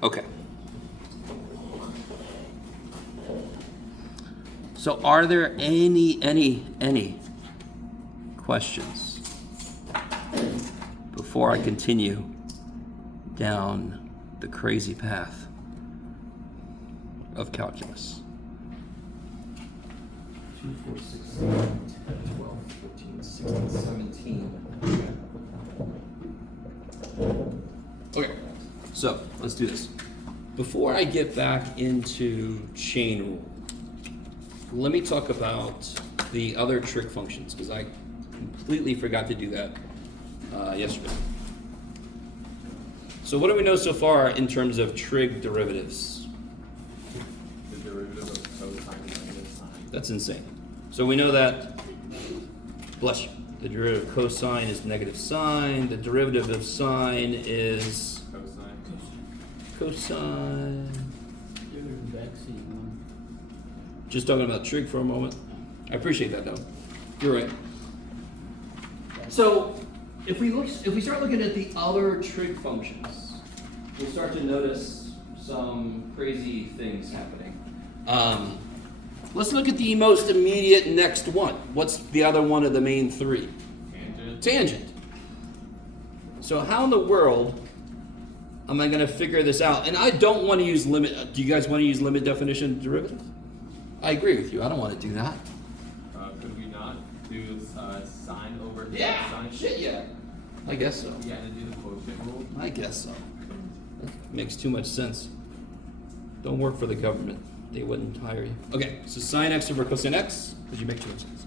Okay. So are there any questions before I continue down the crazy path of calculus? 2, 4, 6, 7, 10, 12, 14, 16, 17. Okay, so let's do this. Before I get back into chain rule, let me talk about the other trig functions, because I completely forgot to do that yesterday. So what do we know so far in terms of trig derivatives? The derivative of cosine minus sine. That's insane. So we know that, bless you, the derivative of cosine is negative sine, the derivative of sine is cosine. Just talking about trig for a moment. I appreciate that, though. You're right. So, if we start looking at the other trig functions, we'll start to notice some crazy things happening. Let's look at the most immediate next one. What's the other one of the main three? Tangent. So how in the world am I going to figure this out? And I don't want to use limit. Do you guys want to use limit definition derivative? I agree with you. I don't want to do that. Could we not do sine over Yeah. sine? Shit, yeah. I guess so. You had to do the quotient rule. I guess so. That makes too much sense. Don't work for the government. They wouldn't hire you. Okay, so sine x over cosine x, because you make too much sense.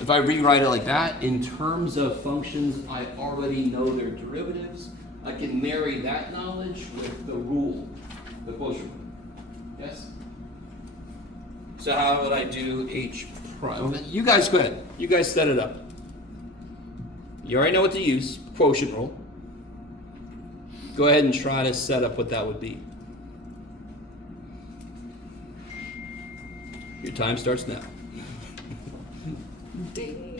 If I rewrite it like that, in terms of functions, I already know their derivatives. I can marry that knowledge with the rule, the quotient rule. Yes? So how would I do h prime? You guys go ahead. You guys set it up. You already know what to use, quotient rule. Go ahead and try to set up what that would be. Your time starts now. Ding.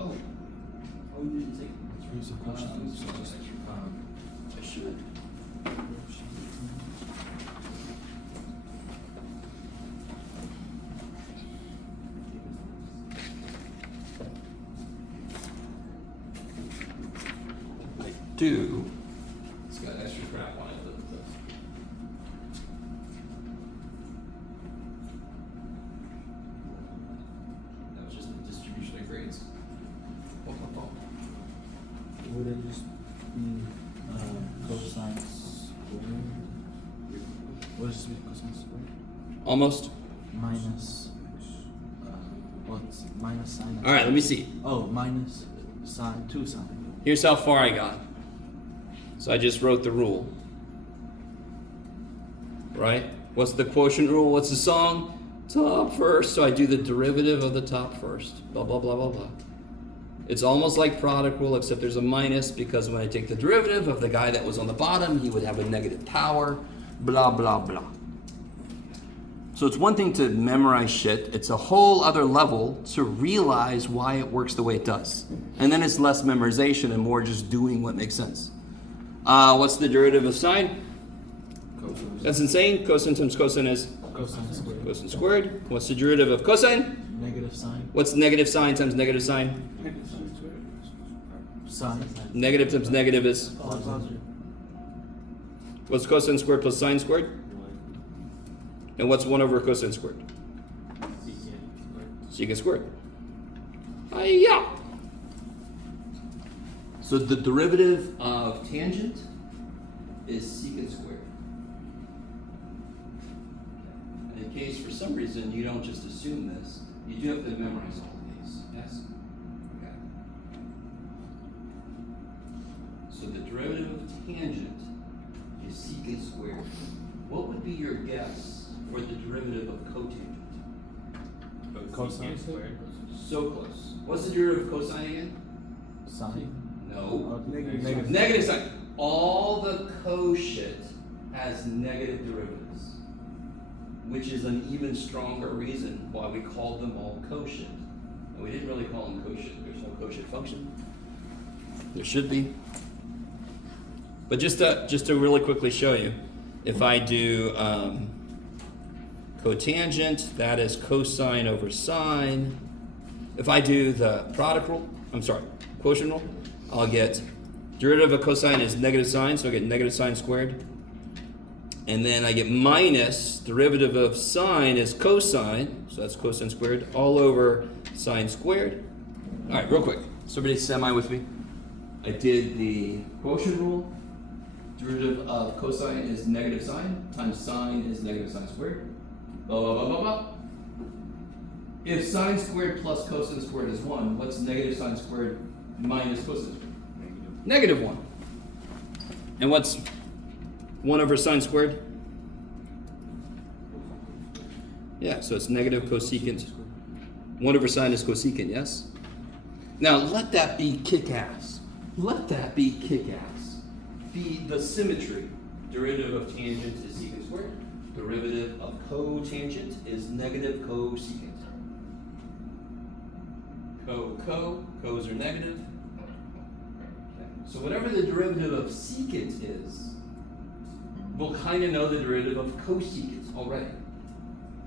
Oh, you didn't take I should. I do. It's got extra crap on it, doesn't it? That was just the distribution of grades. Would it just be cosine squared? What is cosine squared? Almost. Minus, what's minus sine? All right, let me see. Oh, minus sine, 2 sine. Here's how far I got. So I just wrote the rule. Right? What's the quotient rule? What's the song? Top first. So I do the derivative of the top first. Blah, blah, blah, blah, blah. It's almost like product rule, except there's a minus, because when I take the derivative of the guy that was on the bottom, he would have a negative power. Blah, blah, blah. So it's one thing to memorize shit. It's a whole other level to realize why it works the way it does. And then it's less memorization and more just doing what makes sense. What's the derivative of sine? Cosine. That's insane. Cosine times cosine is Cosine squared. cosine squared. What's the derivative of cosine? Negative sine. What's negative sine times negative sine? Sine. Negative times negative is? Positive. What's cosine squared plus sine squared? And what's 1 over cosine squared? Secant squared. Yeah. So the derivative of tangent is secant squared. And in case for some reason you don't just assume this, you do have to memorize all of these. Yes? Okay. So the derivative of tangent is secant cosecant squared. What would be your guess for the derivative of cotangent? Cosine squared. So close. What's the derivative of cosine again? Sine. No. Negative. Negative sign. All the co-shit has negative derivatives, which is an even stronger reason why we called them all co-shit. And we didn't really call them co-shit. There's no co-shit function. There should be. But just to really quickly show you, if I do cotangent, that is cosine over sine. If I do the product rule, quotient rule, I'll get derivative of cosine is negative sine, so I get negative sine squared. And then I get minus derivative of sine is cosine, so that's cosine squared, all over sine squared. All right, real quick. Somebody semi with me. I did the quotient rule. Derivative of cosine is negative sine times sine is negative sine squared. Blah, blah, blah, blah, blah. If sine squared plus cosine squared is 1, what's negative sine squared minus cosine squared? Negative 1. And what's 1 over sine squared? Yeah, so it's negative cosecant. 1 over sine is cosecant, yes? Now let that be kick-ass. Let that be kick-ass. Be the symmetry. Derivative of tangent is secant squared. Derivative of cotangent is negative cosecant. Co's are negative. Okay. So whatever the derivative of secant is, we'll kind of know the derivative of cosecant already,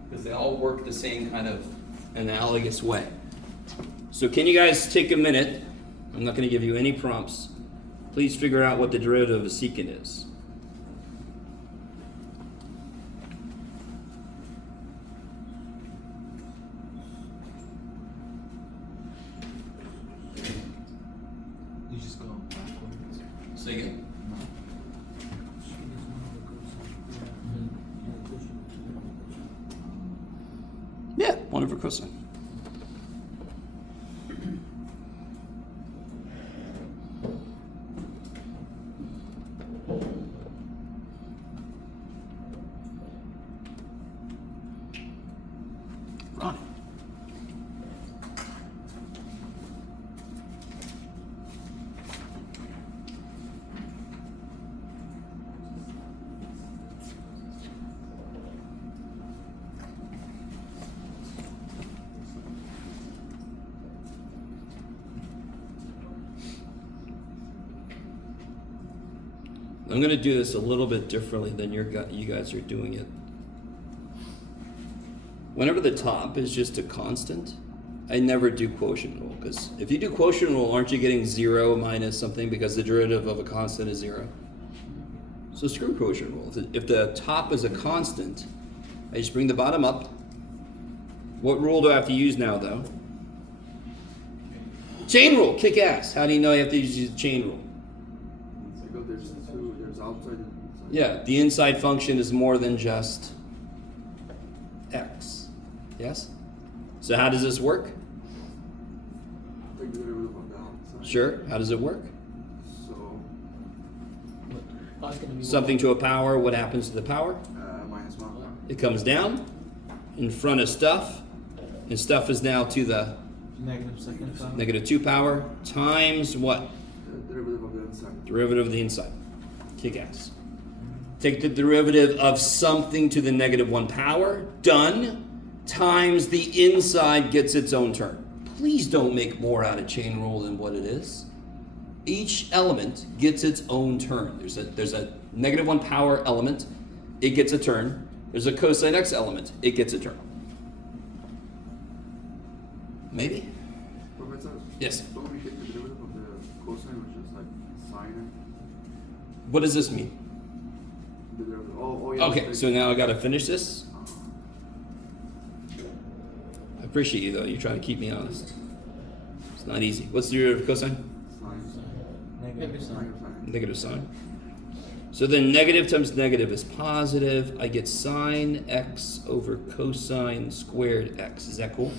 because they all work the same kind of analogous way. So can you guys take a minute? I'm not going to give you any prompts. Please figure out what the derivative of secant is. You just go backwards. Say again. Yeah, 1 over cosine. Run. I'm going to do this a little bit differently than you guys are doing it. Whenever the top is just a constant, I never do quotient rule, because if you do quotient rule, aren't you getting 0 minus something because the derivative of a constant is 0? So screw quotient rule. If the top is a constant, I just bring the bottom up. What rule do I have to use now, though? Chain rule, kick ass. How do you know you have to use the chain rule? There's two, there's outside and inside. Yeah, the inside function is more than just x. Yes? So how does this work? Take the derivative of the outside. Sure. How does it work? So, Something to a power, what happens to the power? minus 1. It comes down in front of stuff, and stuff is now to the Negative second power. negative 2 power times what? The derivative of the inside. Derivative of the inside. Kick ass. Take the derivative of something to the negative 1 power, done, times the inside gets its own term. Please don't make more out of chain rule than what it is. Each element gets its own term. There's a negative 1 power element, it gets a term. There's a cosine x element, it gets a term. Maybe? Professor? Yes. Don't we take the derivative of the cosine, which is like sine? What does this mean? The derivative. Oh yeah. Okay, so now I gotta finish this. I appreciate you though, you try to keep me honest. It's not easy. What's the derivative of cosine? Negative sign. Negative sign. So then negative times negative is positive. I get sine x over cosine squared x. Is that cool?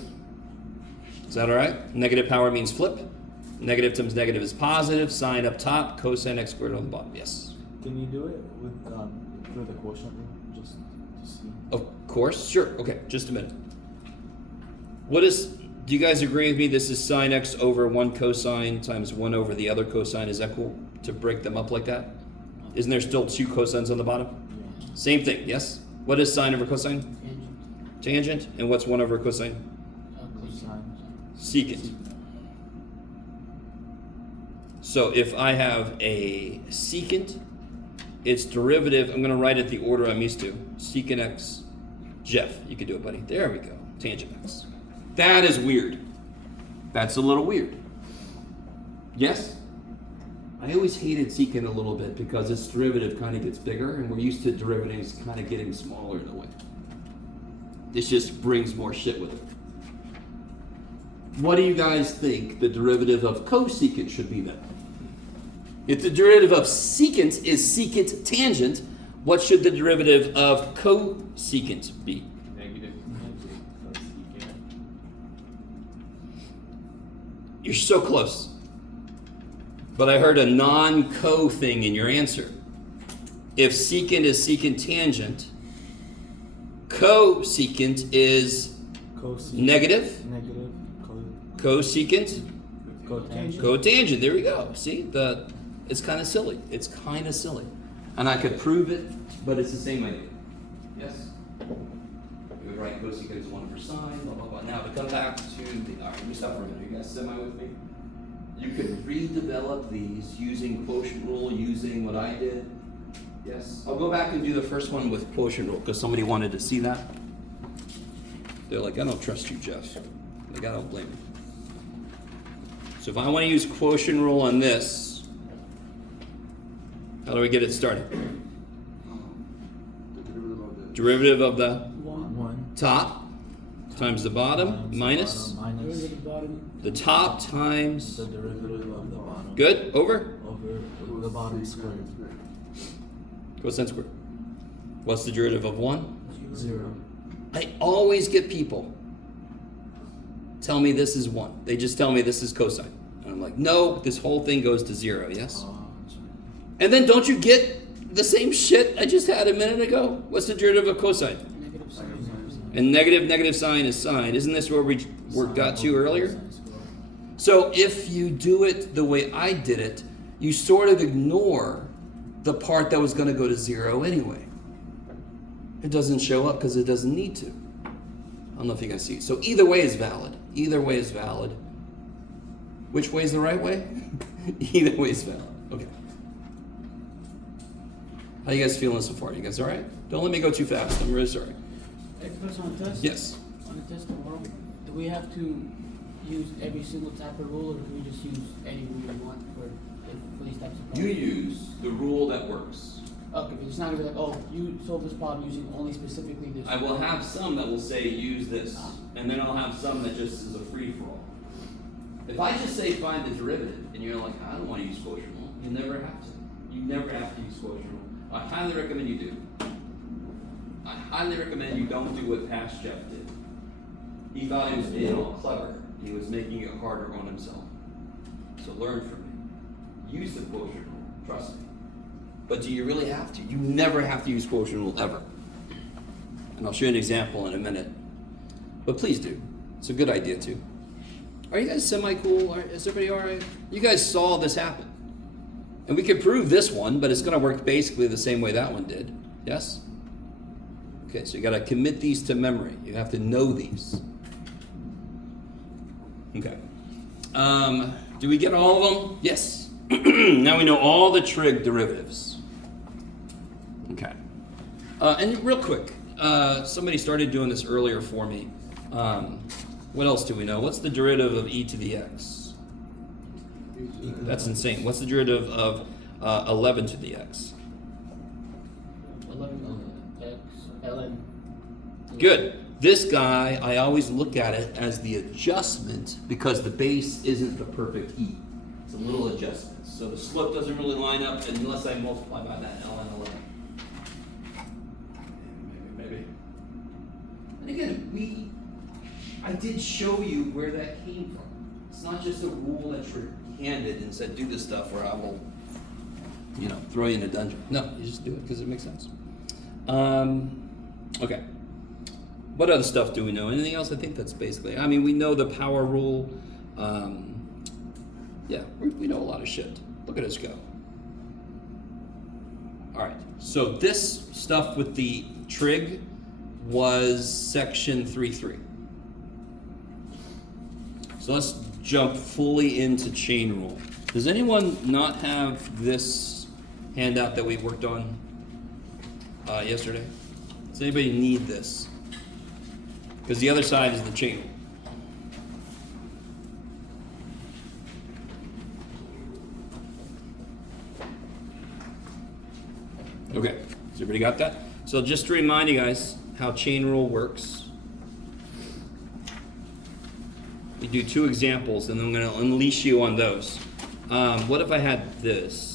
Is that all right? Negative power means flip. Negative times negative is positive. Sine up top, cosine x squared on the bottom. Yes. Can you do it with For the quotient rule, just to see. Of course, sure. Okay, just a minute. What is? Do you guys agree with me? This is sine x over 1 cosine times 1 over the other cosine. Is that cool to break them up like that? Isn't there still 2 cosines on the bottom? Yeah. Same thing, yes? What is sine over cosine? Tangent. Tangent. And what's 1 over cosine? Cosine. Secant. So if I have a secant, its derivative, I'm going to write it the order I'm used to. Secant x. Jeff, you can do it, buddy. There we go. Tangent x. That is weird. That's a little weird. Yes? I always hated secant a little bit because its derivative kind of gets bigger, and we're used to derivatives kind of getting smaller in a way. This just brings more shit with it. What do you guys think the derivative of cosecant should be then? If the derivative of secant is secant tangent, what should the derivative of cosecant be? Negative cosecant. You're so close. But I heard a non-co thing in your answer. If secant is secant tangent, cosecant is Cosecant. negative. Negative. Cosecant, Cotangent. cotangent. There we go. See, it's kind of silly. It's kind of silly, and I could prove it, but it's the same idea. Yes. We would write cosecant as 1 over sine. Blah blah blah. Now to come back to the. All right, let me stop for a minute. You guys semi with me? You could redevelop these using quotient rule, using what I did. Yes. I'll go back and do the first one with quotient rule because somebody wanted to see that. They're like, I don't trust you, Jeff. Like, I don't blame you. So if I want to use quotient rule on this, how do we get it started? The derivative of the Derivative of the One. top times the bottom Times minus bottom minus Derivative of the bottom. the top times. the derivative of the bottom. Good? Over? Over the bottom squared. Cosine squared. What's the derivative of 1? 0. I always get people tell me this is 1. They just tell me this is cosine. And I'm like, no, this whole thing goes to 0, yes? That's right. And then don't you get the same shit I just had a minute ago? What's the derivative of cosine? Negative sine. And negative sign is sine. Isn't this where we got to over earlier? cosine squared. So if you do it the way I did it, you sort of ignore the part that was going to go to 0 anyway. It doesn't show up because it doesn't need to. I don't know if you guys see. So either way is valid. Either way is valid. Which way is the right way? Either way is valid. Okay. How you guys feeling so far? You guys all right? Don't let me go too fast. I'm really sorry. Hey, question on the test? Yes. On the test tomorrow, do we have to use every single type of rule, or can we just use any rule we want for these types of You problems? use the rule that works. Okay, but it's not gonna be like, oh, you solve this problem using only specifically this. I will have some that will say use this, and then I'll have some that just is a free-for-all. If I just say find the derivative, and you're like, I don't want to use quotient rule, you never have to. You never have to use quotient rule. I highly recommend you do. I highly recommend you don't do what past Jeff did. He thought he was being all clever. He was making it harder on himself. So learn from me. Use the quotient rule. Trust me. But do you really have to? You never have to use quotient rule ever. And I'll show you an example in a minute. But please do. It's a good idea too. Are you guys semi-cool? Is everybody all right? You guys saw this happen. And we could prove this one, but it's going to work basically the same way that one did. Yes? Okay, so you got to commit these to memory. You have to know these. Okay. Do we get all of them? Yes. Now we know all the trig derivatives. Okay. And real quick, somebody started doing this earlier for me. What else do we know? What's the derivative of e to the x? That's insane. What's the derivative of 11 to the x? 11 x ln. Good. This guy, I always look at it as the adjustment because the base isn't the perfect e. It's a little adjustment. So the slope doesn't really line up unless I multiply by that ln 11. Maybe. And again, I did show you where that came from. It's not just a rule that you're handed and said, do this stuff or I will, throw you in a dungeon. No, you just do it because it makes sense. Okay. What other stuff do we know? Anything else? I think that's basically. I mean, we know the power rule. Yeah, we know a lot of shit. Look at us go. All right. So this stuff with the trig was section 3.3. So let's jump fully into chain rule. Does anyone not have this handout that we worked on yesterday? Does anybody need this? Because the other side is the chain rule. Okay, so everybody got that? So just to remind you guys how chain rule works. We do 2 examples and then I'm going to unleash you on those. What if I had this?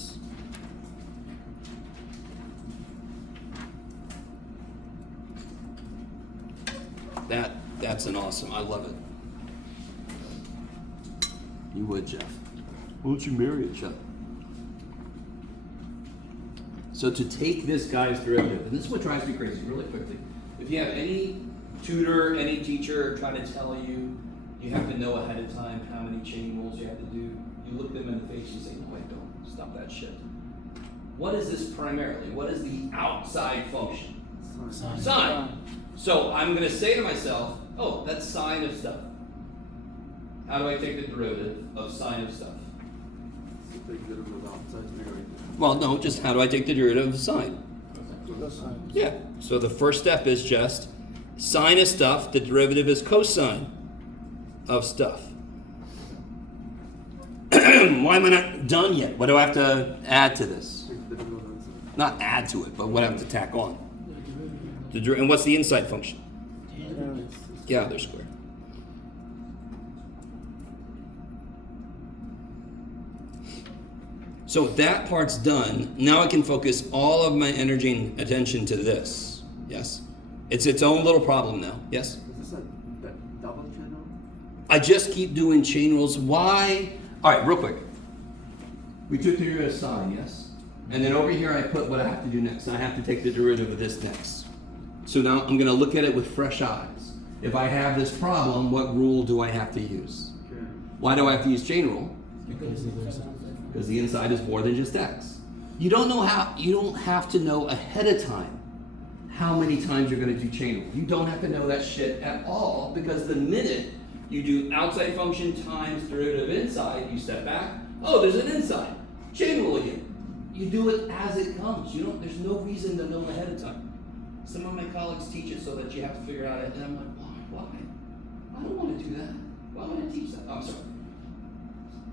That's an awesome, I love it. You would, Jeff. Why don't you marry it, Jeff? So to take this guy's derivative, and this is what drives me crazy really quickly. If you have any tutor, any teacher trying to tell you, you have to know ahead of time how many chain rules you have to do, you look them in the face, you say, no, I don't. Stop that shit. What is this primarily? What is the outside function? Sine. So I'm going to say to myself, oh, that's sine of stuff. How do I take the derivative of sine of stuff? Well, no, just how do I take the derivative of sine? Yeah, so the first step is just sine of stuff, the derivative is cosine of stuff. Why am I not done yet? What do I have to add to this? Not add to it, but what do I have to tack on? And what's the inside function? Yeah, they're square. So that part's done. Now I can focus all of my energy and attention to this. Yes? It's its own little problem now. Yes? Is this a double channel? I just keep doing chain rules. Why? All right, real quick. We took the derivative of sine, yes? And then over here I put what I have to do next. I have to take the derivative of this next. So now I'm going to look at it with fresh eyes. If I have this problem, what rule do I have to use? Okay. Why do I have to use chain rule? Because the inside is more than just x. You don't have to know ahead of time how many times you're going to do chain rule. You don't have to know that shit at all, because the minute you do outside function times derivative inside, you step back. Oh, there's an inside. Chain rule again. You do it as it comes. There's no reason to know ahead of time. Some of my colleagues teach it so that you have to figure out it, and I'm like, why? I don't want to do that. Why would I teach that? Oh, I'm sorry.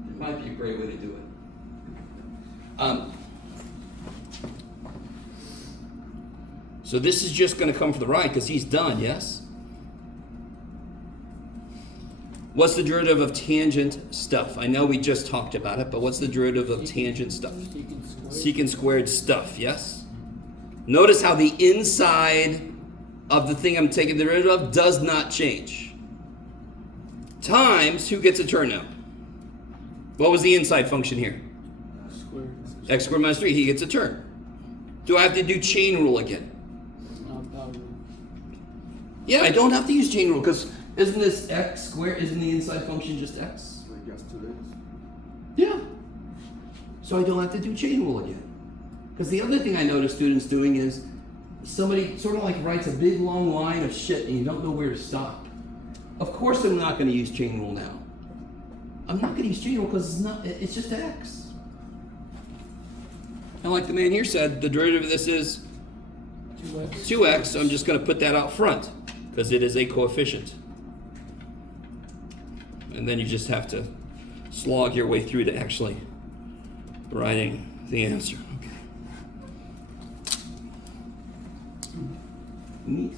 It might be a great way to do it. So this is just going to come from the right because he's done, yes? What's the derivative of tangent stuff? I know we just talked about it, but what's the derivative of tangent stuff? Secant squared stuff, yes? Notice how the inside of the thing I'm taking the derivative of does not change. Times, who gets a turn now? What was the inside function here? X squared minus 3, he gets a turn. Do I have to do chain rule again? Yeah, I don't have to use chain rule, because isn't this x squared, isn't the inside function just x? I guess 2x. Yeah. So I don't have to do chain rule again. Because the other thing I notice students doing is somebody sort of like writes a big long line of shit and you don't know where to stop. Of course I'm not going to use chain rule now. I'm not going to use chain rule because it's just x. And like the man here said, the derivative of this is 2x, so I'm just going to put that out front because it is a coefficient. And then you just have to slog your way through to actually writing the answer. Okay. Neat.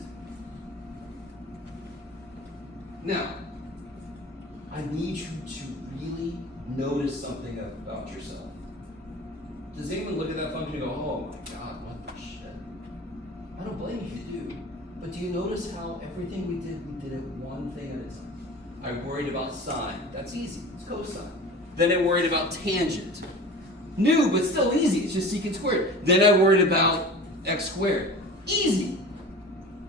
Now, I need you to really notice something about yourself. Does anyone look at that function and go, oh my God, what the shit? I don't blame you if you do. But do you notice how everything we did it one thing at a time? I worried about sine. That's easy. It's cosine. Then I worried about tangent. New, but still easy. It's just secant squared. Then I worried about x squared. Easy.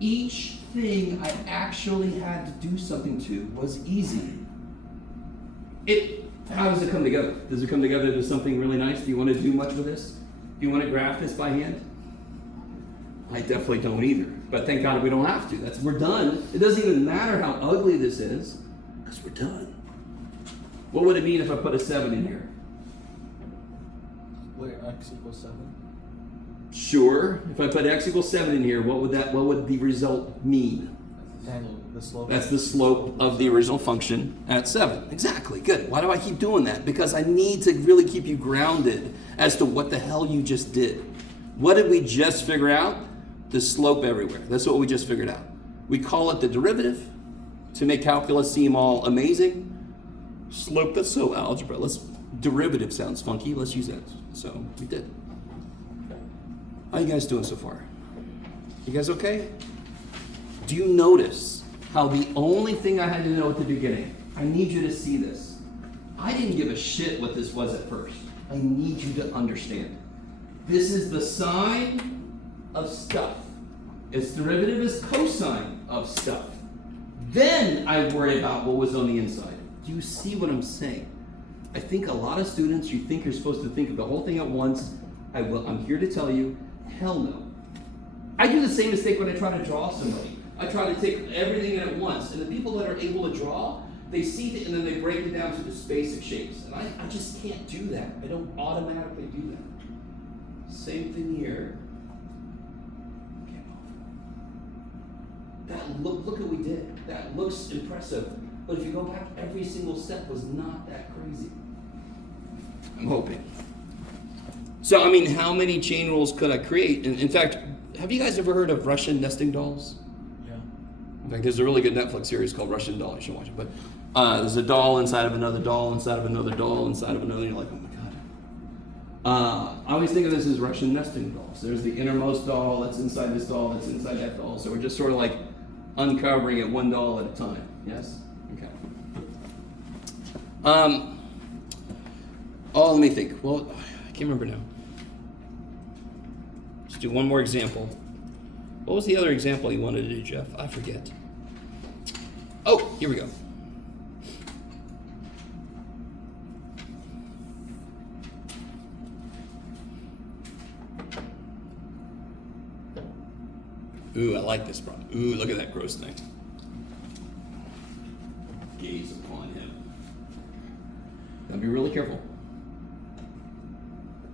Each thing I actually had to do something to was easy. How does it come together? Does it come together to something really nice? Do you want to do much with this? Do you want to graph this by hand? I definitely don't either. But thank God we don't have to. We're done. It doesn't even matter how ugly this is, because we're done. What would it mean if I put a 7 in here? Wait, x equals 7? Sure. If I put x equals 7 in here, what would the result mean? And the slope. That's the slope of the original function at 7. Exactly. Good. Why do I keep doing that? Because I need to really keep you grounded as to what the hell you just did. What did we just figure out? The slope everywhere. That's what we just figured out. We call it the derivative to make calculus seem all amazing. Slope, that's so algebra. Derivative sounds funky. Let's use that. So we did. How you guys doing so far? You guys okay? Do you notice how the only thing I had to know at the beginning, I need you to see this. I didn't give a shit what this was at first. I need you to understand. This is the sine of stuff. Its derivative is cosine of stuff. Then I worry about what was on the inside. Do you see what I'm saying? I think a lot of students, you think you're supposed to think of the whole thing at once. I'm here to tell you, hell no. I do the same mistake when I try to draw somebody. I try to take everything in at once. And the people that are able to draw, they see it and then they break it down to its basic shapes. And I just can't do that. I don't automatically do that. Same thing here. Look at what we did. That looks impressive. But if you go back, every single step was not that crazy. I'm hoping. So, I mean, how many chain rules could I create? In fact, have you guys ever heard of Russian nesting dolls? Yeah. In fact, there's a really good Netflix series called Russian Doll. You should watch it. But there's a doll inside of another doll, inside of another doll, inside of another. And you're like, oh my God. I always think of this as Russian nesting dolls. There's the innermost doll that's inside this doll, that's inside that doll. So we're just sort of like uncovering it one doll at a time. Yes? Okay. Oh, let me think. Well, I can't remember now. Let's do one more example. What was the other example you wanted to do, Jeff? I forget. Oh, here we go. Ooh, I like this problem. Ooh, look at that gross thing. Gaze upon him. Now be really careful.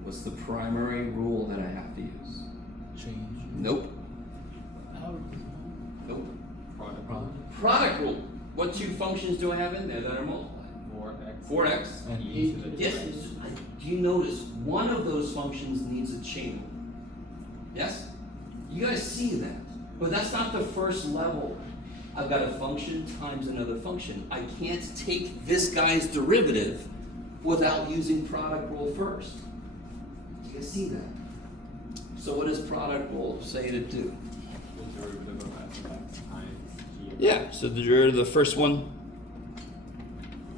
What's the primary rule that I have to use? Change. Nope. Nope. Product rule. What two functions do I have in there that are multiplied? 4x. 4x. And e to the Yes. Do you notice one of those functions needs a chain rule? Yes? You guys see that. But that's not the first level. I've got a function times another function. I can't take this guy's derivative without using product rule first. You guys see that? So what does product rule say to do? The derivative of f of x times g of x. Yeah, so the derivative of the first one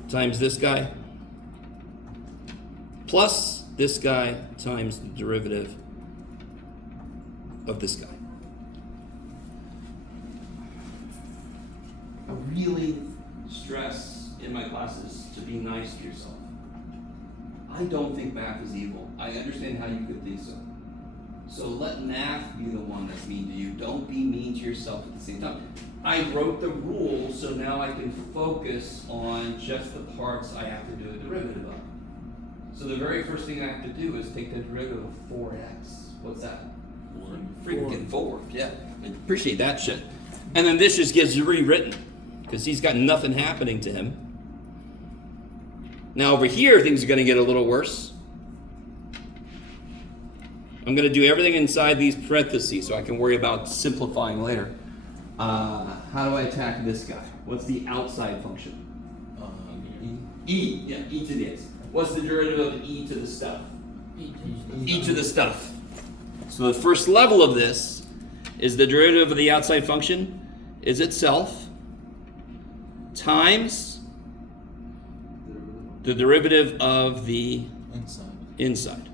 times this guy plus this guy times the derivative of this guy. I really stress in my classes to be nice to yourself. I don't think math is evil. I understand how you could think so. So let math be the one that's mean to you. Don't be mean to yourself at the same time. I wrote the rules so now I can focus on just the parts I have to do a derivative of. So the very first thing I have to do is take the derivative of 4x. What's that? Freaking 4. Yeah, I appreciate that shit. And then this just gets rewritten because he's got nothing happening to him. Now over here, things are going to get a little worse. I'm going to do everything inside these parentheses so I can worry about simplifying later. How do I attack this guy? What's the outside function? E. Yeah, e to the x. What's the derivative of e to the stuff? E to the stuff. So the first level of this is the derivative of the outside function is itself times the derivative of the inside.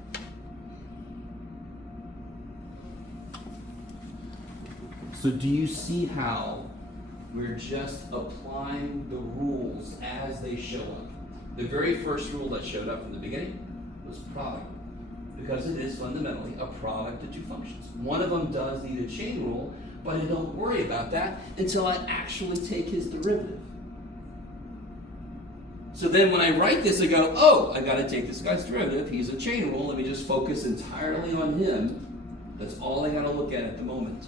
So do you see how we're just applying the rules as they show up? The very first rule that showed up from the beginning was product, because it is fundamentally a product of two functions. One of them does need a chain rule, but I don't worry about that until I actually take his derivative. So then when I write this, I go, oh, I gotta take this guy's derivative. He's a chain rule. Let me just focus entirely on him. That's all I gotta look at the moment.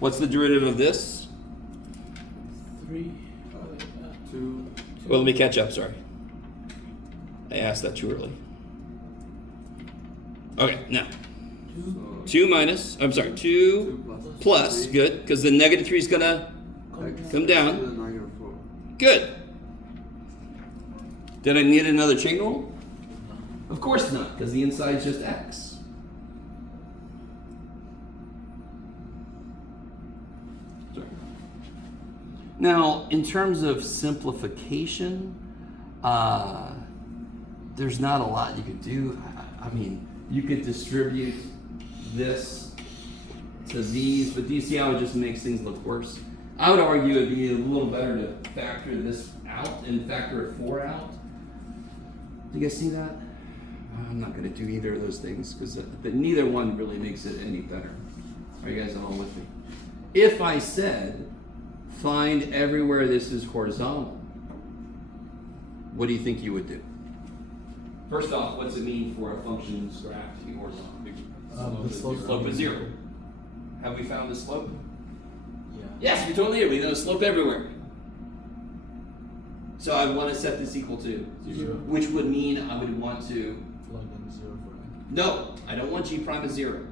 What's the derivative of this? 3. 2. Well, let me catch up, sorry. I asked that too early. Okay, now. 2 minus, I'm sorry, 2 2 plus, three. good, because the negative 3 is gonna X come down. to the negative 4. Good. Did I need another chain rule? Of course not, because the inside is just x. Sorry. Now, in terms of simplification, there's not a lot you could do. I mean, you could distribute this to these, but do you see how it just makes things look worse? I would argue it'd be a little better to factor this out and factor a 4 out. Do you guys see that? I'm not going to do either of those things because neither one really makes it any better. Are you guys all with me? If I said, find everywhere this is horizontal, what do you think you would do? First off, what's it mean for a function's graph to be horizontal? The slope. Slope is 0. Have we found the slope? Yeah. Yes, we totally do. We know slope everywhere. So I want to set this equal to 0. which would mean I would want to. Plug in 0 for n. No, I don't want g prime of 0.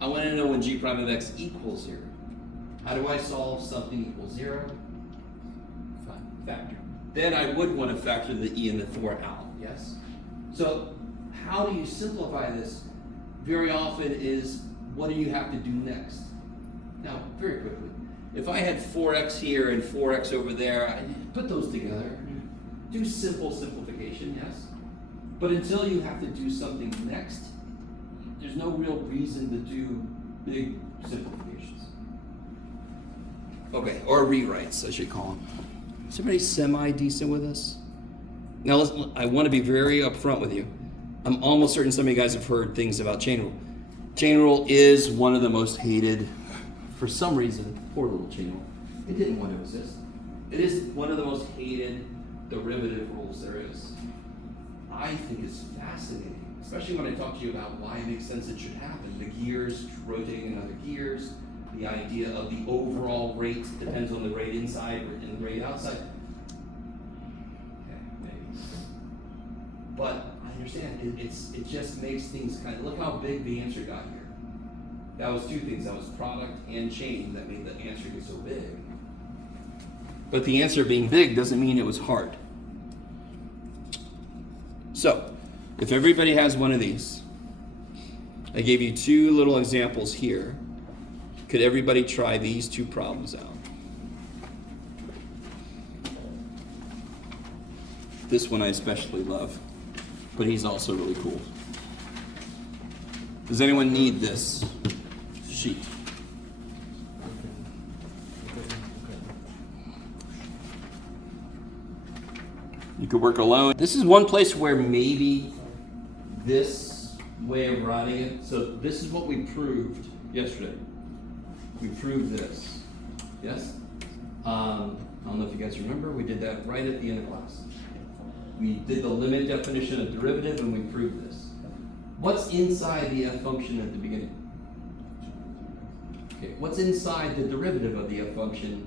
I want to know when g prime of x equals 0. How do I solve something equals 0? Factor. Then I would want to factor the e and the 4 out. Yes. So how do you simplify this? Very often is what do you have to do next? Now, very quickly. If I had 4x here and 4x over there, I put those together. Do simple simplification, yes? But until you have to do something next, there's no real reason to do big simplifications. Okay, or rewrites, I should call them. Is everybody semi-decent with this? Now, I want to be very upfront with you. I'm almost certain some of you guys have heard things about chain rule. Chain rule is one of the most hated, for some reason, poor little chain rule. It didn't want to exist. It is one of the most hated derivative rules there is. I think it's fascinating, especially when I talk to you about why it makes sense it should happen. The gears rotating in other gears, the idea of the overall rate depends on the rate inside and the rate outside. Okay, maybe. But I understand, it just makes things kind of, look how big the answer got here. That was two things, that was product and chain that made the answer get so big. But the answer being big doesn't mean it was hard. So, if everybody has one of these, I gave you two little examples here. Could everybody try these two problems out? This one I especially love, but he's also really cool. Does anyone need this sheet? You could work alone. This is one place where maybe this way of writing it, so this is what we proved yesterday. We proved this, yes? I don't know if you guys remember, we did that right at the end of class. We did the limit definition of derivative and we proved this. What's inside the f function at the beginning? Okay, what's inside the derivative of the f function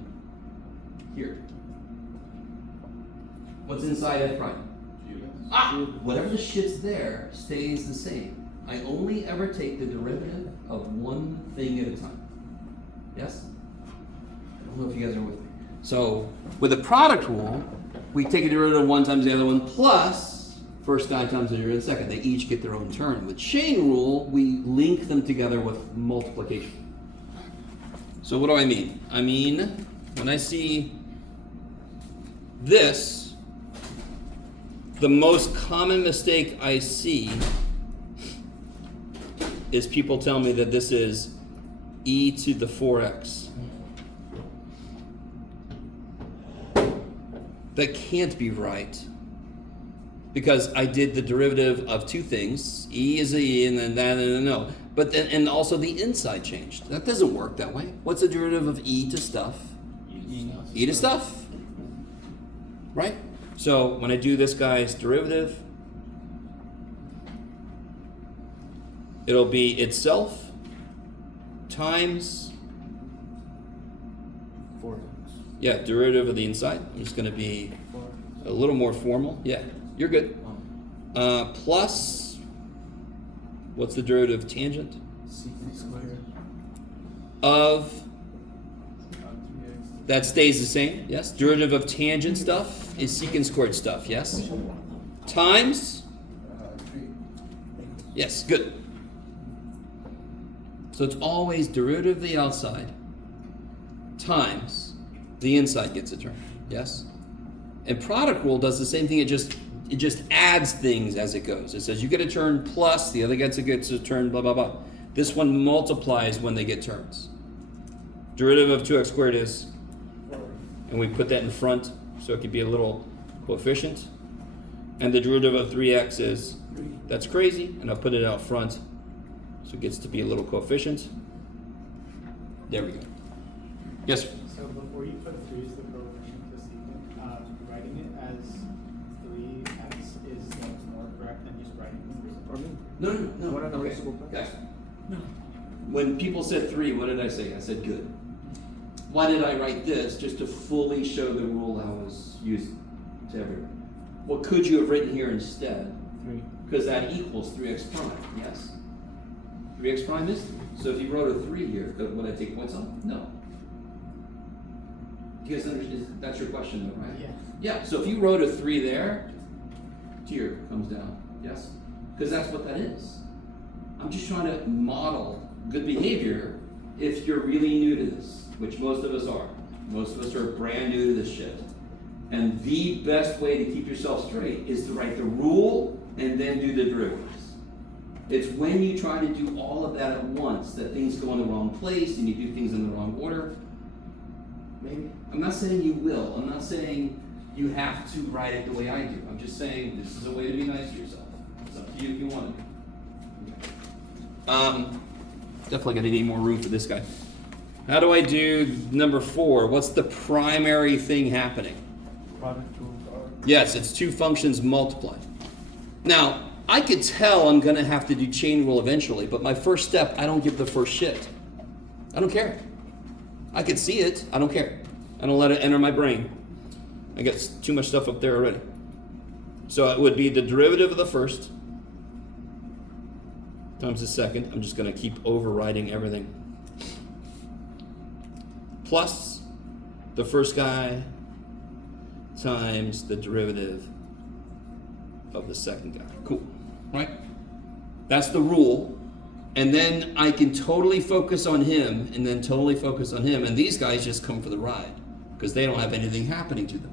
here? What's inside f prime? Whatever the shit's there stays the same. I only ever take the derivative of one thing at a time. Yes? I don't know if you guys are with me. So, with a product rule, we take a derivative of one times the other one plus first guy times the derivative of the second. They each get their own term. With chain rule, we link them together with multiplication. So what do I mean? I mean, when I see this, the most common mistake I see is people tell me that this is e to the 4x. That can't be right. Because I did the derivative of two things. E is a e and then that and a no. But then, and also the inside changed. That doesn't work that way. What's the derivative of e to stuff? E to stuff. Right? So when I do this guy's derivative, it'll be itself times, 4x. yeah, derivative of the inside. I'm just going to be 4. a little more formal. Yeah, you're good. Oh. Plus, what's the derivative of tangent? Secant squared. Of, 3x. that stays the same, yes? Derivative of tangent stuff is secant squared stuff, yes? Times, 3. yes, good. So it's always derivative of the outside times the inside gets a term, yes? And product rule does the same thing, it just adds things as it goes. It says you get a turn plus, the other gets a turn, blah, blah, blah. This one multiplies when they get turns. Derivative of 2x squared is, and we put that in front so it could be a little coefficient. And the derivative of 3x is, that's crazy, and I'll put it out front so it gets to be a little coefficient. There we go. Yes, sir? So before you put 3 as the coefficient to secant, writing it as 3x is more correct than just writing it. No. What are the Okay. reciprocal parts? Guys, when people said 3, what did I say? I said good. Why did I write this? Just to fully show the rule I was using to everyone. What could you have written here instead? 3. Because that equals 3x prime, yes? 3x prime is 3. So if you wrote a 3 here, would I take points off? No. You guys understand? That's your question though, right? Yeah. Yeah, so if you wrote a 3 there, tier comes down, yes? Because that's what that is. I'm just trying to model good behavior if you're really new to this, which most of us are. Most of us are brand new to this shit. And the best way to keep yourself straight is to write the rule and then do the derivatives. It's when you try to do all of that at once that things go in the wrong place and you do things in the wrong order. Maybe. I'm not saying you will. I'm not saying you have to write it the way I do. I'm just saying this is a way to be nice to yourself. It's up to you if you want to. Definitely gonna need more room for this guy. How do I do number 4? What's the primary thing happening? Product rule. Yes, it's two functions multiplied. Now, I could tell I'm gonna have to do chain rule eventually, but my first step, I don't give the first shit. I don't care. I could see it, I don't care. I don't let it enter my brain. I got too much stuff up there already. So it would be the derivative of the first times the second. I'm just gonna keep overriding everything. Plus the first guy times the derivative of the second guy. Cool, right? That's the rule. And then I can totally focus on him and then totally focus on him. And these guys just come for the ride because they don't have anything happening to them.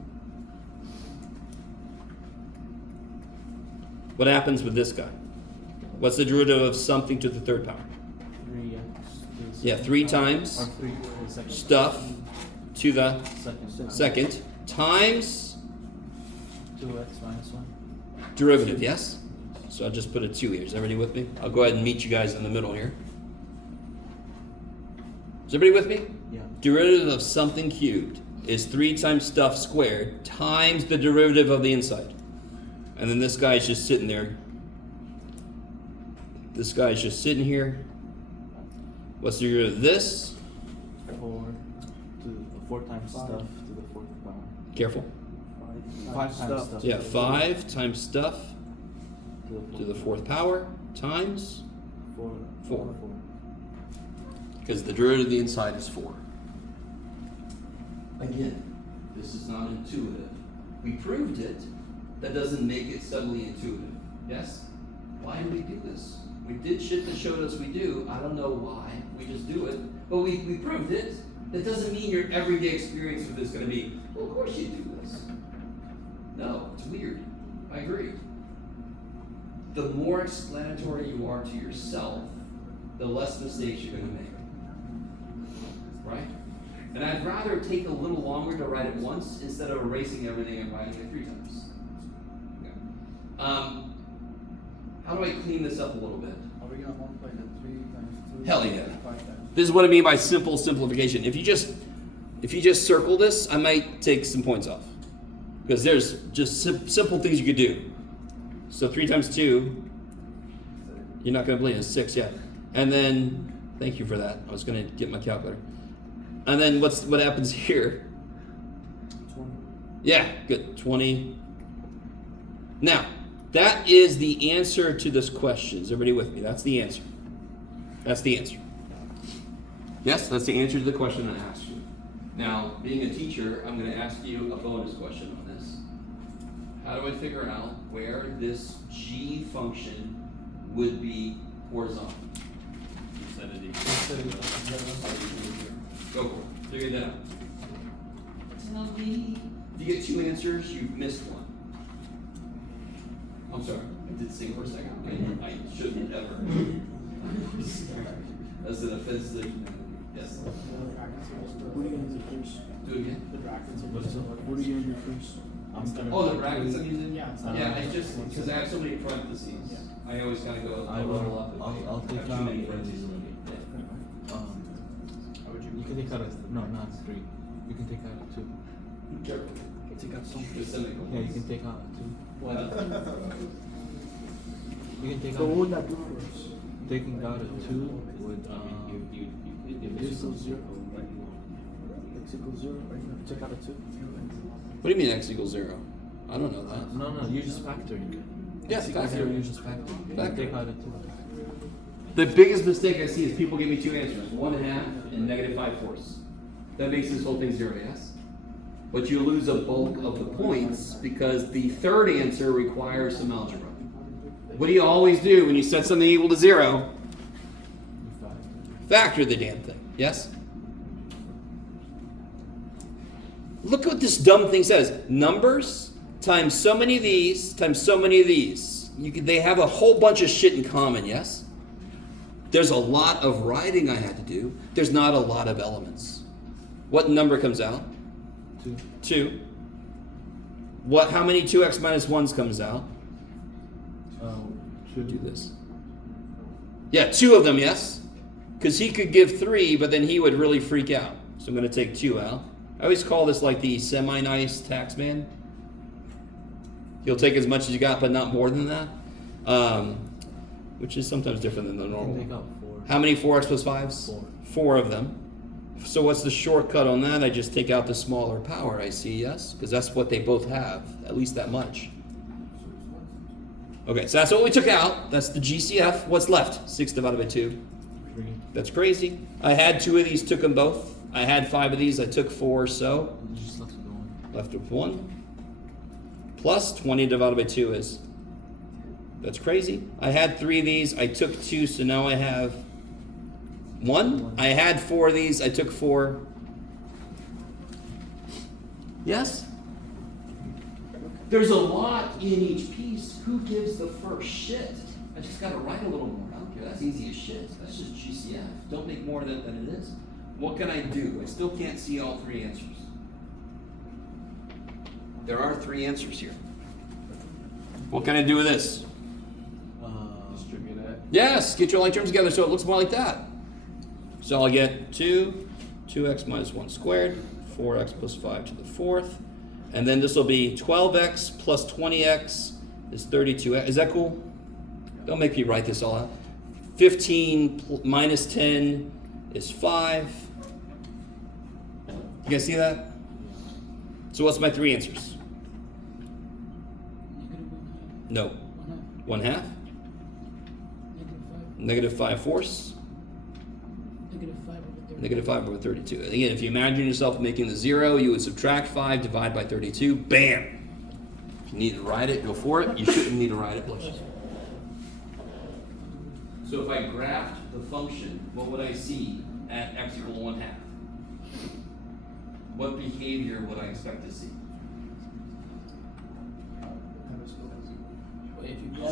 What happens with this guy? What's the derivative of something to the third power? 3x. Yeah, 3 times Or 3 to the second. stuff to the Second. second times 2x minus 1. derivative, yes? So I'll just put a 2 here. Is everybody with me? I'll go ahead and meet you guys in the middle here. Is everybody with me? Yeah. Derivative of something cubed is 3 times stuff squared times the derivative of the inside. And then this guy's just sitting there. This guy's just sitting here. What's the derivative of this? 4 times stuff to the 4th power. Careful. 5 times stuff. Yeah, 5 times stuff to the 4th power. power times 4. 4. Because the derivative of the inside is 4. Again, this is not intuitive. We proved it. That doesn't make it suddenly intuitive. Yes? Why do we do this? We did shit that showed us we do. I don't know why. We just do it. But we proved it. That doesn't mean your everyday experience with this is going to be, well, of course you do this. No, it's weird. I agree. The more explanatory you are to yourself, the less mistakes you're going to make. And I'd rather take a little longer to write it once instead of erasing everything and writing it 3 times. Okay. How do I clean this up a little bit? Are we gonna multiply the 3 times 2? Hell yeah. 5 times. This is what I mean by simple simplification. If you just circle this, I might take some points off. Because there's just simple things you could do. So 3 times 2, you're not going to believe it, it's 6, yeah. And then, thank you for that. I was going to get my calculator. And then what happens here? 20. Yeah, good, 20. Now, that is the answer to this question. Is everybody with me? That's the answer. That's the answer. Yes, that's the answer to the question I asked you. Now, being a teacher, I'm going to ask you a bonus question on this. How do I figure out where this g function would be horizontal? Vicinity. Go for it. Figure that out. Tell me. If you get 2 answers, you've missed one. I'm sorry, I did sing for a second. I shouldn't ever. That's an offense to humanity. Yes. The brackets are just What are you gonna do first? Do it again. The brackets are What just. are you gonna do first? I'm gonna. Oh, the brackets I'm using? Yeah, it's Yeah, it's just because I have so many parentheses. Yeah. I always kind of go I a will. little up. I'll I take have too out. many parentheses. You can take out not 3. You can take out 2. Careful. Take out some. The semicolons. Yeah, you can take out 2. What? You can take So what out. would that do for us? Taking out a 2 would this equals 0. X equals 0. Right? Take out a 2. What do you mean x equals 0? I don't know that. No, you're just factoring. Yeah, X equals 0, factoring. you're just factoring. Factoring. Take out a 2. The biggest mistake I see is people give me 2 answers, 1/2 and -5/4. That makes this whole thing 0, yes? But you lose a bulk of the points because the third answer requires some algebra. What do you always do when you set something equal to 0? Factor the damn thing, yes? Look what this dumb thing says. Numbers times so many of these times so many of these. They have a whole bunch of shit in common, yes? There's a lot of writing I had to do. There's not a lot of elements. What number comes out? 2. 2. How many 2x minus 1s comes out? Should Do this. Yeah, 2 of them, yes? Because he could give 3, but then he would really freak out. So I'm going to take 2 out. I always call this like the semi-nice tax man. He'll take as much as you got, but not more than that. Which is sometimes different than the You normal. can take out 4. How many 4x plus 5s? 4. 4 of them. So what's the shortcut on that? I just take out the smaller power, I see, yes? Because that's what they both have, at least that much. Okay, so that's what we took out. That's the GCF. What's left? 6 divided by 2. 3. That's crazy. I had 2 of these, took them both. I had 5 of these, I took 4, so You just left with 1. left with 1. Plus 20 divided by 2 is. That's crazy. I had 3 of these, I took 2, so now I have 1. I had 4 of these, I took 4. Yes? There's a lot in each piece. Who gives the first shit? I just gotta write a little more. I don't care. That's easy as shit. That's just GCF. Don't make more of that than it is. What can I do? I still can't see all 3 answers. There are 3 answers here. What can I do with this? Distribute it. Yes, get your like terms together so it looks more like that. So I'll get 2x minus 1 squared, 4x plus 5 to the 4th. And then this will be 12x plus 20x is 32x. Is that cool? Don't make me write this all out. 15 minus 10 is 5. You guys see that? So what's my 3 answers? No. 1/2. -5/4. -5/32. Again, if you imagine yourself making the 0, you would subtract 5, divide by 32. Bam! If you need to write it, go for it. You shouldn't need to write it. Bless you. So if I graphed the function, what would I see at x equal 1/2? What behavior would I expect to see?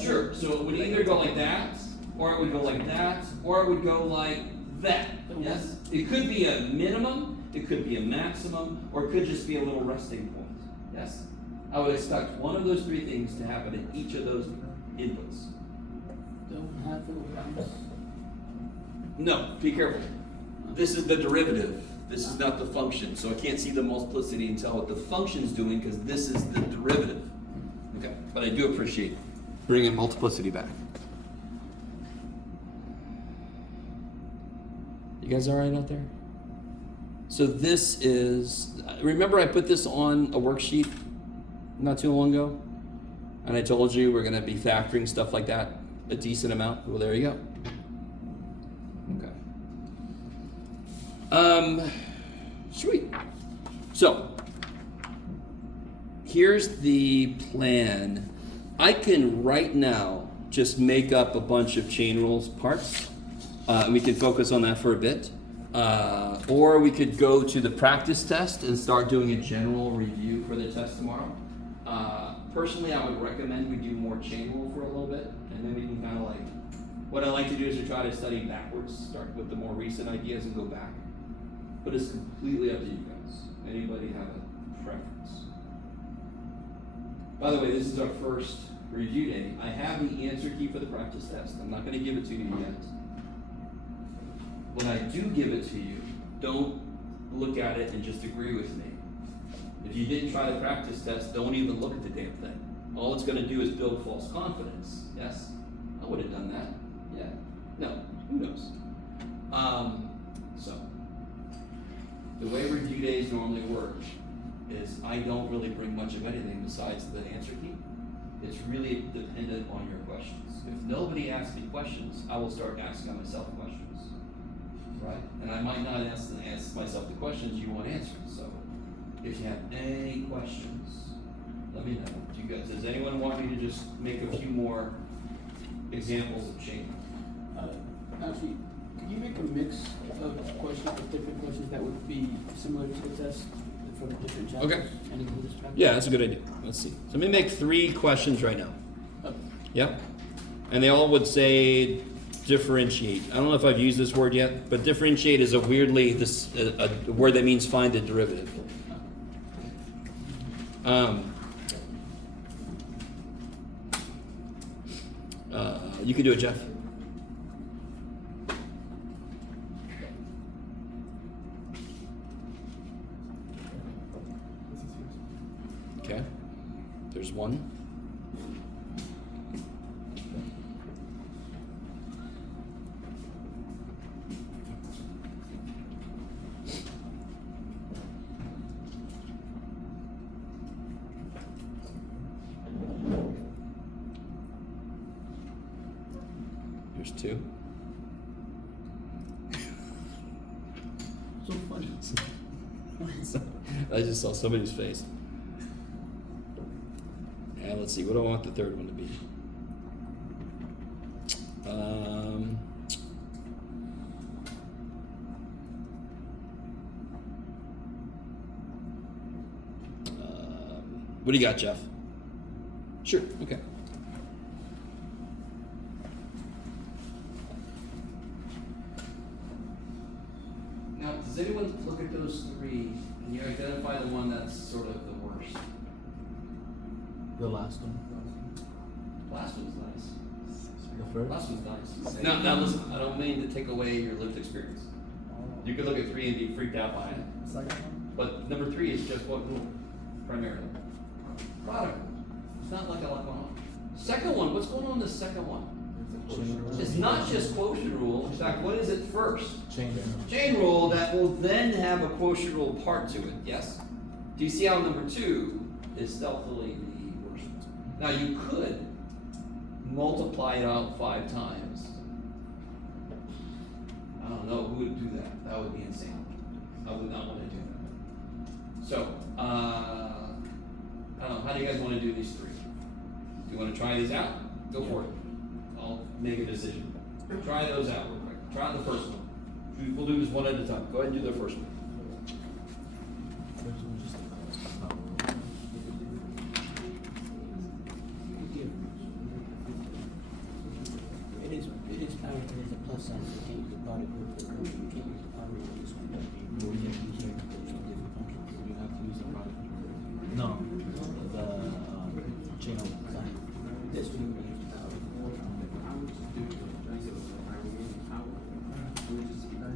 Sure. So it would either go like that, or it would go like that, or it would go like that, yes? It could be a minimum, it could be a maximum, or it could just be a little resting point, yes? I would expect one of those three things to happen in each of those inputs. Don't have little rounds. No, be careful. This is the derivative. This is not the function, so I can't see the multiplicity and tell what the function's doing because this is the derivative. Okay, but I do appreciate bringing multiplicity back. You guys all right out there? So this is, remember I put this on a worksheet not too long ago? And I told you we're gonna be factoring stuff like that, a decent amount. Well, there you go. Okay. Sweet. So, here's the plan. I can right now just make up a bunch of chain rules parts. And we can focus on that for a bit. Or we could go to the practice test and start doing a general review for the test tomorrow. Personally, I would recommend we do more chain rule for a little bit, and then we can kind of like, what I like to do is to try to study backwards, start with the more recent ideas and go back. But it's completely up to you guys. Anybody have a preference? By the way, this is our first review day. I have the answer key for the practice test. I'm not going to give it to you yet. When I do give it to you, don't look at it and just agree with me. If you didn't try the practice test, don't even look at the damn thing. All it's going to do is build false confidence. Yes? I would have done that. Yeah. No. Who knows? So, the way review days normally work is I don't really bring much of anything besides the answer key. It's really dependent on your questions. If nobody asks me questions, I will start asking myself questions. Right? And I might not ask myself the questions you want answered. So, if you have any questions, let me know. Does anyone want me to just make a few more examples of chain? Actually, could you make a mix of questions, of different questions that would be similar to the test from different chapters? Okay. And include this practice? Yeah, that's a good idea. Let's see. So let me make 3 questions right now. Okay. Yep. And they all would say differentiate. I don't know if I've used this word yet, but differentiate is a weirdly a word that means find the derivative. You can do it, Jeff. Okay. There's one. There's 2. So funny. I just saw somebody's face. And let's see, what do I want the third one to be? What do you got, Jeff? Sure, okay. Now, does anyone look at those 3 and you identify the one that's sort of the worst? The last one. Last one's nice. The first. Last one's nice. Now listen, I don't mean to take away your lived experience. You could look at 3 and be freaked out by it. Second one? But number 3 is just what rule, primarily? Product. It's not like a lot going on. Second one, what's going on in the second one? It's not just quotient rule. In fact, what is it first? Chain rule. Chain rule that will then have a quotient rule part to it, yes? Do you see how number 2 is stealthily the worst? Now you could multiply it out 5 times. I don't know who would do that. That would be insane. I would not want to do that. So, I don't know, how do you guys want to do these 3? Do you want to try these out? Go for it. I'll make a decision. Try those out real quick. Try the first one. We'll do this one at a time. Go ahead and do the first one. First one just the power rule. It is power, it is a plus sign, so you can't use the product with the curve, you can't use the power rule, this one. Or you can use the different functions, you have to use the product. No, the chain of design. This one, we use the power. I would just do it. I would use the power. It would just be great.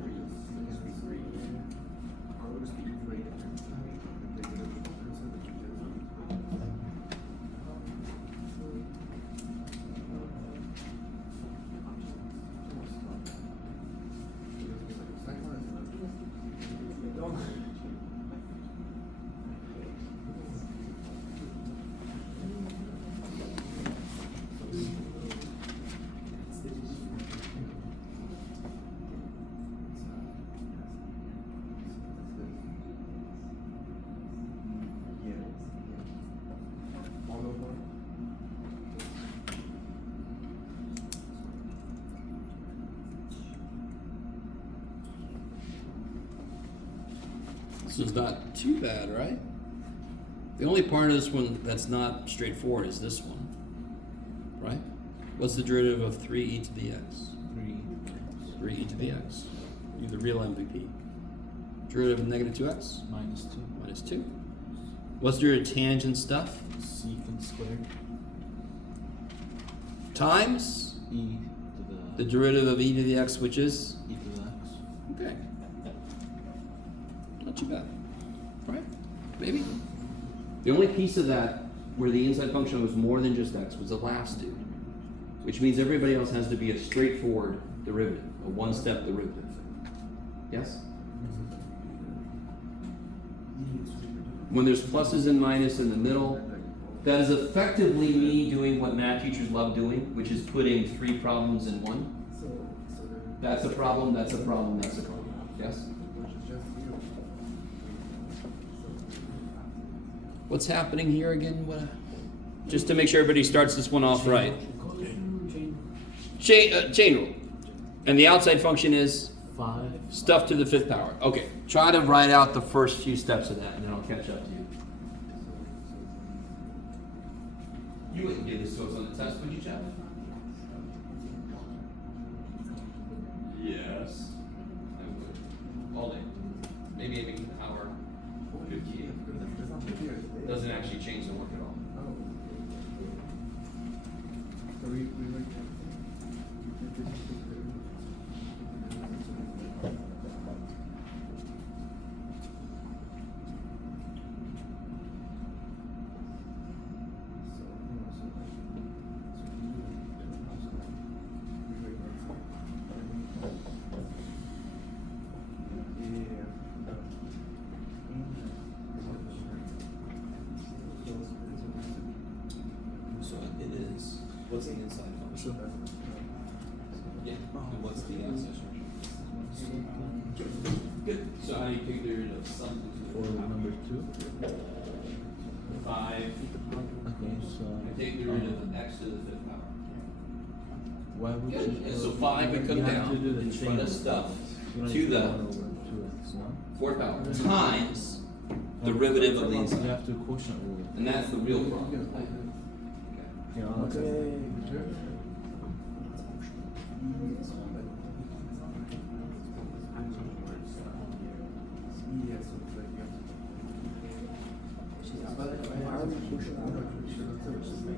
Or it would just be great. This is not too bad, right? The only part of this one that's not straightforward is this one, right? What's the derivative of 3e to the x? 3e to the x. You're the real MVP. Derivative of negative 2x? Minus 2. Minus 2. What's your tangent stuff? Secant squared. Times E the to derivative of e to the x, which is? the, e to the x. Okay. Not too bad. Right? Maybe. The only piece of that where the inside function was more than just x was the last dude. Which means everybody else has to be a straightforward derivative, a one-step derivative. Yes? When there's pluses and minuses in the middle, that is effectively me doing what math teachers love doing, which is putting 3 problems in one. That's a problem, that's a problem, that's a problem. Yes? What's happening here again? What? Just to make sure everybody starts this one off right. Chain rule. And the outside function is 5. stuff to the 5th power. Okay, try to write out the first few steps of that and then I'll catch up to you. You wouldn't give this to us on the test, would you, Chad? Yes. I would. All day. Maybe an hour. 58. Doesn't actually change the work at all. So it is, what's the inside function? Yeah, and what's the outside function? Good. So how do you take the derivative of something to Or the 5th power? number 2. 5. Okay, so. I take the derivative of x to the 5th power. Why would Good. you? And so 5 would come you have down to do the in chain front of rule. stuff You don't to need the 1 over 2x, no? 4th power times derivative of the You inside. have to quotient rule. And that's the real problem. Here, I'll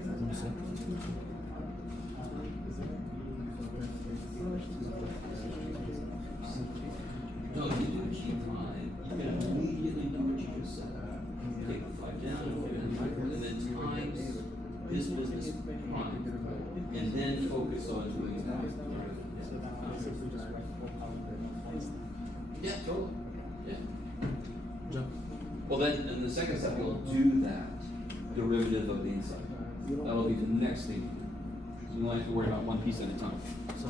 One second. No, if you do keep line, you can immediately know what you just said. Take the 5 down, and then times this business prime, and then focus on doing that. Yeah, totally. Yeah. Jump. Well, then, in the second step, you'll do that derivative of the inside. That'll be the next thing. You only have to worry about one piece at a time. So,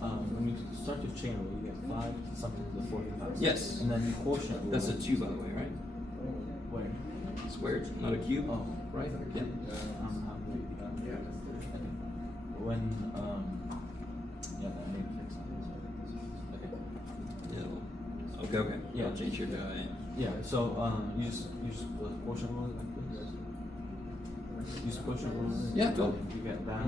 when you start your chain rule, you get 5 something to the 45. Yes. And then you quotient rule. That's a 2, by the way, right? Where? Squared, not a cube. Oh, Right. Yeah. When, yeah, that made fix Yeah. Okay. Okay. Yeah. I'll change your guy. Yeah, so, you just quotient rule like this. Use quotient rule. Yeah, totally. You get that,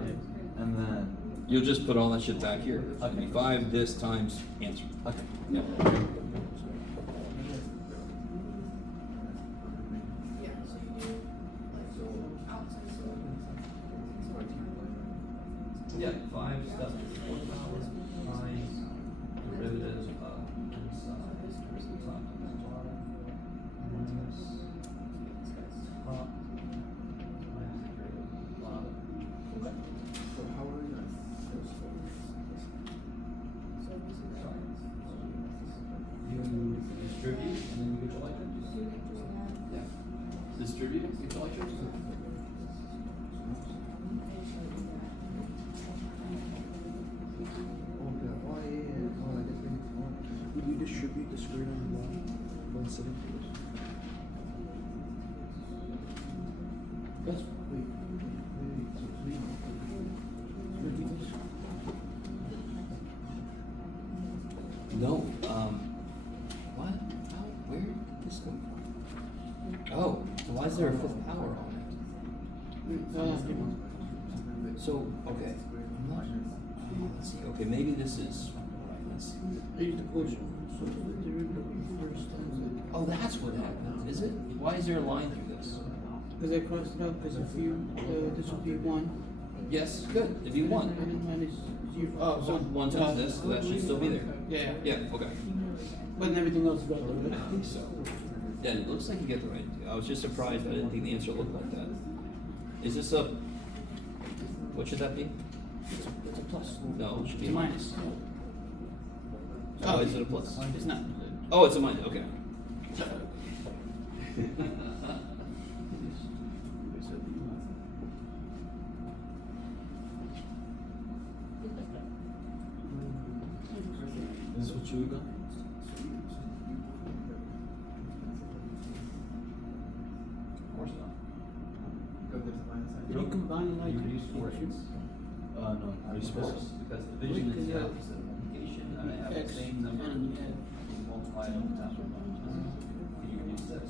and then You'll just put all that shit back here. It'll be 5 this times answer. Okay. Yeah. Yeah, 5 stuff. 4 powers, times derivative of size. Where's the top and the bottom? Minus top minus derivative of bottom. Okay. So how are you guys? You distribute and then you get your lectures? Yeah. Distribute, you get your lectures? Would you distribute the square root of 170? Yes. Wait, so 3. No, what? How, where did this come from? Oh, so why is there a 5th power on it? So, okay, I'm not, let's see, okay, maybe this is, let's see. Use the quotient. So the derivative of first times it. Oh, that's what happened, is it? Why is there a line through this? Because I crossed it out, because if you, this would be 1. Yes, good, if you want. And then minus 0. Oh, So 1 times this, so that should still be there. Yeah. Yeah, okay. But then everything else is right there, I right? think so. Yeah, it looks like you get the right, I was just surprised, I didn't think the answer looked like that. Is this a, what should that be? It's a plus. No, it should be It's a minus. Oh, is it a plus? It's not. Oh, it's a minus, okay. Is this what you got? Of course not. Because there's a minus sign. If you combine like. You reduce forces. No. Are you supposed to? Because division is Because, the opposite of multiplication, and I have the X same number, and you add. you multiply it on the top of it. Can you reduce this?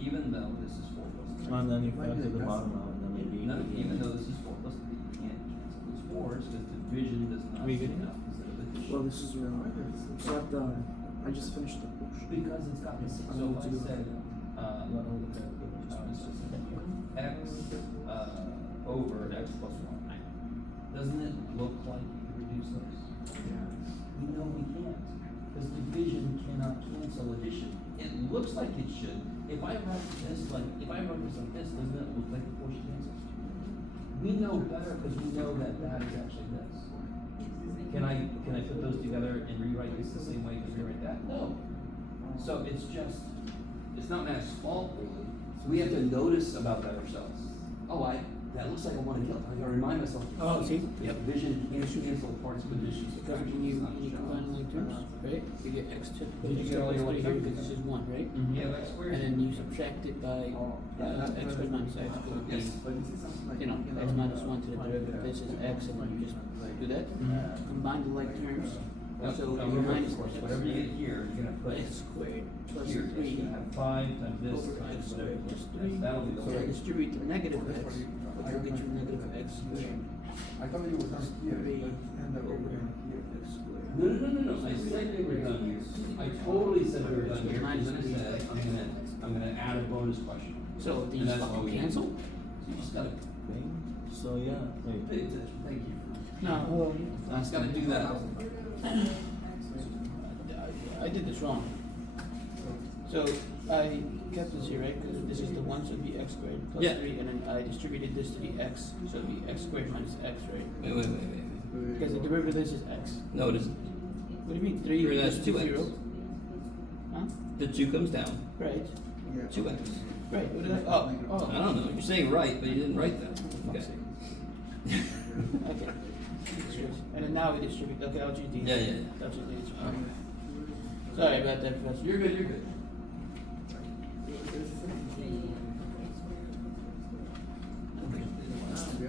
Even though this is 4 plus 3. And then you factor the bottom out, and then maybe. No, even though this is 4 plus 3, you can't cancel those 4s because division does not We see could- the opposite of addition. Well, this is wrong. So I've done. I just finished the portion. Because it's got this, so if I said, x, over x plus 1, doesn't it look like you can reduce those? We know we can't, because division cannot cancel addition. It looks like it should. If I write this like, if I write this like this, doesn't it look like the portion cancels? We know better because we know that that is actually this. Can I put those together and rewrite this the same way you rewrite that? No. So it's just, it's not Matt's fault really. So we have to notice about that ourselves. Oh, that looks like I want to kill it. I gotta remind myself. Oh, see? Yep. Division can't cancel parts of addition. Because when you combine like terms, right? You get x to. Did you get all your here terms? because this is 1, right? Yeah, x squared. And then you subtract it by x squared minus x squared. Yes. But is it something like? You know, x minus 1 to the derivative. This is x, and then you just do that. Combine the like terms. Yep. So Now, you remember, minus of course, whatever you get here, you're gonna put x squared plus here. You're 3 gonna have 5 times this over times x whatever. squared plus 3. That'll be the So way. distribute the negative x, but you'll get your negative x squared I thought you were done here, but end up over here. x squared. No. I said they were done here. I totally said we were done here. And then I said, I'm gonna add a bonus question. So And these that's all we fucking did. cancel? So you just gotta So yeah, wait. pay attention. Thank you. No, hold on. I just gotta do that. I did this wrong. So I kept this here, right? Because this is the 1, so it'd be x squared plus Yeah. 3, and then I distributed this to be x, so it'd be x squared minus x, right? Wait. Because the derivative of this is x. No, it isn't. What do you mean? 3 Here, that's plus 2x. 0? Huh? The 2 comes down. Right. 2x. Right. What did I? Oh. I don't know. You're saying right, but you didn't write that. Okay. Okay. And then now we distribute. Okay, I'll choose these. Yeah. I'll choose these. Sorry about that, Professor. You're good.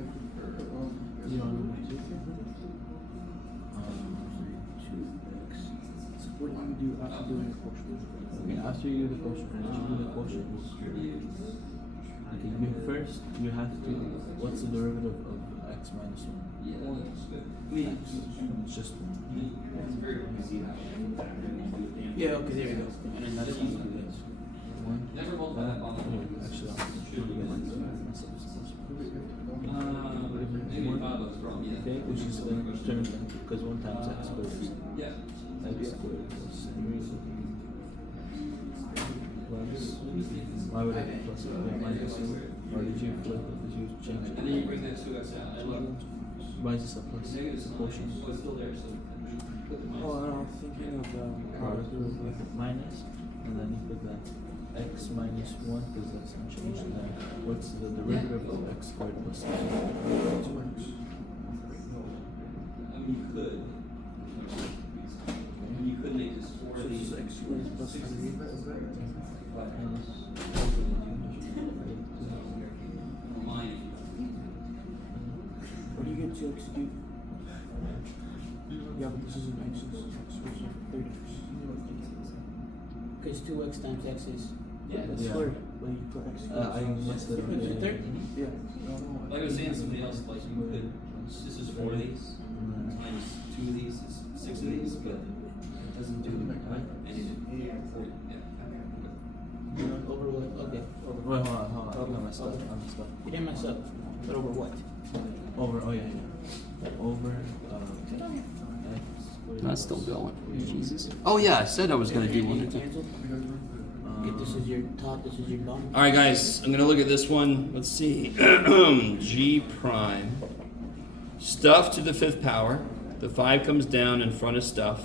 You want number 2? 2x. So what do you do after doing the quotient? Okay, after you do the quotient, once you do the quotient, okay, first you have to, what's the derivative of x minus 1. Yeah, that's good. I mean, It's just it's very easy. Yeah, okay, there you go. And then that's easy to do this. 1. Never multiply that by Actually, maybe 5 is wrong, yeah. okay, which is then turned into, because 1 times x squared is Yeah. x squared plus 3 plus, why would I do plus? Yeah, minus 2. Or did you flip it? Did you change And then you it? bring that 2x out. I love it. Why is this a plus? Negative sign. Quotient. Oh, it's still there, so put the minus. Oh, I'm thinking of the Product with minus, and then you put that x minus 1, because that's unchanged. And then what's the derivative of x squared plus 2? I mean, you could. You could make this 4 of these. x squared plus 3. Minus. Mine. What do you get 2x cubed? Yeah, but this is an x, so it's 30x. Because 2x times x is. Yeah, that's Yeah. Squared, but you put x cubed. I messed it up. Is it 30? Yeah. like I was saying, something else, like you could, this is 4 of these, times 2 of these is 6 of these, but it doesn't do anything. Yeah. Over what? Okay. Over. Wait, hold on. I messed up. You didn't mess up. But over what? Over, oh yeah. Over, x squared. That's still going. Jesus. Oh yeah, I said I was gonna do one or two. Cancel. If this is your top, this is your bottom. All right, guys, I'm gonna look at this one. Let's see. G prime. Stuff to the 5th power. The 5 comes down in front of stuff.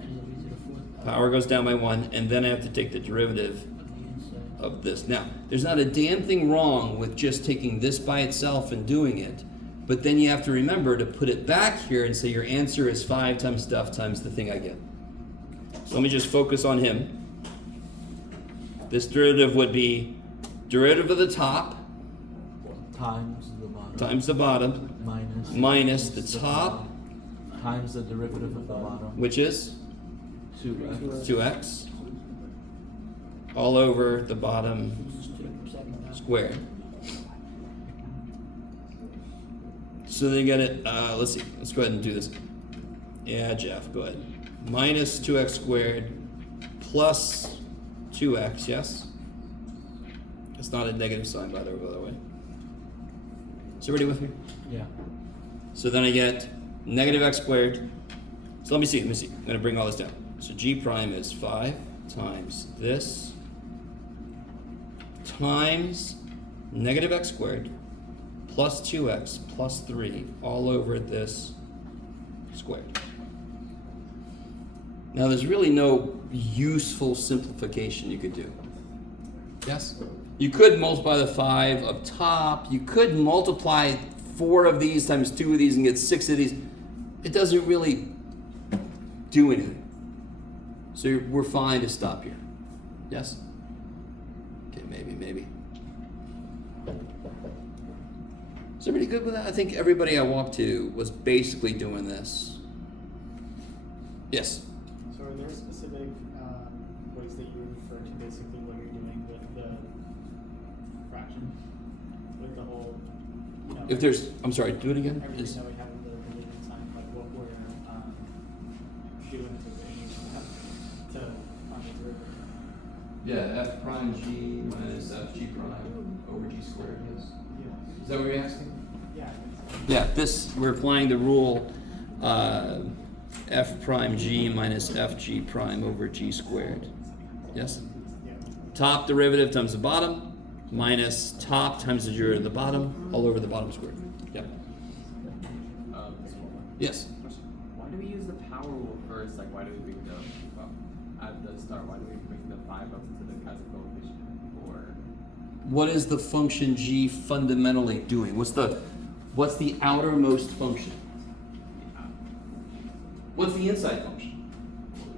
And it'll be to the 4th. Power goes down by 1, and then I have to take the derivative On the inside. of this. Now, there's not a damn thing wrong with just taking this by itself and doing it, but then you have to remember to put it back here and say your answer is 5 times stuff times the thing I get. So let me just focus on him. This derivative would be derivative of the top Times the bottom. times the bottom minus the top, times the derivative of the bottom. which is 2x. 2x, all over the bottom This is 2 per second. squared. So then you get it, let's see, let's go ahead and do this. Yeah, Jeff, go ahead. Minus 2x squared plus 2x, yes? It's not a negative sign, by the way. Is everybody with me? Yeah. So then I get negative x squared. So let me see. I'm gonna bring all this down. So G prime is 5 times this times negative x squared plus 2x plus 3 all over this squared. Now there's really no useful simplification you could do. Yes? You could multiply the 5 up top. You could multiply 4 of these times 2 of these and get 6 of these. It doesn't really do anything. So we're fine to stop here. Yes? Okay, maybe. Is everybody good with that? I think everybody I walked to was basically doing this. Yes? So are there specific ways that you refer to basically what you're doing with the fraction? With the whole, you know, If there's, I'm sorry, do it again? everything Is- that we have in the division sign, like what we're doing to on the derivative. Yeah, f prime g minus f g prime over g squared, yes. Yeah. Is that what you're asking? Yeah. Yeah, this, we're applying the rule f prime g minus f g prime over g squared. Yes? Yeah. Top derivative times the bottom minus top times the derivative of the bottom all over the bottom squared. Yep. Yes. Why do we use the power rule first? Like, why do we bring the, well, at the start, why do we bring the 5 up to the as a coefficient? Or, What is the function g fundamentally doing? What's the outermost function? What's the inside function?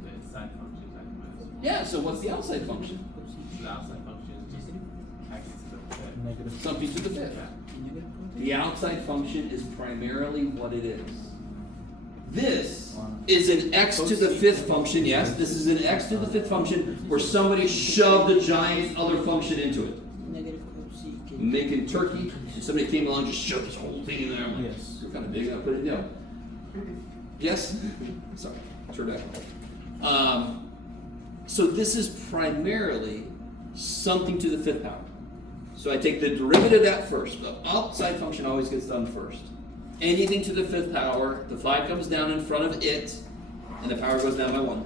the inside function is like minus 1. Yeah, so what's the outside function? So the outside function is just x to the fifth. Negative. Something to the fifth. The outside function is primarily what it is. This is an x to the 5th function, yes? This is an x to the 5th function where somebody shoved a giant other function into it. Negative cosecant. making turkey, and somebody came along and just shoved this whole thing in there. I'm like, Yes. you're kind of big, I'll put it down. Yes? Sorry, turn back. So this is primarily something to the fifth power. So I take the derivative of that first. The outside function always gets done first. Anything to the fifth power, the 5 comes down in front of it, and the power goes down by 1,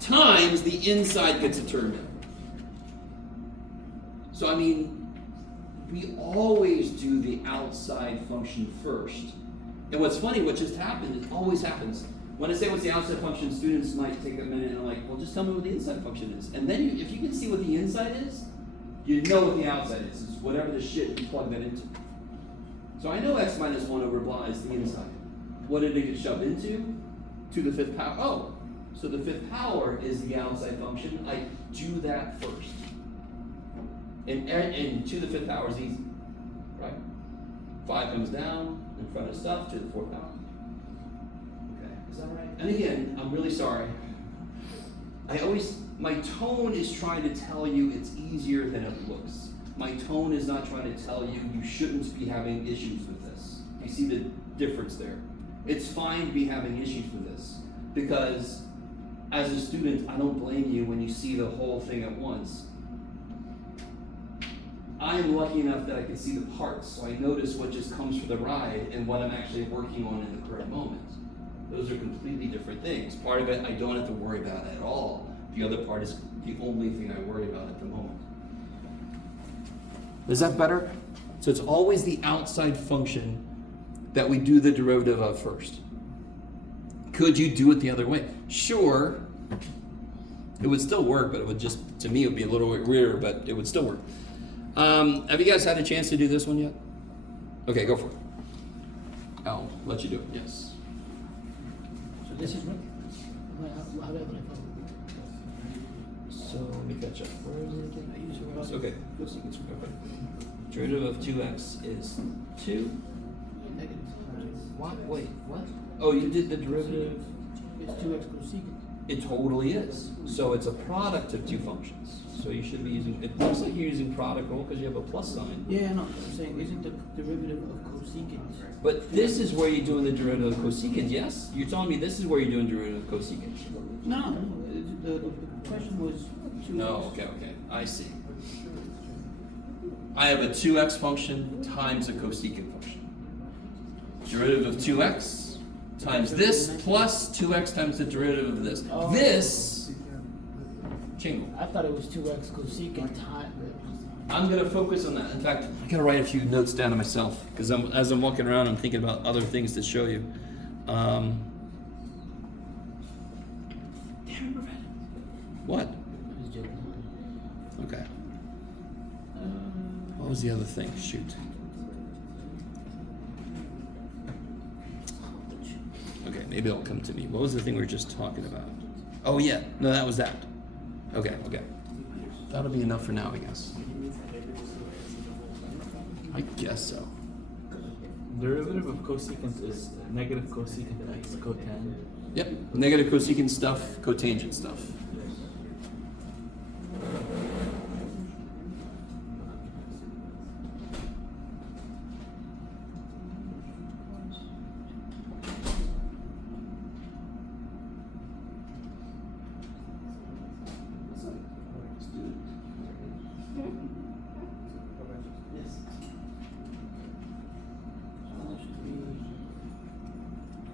times the inside gets a term in. So I mean, we always do the outside function first. And what's funny, what just happened, it always happens. When I say what's the outside function, students might take a minute and like, well, just tell me what the inside function is. And then if you can see what the inside is, you know what the outside is. It's whatever the shit you plug that into. So I know x minus 1 over blah is the inside. What did it get shoved into? To the fifth power. Oh, so the fifth power is the outside function. I do that first. And to the fifth power is easy, right? 5 comes down in front of stuff to the fourth power. Okay, is that right? And again, I'm really sorry. My tone is trying to tell you it's easier than it looks. My tone is not trying to tell you you shouldn't be having issues with this. You see the difference there? It's fine to be having issues with this because as a student, I don't blame you when you see the whole thing at once. I am lucky enough that I can see the parts, so I notice what just comes for the ride and what I'm actually working on in the current moment. Those are completely different things. Part of it I don't have to worry about at all. The other part is the only thing I worry about at the moment. Is that better? So it's always the outside function that we do the derivative of first. Could you do it the other way? Sure. It would still work, but it would just, to me, it would be a little bit weirder, but it would still work. Have you guys had a chance to do this one yet? Okay, go for it. I'll let you do it. Yes. So this is what? How do I follow? So let me catch up. Where is it again? I use it where Okay. Derivative of 2x is 2. negative. What? Wait, what? Oh, you did the derivative? It's 2x cosecant. It totally is. So it's a product of two functions. So you should be using, it looks like you're using product rule because you have a plus sign. Yeah, no, I'm saying, isn't the derivative of cosecant? But this is where you're doing the derivative of cosecant, yes? You're telling me this is where you're doing derivative of cosecant. No, the question was 2x. No, okay, I see. I have a 2x function times a cosecant function. Derivative of 2x times this plus 2x times the derivative of this. Oh. This, jingle. I thought it was 2x cosecant time. I'm gonna focus on that. In fact, I gotta write a few notes down to myself because as I'm walking around, I'm thinking about other things to show you. What? Okay. What was the other thing? Shoot. Okay, maybe it'll come to me. What was the thing we were just talking about? Oh yeah, no, that was that. Okay. That'll be enough for now, I guess. I guess so. Derivative of cosecant is negative cosecant x cotan. Yep, negative cosecant stuff, cotangent stuff.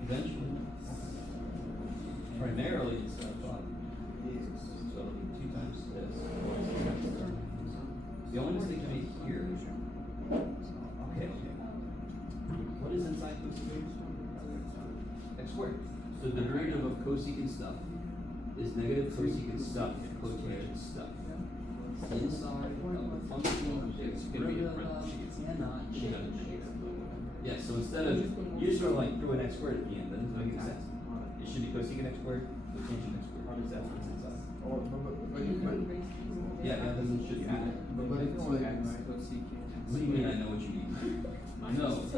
Eventually, primarily it's so 2 times this. The only mistake to make here. Okay. What is inside cosecant? X squared. So the derivative of cosecant stuff is negative cosecant stuff, cotangent stuff. Inside of the function, it's going to be a parentheses. Yeah, so instead of, you just sort of like threw an x squared at the end, that doesn't make any sense. It should be cosecant x squared, cotangent x squared, because that's what's inside. Yeah, that doesn't, should be there. But if you want x cosecant. What do you mean I know what you mean? I know.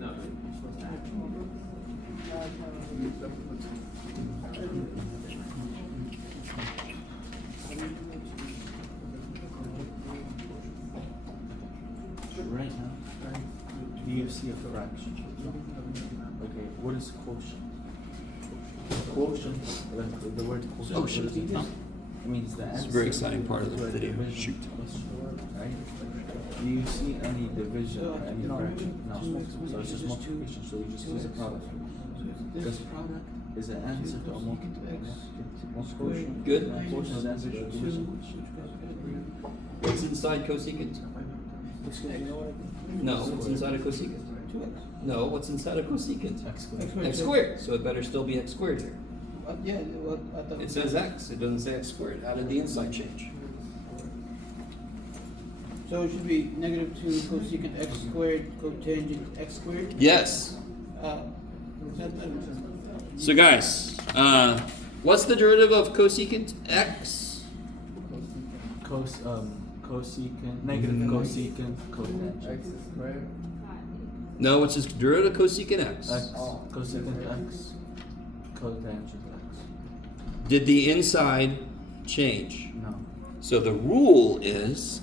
No. see a fraction. Okay, what is quotient? Quotient, the word quotient. Oh, shit. what does it mean? It means the It's a answer very exciting part of the to a video. division Shoot. question, right? Do you see any division or any fraction? No. So it's just multiplication, so you just use a product. Because product is an answer to a multiplication. Good. Quotient is the answer to a division. What's inside cosecant? No, what's inside a cosecant? No, what's inside a cosecant? X squared. X squared, so it better still be x squared here. Yeah, well, I thought. It says x, it doesn't say x squared. How did the inside change? So it should be negative 2 cosecant x squared cotangent x squared. Yes. That- So guys, what's the derivative of cosecant x? Cosecant, negative cosecant, cotangent. No, what's this derivative of cosecant x? X, cosecant x, cotangent x. Did the inside change? No. So the rule is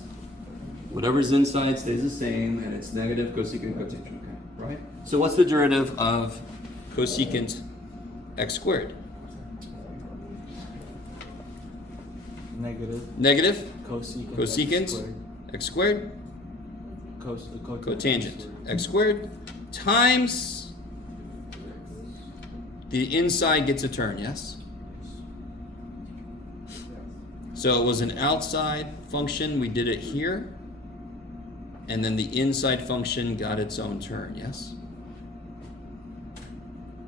whatever's inside stays the same, and it's negative cosecant cotangent. Okay, right? So what's the derivative of cosecant x squared? Negative Negative cosecant, cosecant x squared cotangent x squared times the inside gets a turn, yes? So it was an outside function, we did it here, and then the inside function got its own turn, yes?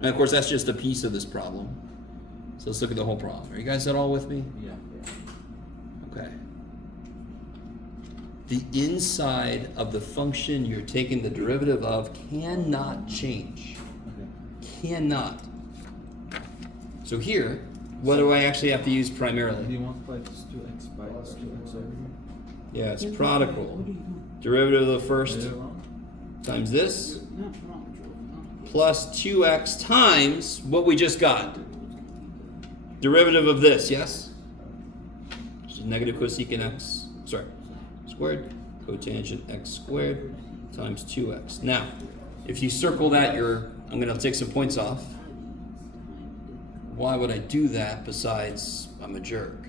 And of course that's just a piece of this problem. So let's look at the whole problem. Are you guys at all with me? Yeah. Okay. The inside of the function you're taking the derivative of cannot change. Okay. Cannot. So here, what do I actually have to use Do primarily? you multiply this 2x by this 2x over here? Yeah, it's product rule. Derivative of the first Is it wrong? times this No, wrong. plus 2x times what we just got. Derivative of this, yes? Which is negative cosecant x, sorry, squared, cotangent x squared times 2x. Now, if you circle that, I'm going to take some points off. Why would I do that besides I'm a jerk?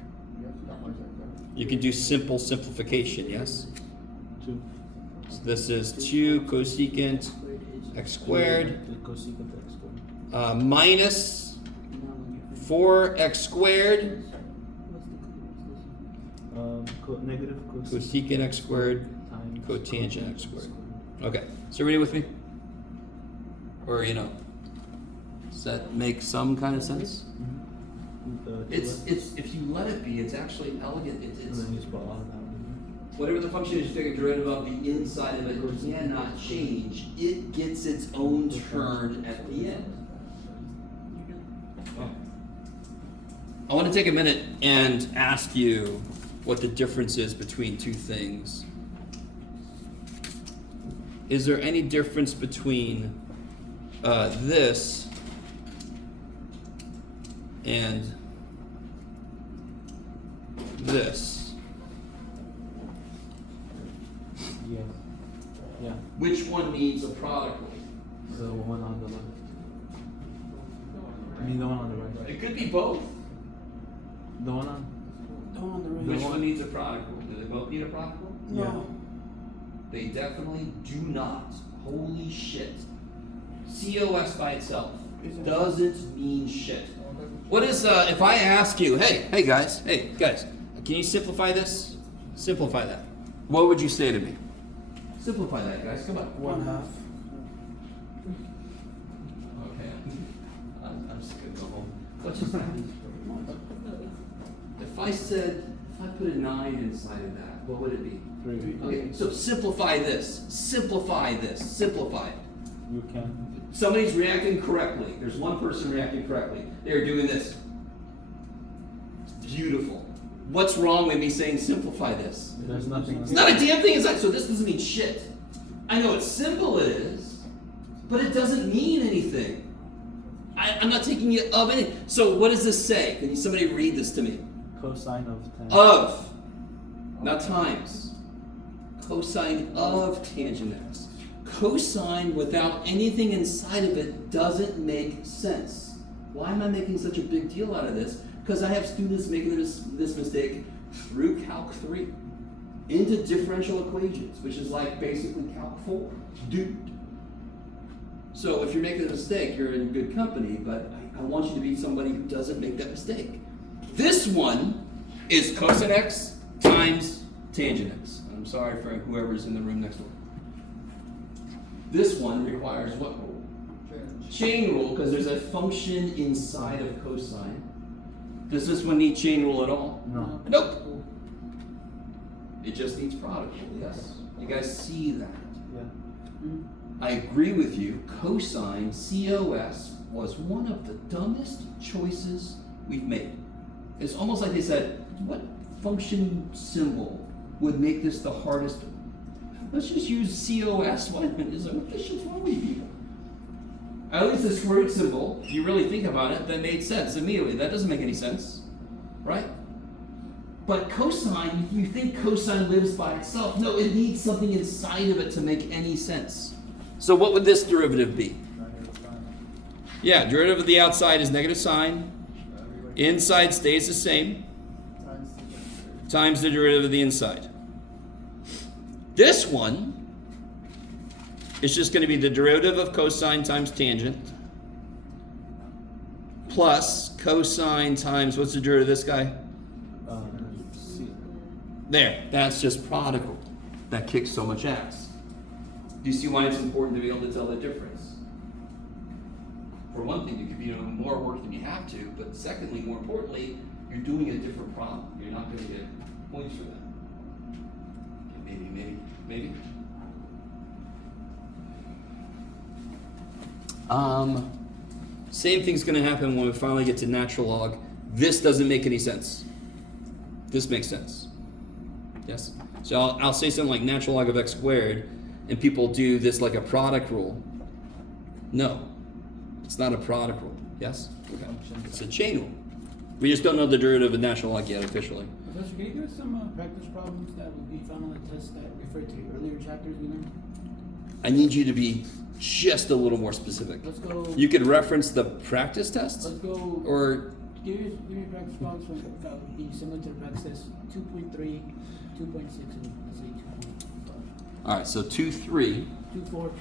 You can do simple simplification, yes? 2. So this is 2 cosecant x squared Cosecant x squared. minus 4x squared Negative cosecant x squared times cotangent x squared. Okay, so everybody with me? Or, does that make some kind of sense? It's if you let it be, it's actually elegant. And It's then you just put all of that. whatever the function is, you take a derivative of the inside of it cannot change. It gets its own turn at the end. I want to take a minute and ask you what the difference is between two things. Is there any difference between this and this? Yeah. Yeah. Which one needs a product rule? The one on the left. I mean the one on the right. It could be both. The one on. The one on the right. Which one needs a product rule? Do they both need a product rule? No. They definitely do not. Holy shit. COS by itself doesn't mean shit. What is, if I ask you, hey guys, can you simplify this? Simplify that. What would you say to me? Simplify that, guys, come on. 1/2. Okay. I'm just gonna go home. What's just if I put a 9 inside of that, what would it be? 3. Okay, so simplify this. Simplify this. Simplify it. You can. Somebody's reacting correctly. There's one person reacting correctly. They're doing this. It's beautiful. What's wrong with me saying simplify this? There's nothing. It's not a damn thing inside, so this doesn't mean shit. I know it's simple it is, but it doesn't mean anything. I'm not taking it of any. So what does this say? Can somebody read this to me? Cosine of 10. Of, not times. Cosine of tangent x. Cosine without anything inside of it doesn't make sense. Why am I making such a big deal out of this? Because I have students making this mistake through Calc 3 into differential equations, which is like basically Calc 4. Dude. So if you're making a mistake, you're in good company, but I want you to be somebody who doesn't make that mistake. This one is cosine x times tangent x. I'm sorry for whoever's in the room next door. This one requires what rule? Chain rule, because there's a function inside of cosine. Does this one need chain rule at all? No. Nope. It just needs product rule, yes? You guys see that? Yeah. I agree with you. Cosine, COS, was one of the dumbest choices we've made. It's almost like they said, what function symbol would make this the hardest? Let's just use COS. What the shit's wrong with you? At least the square root symbol, if you really think about it, that made sense immediately. That doesn't make any sense, right? But cosine, you think cosine lives by itself. No, it needs something inside of it to make any sense. So what would this derivative be? Yeah, derivative of the outside is negative sine. Inside stays the same. Times the derivative of the inside. This one is just going to be the derivative of cosine times tangent plus cosine times, what's the derivative of this guy? C. There, that's just product rule. That kicks so much ass. Do you see why it's important to be able to tell the difference? For one thing, you could be doing more work than you have to, but secondly, more importantly, you're doing a different problem. You're not going to get points for that. Okay, maybe. Same thing's going to happen when we finally get to natural log. This doesn't make any sense. This makes sense. Yes? So I'll say something like natural log of x squared, and people do this like a product rule. No, it's not a product rule. Yes? Okay. It's a chain rule. We just don't know the derivative of natural log yet officially. Professor, can you give us some practice problems that would be found on the test that refer to earlier chapters we learned? I need you to be just a little more specific. Let's go. You could reference the practice tests? Let's go. Or Give me practice problems that would be similar to the practice test 2.3, 2.6, and let's say 2.5. alright, so 2.3. 2.4,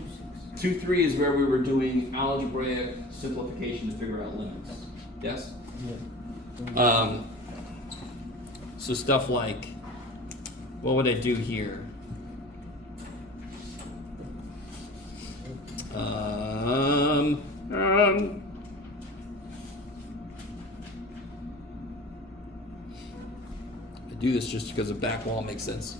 2.6. 2.3 is where we were doing algebraic simplification to figure out limits. Yes? Yeah. So stuff like, what would I do here? I do this just because the back wall makes sense.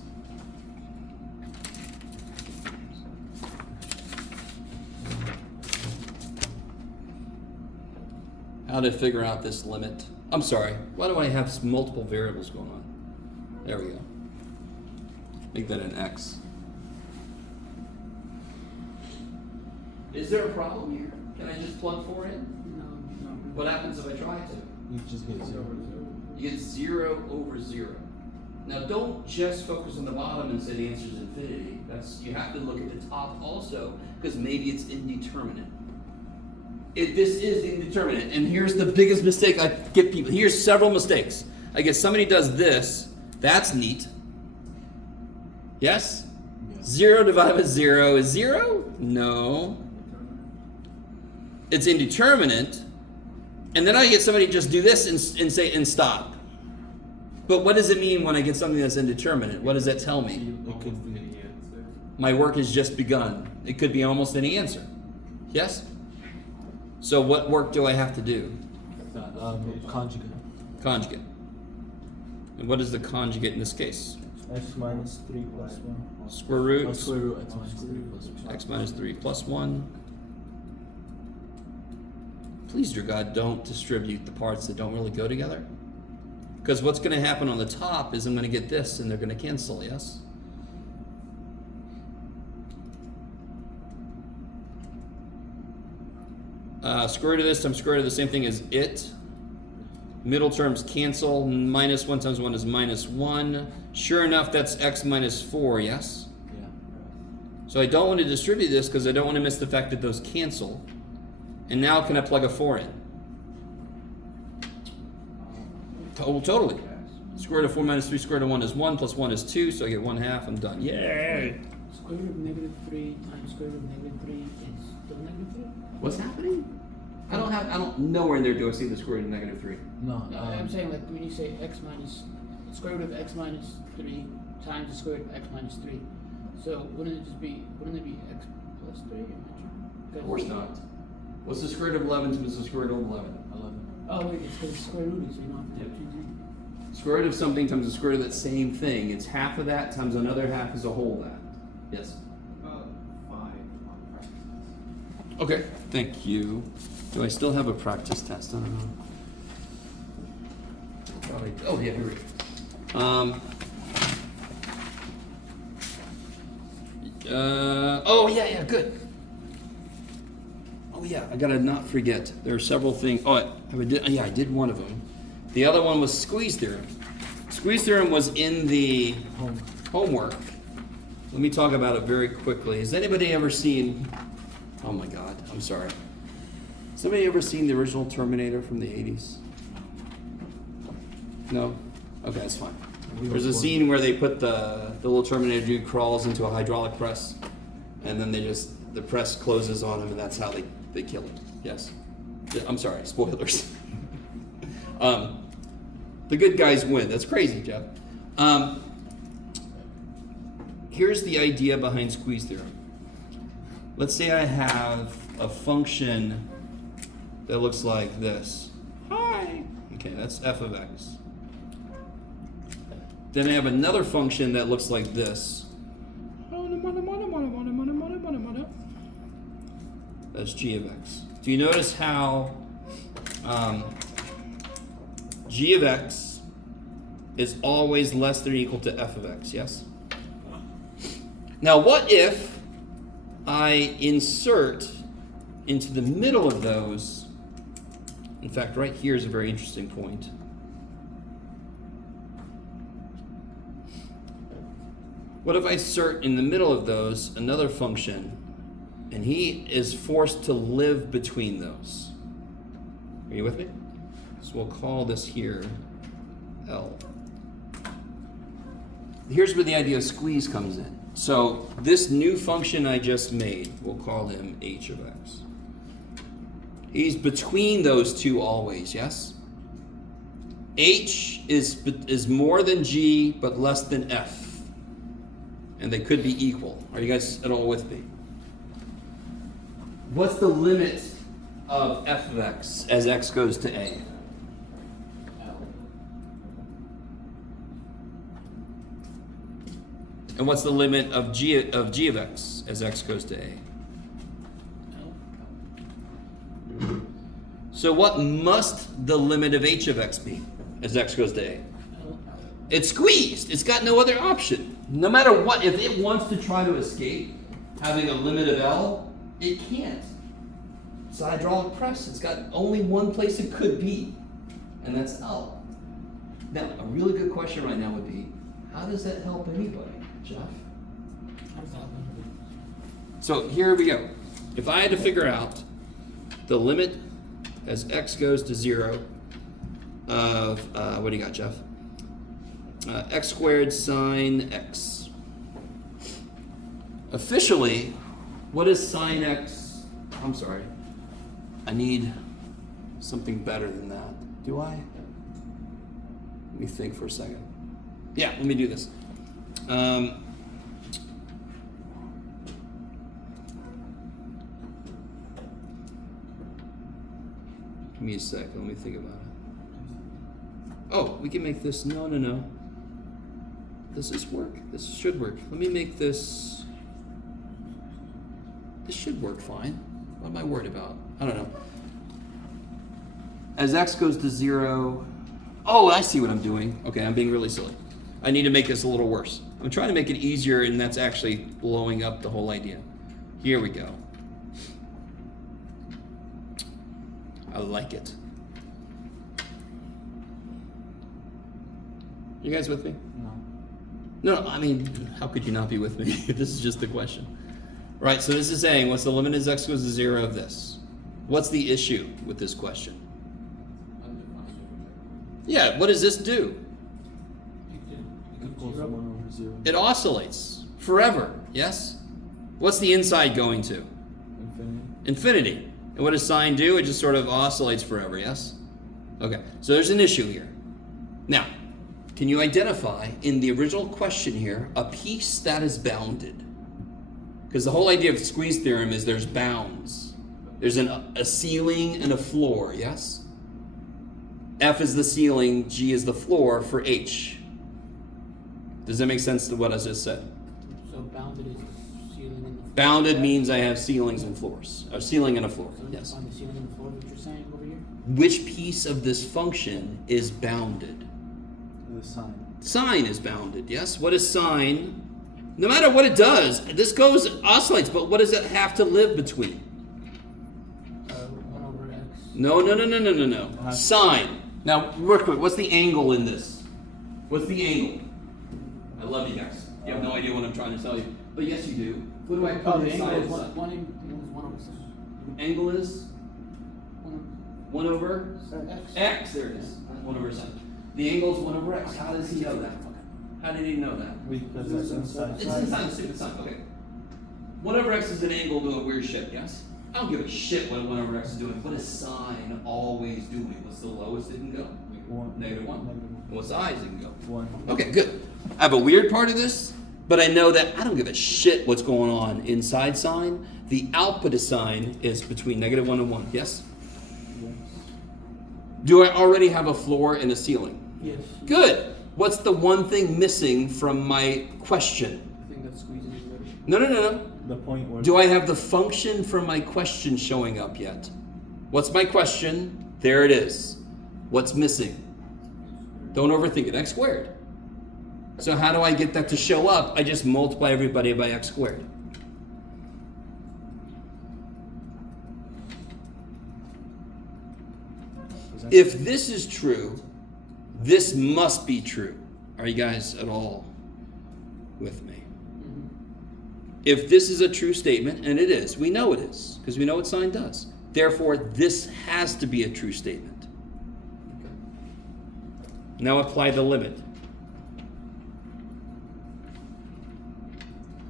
How to figure out this limit. I'm sorry, why do I have multiple variables going on? There we go. Make that an x. Is there a problem here? Can I just plug 4 in? No. What happens if I try to? You just get 0. You get 0 over 0. Now don't just focus on the bottom and say the answer is infinity. You have to look at the top also, because maybe it's indeterminate. This is indeterminate, and here's the biggest mistake I get people. Here's several mistakes. I guess somebody does this. That's neat. Yes? Yeah. 0 divided by 0 is 0? No. It's indeterminate. And then I get somebody to just do this and stop. But what does it mean when I get something that's indeterminate? What does that tell me? It could be. Any answer. My work has just begun. It could be almost any answer. Yes? So what work do I have to do? Conjugate. Conjugate. And what is the conjugate in this case? X minus 3 plus 1. Square root. Square root x minus 3 plus 1. X minus 3 plus 1. Please, dear God, don't distribute the parts that don't really go together. Because what's going to happen on the top is I'm going to get this and they're going to cancel, yes? Square root of this times square root of the same thing as it. Middle terms cancel. Minus 1 times 1 is minus 1. Sure enough, that's x minus 4, yes? Yeah. So I don't want to distribute this because I don't want to miss the fact that those cancel. And now can I plug a 4 in? Totally. Square root of 4 minus 3 square root of 1 is 1 plus 1 is 2, so I get 1/2. I'm done. Yay! Square root of -3 times square root of -3 is still -3? What's happening? I don't nowhere in there do I see the square root of -3. No, No, I'm saying like when you say x minus square root of x minus 3 times the square root of x minus 3. So wouldn't it be x plus 3? I'm not sure. Of course not. What's the square root of 11 times the square root of 11? 11. Oh wait, it's because it's square root, so you don't have to change it. Square root of something times the square root of that same thing. It's half of that times another half is a whole that. Yes? About 5 on practice. Okay, thank you. Do I still have a practice test? I don't know. Probably. Oh, yeah, here we go. Oh, yeah, good. Oh, yeah, I gotta not forget. There are several things. Oh, I did one of them. The other one was squeeze theorem. Squeeze theorem was in the homework. Let me talk about it very quickly. Has anybody ever seen, oh my God, I'm sorry. Has anybody ever seen the original Terminator from the 80s? No? Okay, that's fine. There's a scene where they put the little Terminator dude crawls into a hydraulic press, and then the press closes on him, and that's how they kill him. Yes. I'm sorry, spoilers. The good guys win. That's crazy, Jeff. Here's the idea behind squeeze theorem. Let's say I have a function that looks like this. Hi. Okay, that's f of x. Then I have another function that looks like this. That's g of x. Do you notice how g of x is always less than or equal to f of x, yes? Now what if I insert into the middle of those, in fact right here is a very interesting point. What if I insert in the middle of those another function, and he is forced to live between those? Are you with me? So we'll call this here L. Here's where the idea of squeeze comes in. So this new function I just made, we'll call him h of x. He's between those two always, yes? H is more than g but less than f. And they could be equal. Are you guys at all with me? What's the limit of f of x as x goes to a? And what's the limit of g of x as x goes to a? So what must the limit of h of x be as x goes to a? It's squeezed. It's got no other option. No matter what, if it wants to try to escape having a limit of L, it can't. It's a hydraulic press. It's got only one place it could be, and that's L. Now, a really good question right now would be, how does that help anybody, Jeff? So here we go. If I had to figure out the limit as x goes to 0 of, what do you got, Jeff? X squared sine x. Officially, what is sine x? I'm sorry. I need something better than that. Do I? Let me think for a second. Yeah, let me do this. Give me a second. Let me think about it. Oh, we can make this. No. Does this work? This should work. Let me make this. This should work fine. What am I worried about? I don't know. As x goes to 0. Oh, I see what I'm doing. Okay, I'm being really silly. I need to make this a little worse. I'm trying to make it easier, and that's actually blowing up the whole idea. Here we go. I like it. You guys with me? No. No, I mean, how could you not be with me? This is just the question. Right, so this is saying, what's the limit as x goes to 0 of this? What's the issue with this question? Undefined. Yeah, what does this do? Equals 1 over 0. It oscillates forever, yes? What's the inside going to? Infinity. Infinity. And what does sine do? It just sort of oscillates forever, yes? Okay, so there's an issue here. Now, can you identify in the original question here a piece that is bounded? Because the whole idea of squeeze theorem is there's bounds. There's a ceiling and a floor, yes? F is the ceiling, G is the floor for H. Does that make sense to what I just said? So bounded is the ceiling and the floor. Bounded means I have ceilings and floors. Or ceiling and a floor, So yes. on the ceiling and the floor, what you're saying over here? Which piece of this function is bounded? The sine. Sine is bounded, yes? What is sine? No matter what it does, this oscillates, but what does it have to live between? 1 over x. No. Sine. Now, real quick, what's the angle in this? What's the angle? I love you guys. You have no idea what I'm trying to tell you. But yes, you do. What do I Oh, put the inside angle of is sine? 1 over x. Angle is 1 over X. x. There it is. 1 over sine. The angle is 1 over x. How does he know that? How did he know that? Because it's inside. It's inside, stupid sine. Okay. 1 over x is an angle doing weird shit, yes? I don't give a shit what 1 over x is doing. What is sine always doing? What's the lowest it can go? -1. Negative What's the highest it can go? 1. Okay, good. I have a weird part of this, but I know that I don't give a shit what's going on inside sine. The output of sine is between -1 and 1, yes? Do I already have a floor and a ceiling? Yes. Good. What's the one thing missing from my question? I think that's squeezing is better. No. The point where. Do I have the function from my question showing up yet? What's my question? There it is. What's missing? Don't overthink it. X squared. So how do I get that to show up? I just multiply everybody by x squared. If this is true, this must be true. Are you guys at all with me? If this is a true statement, and it is, we know it is, because we know what sine does. Therefore, this has to be a true statement. Now apply the limit.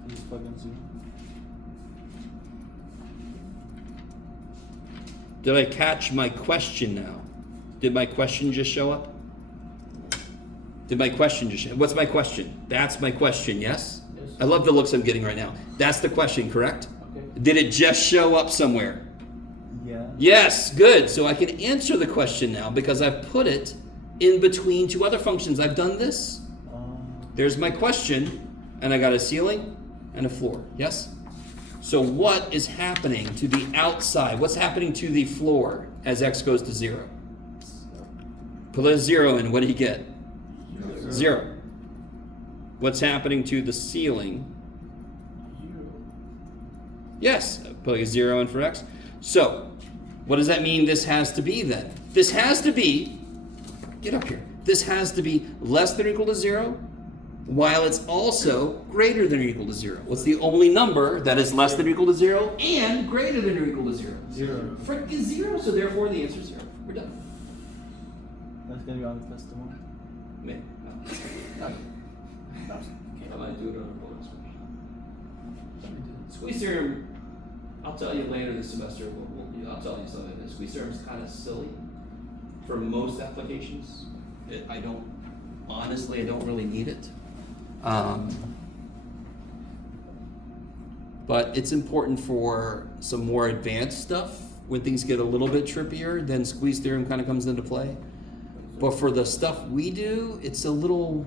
Just plug in 0. Did I catch my question now? Did my question just show up? Did my question just show up? What's my question? That's my question, yes? Yes. I love the looks I'm getting right now. That's the question, correct? Okay. Did it just show up somewhere? Yeah. Yes, good. So I can answer the question now because I've put it in between two other functions. I've done this. There's my question, and I got a ceiling and a floor, yes? So what is happening to the outside? What's happening to the floor as x goes to 0? Put a 0 in, what do you get? 0. What's happening to the ceiling? Yes, put a 0 in for x. So, what does that mean this has to be then? This has to be, get up here, this has to be less than or equal to 0, while it's also greater than or equal to 0. What's the only number that is less than or equal to 0 and greater than or equal to 0? 0. Frickin' 0, so therefore the answer is 0. We're done. That's gonna be on the testimony. Man. No. I might do it on a bonus one. Squeeze theorem, I'll tell you later this semester, I'll tell you something. The squeeze theorem is kind of silly for most applications. I don't really need it. But it's important for some more advanced stuff. When things get a little bit trippier, then squeeze theorem kind of comes into play. But for the stuff we do, it's a little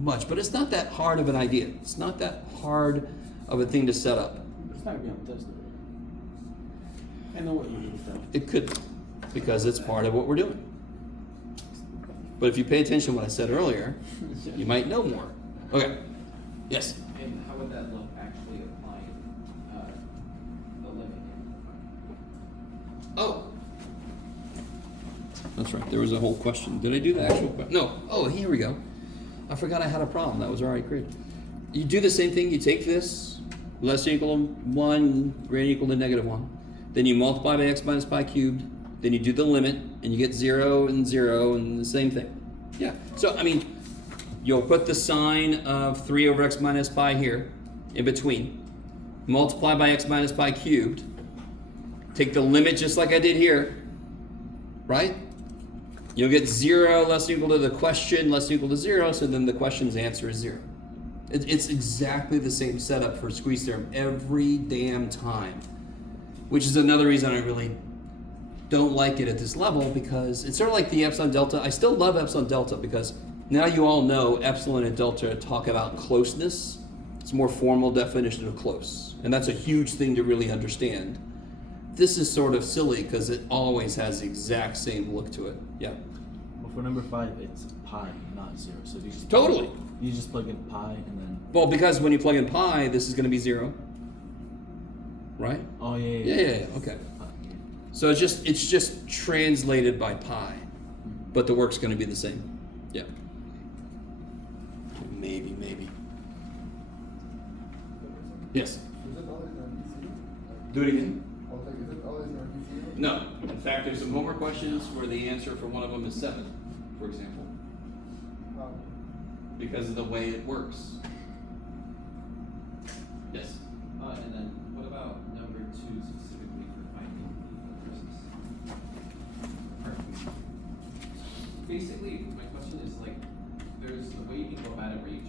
much. But it's not that hard of an idea. It's not that hard of a thing to set up. It's not gonna be on the test though. I know what you mean though. It could be, because it's part of what we're doing. But if you pay attention to what I said earlier, you might know more. Okay. Yes? And how would that look actually applying the limit? Oh. That's right. There was a whole question. Did I do the actual question? No. Oh, here we go. I forgot I had a problem that was already created. You do the same thing. You take this, less than or equal to 1, greater than or equal to negative 1. Then you multiply by x minus pi cubed. Then you do the limit, and you get 0 and 0, and the same thing. Yeah, so, I mean, you'll put the sign of 3 over x minus pi here, in between. Multiply by x minus pi cubed. Take the limit just like I did here, right? You'll get 0 less than or equal to the question, less than or equal to 0, so then the question's answer is 0. It's exactly the same setup for squeeze theorem every damn time, which is another reason I really don't like it at this level, because it's sort of like the epsilon delta. I still love epsilon delta because now you all know epsilon and delta talk about closeness. It's a more formal definition of close, and that's a huge thing to really understand. This is sort of silly because it always has the exact same look to it. Yeah. Well, for number 5, it's pi, not 0. So you just Totally. You just plug in pi and then. Well, because when you plug in pi, this is going to be 0, right? Oh yeah. Yeah. Okay. Pi, yeah. So it's just translated by pi, but the work's going to be the same. Yeah. Maybe. Yes. Is it always on PCU? Do it again. I was like, is it always on PCU? No. In fact, there's some homework questions where the answer for one of them is 7, for example, because of the way it works. Yes. And then what about number 2 specifically for finding the versus? Basically, my question is like, there's the way you can go about it where you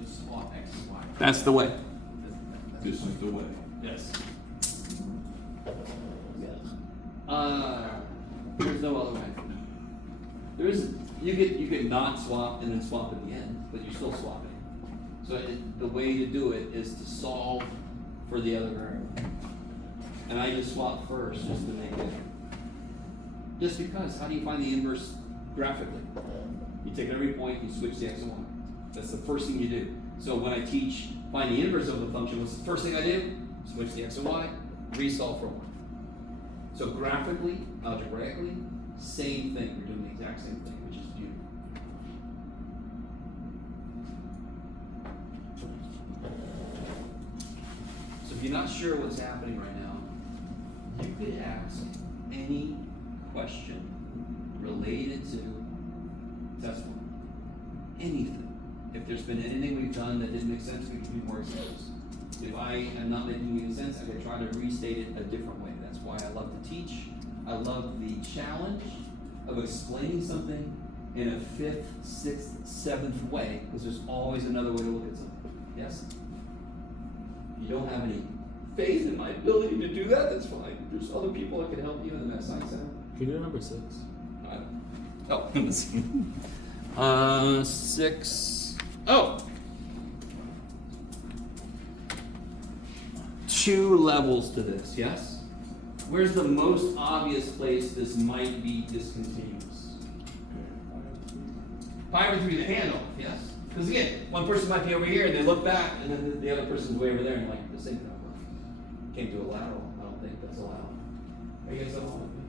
just swap x and y. That's the way. This is the way. Yes. There's no other way. There is. You could not swap and then swap at the end, but you're still swapping. So the way to do it is to solve for the other variable. And I just swap first just to make it. Just because, how do you find the inverse graphically? You take every point, you switch the x and y. That's the first thing you do. So when I teach find the inverse of the function, what's the first thing I do? Switch the x and y, resolve for 1. So graphically, algebraically, same thing. We're doing the exact same thing, which is beautiful. So if you're not sure what's happening right now, you could ask any question related to test 1. Anything. If there's been anything we've done that didn't make sense, we can do more examples. If I am not making any sense, I can try to restate it a different way. That's why I love to teach. I love the challenge of explaining something in a 5th, 6th, 7th way, because there's always another way to look at something. Yes? You don't have any faith in my ability to do that, that's fine. There's other people that can help you in the Math Science Center. Can you do number 6? Oh, let's see. 6. Oh! 2 levels to this, yes? Where's the most obvious place this might be discontinuous? Pi over 3 the handoff, yes? Because again, one person might be over here and they look back and then the other person's way over there and like the same number. Can't do a lateral, I don't think that's allowed. Are you guys along with me?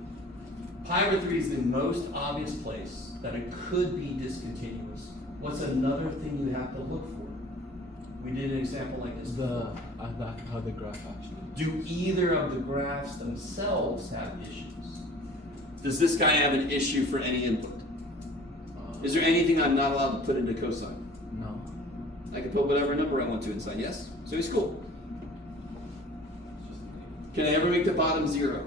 Pi over 3 is the most obvious place that it could be discontinuous. What's another thing you have to look for? We did an example like this. How the graph actually. Do either of the graphs themselves have issues? Does this guy have an issue for any input? Is there anything I'm not allowed to put into cosine? No. I can put whatever number I want to inside, yes? So he's cool. Can I ever make the bottom 0?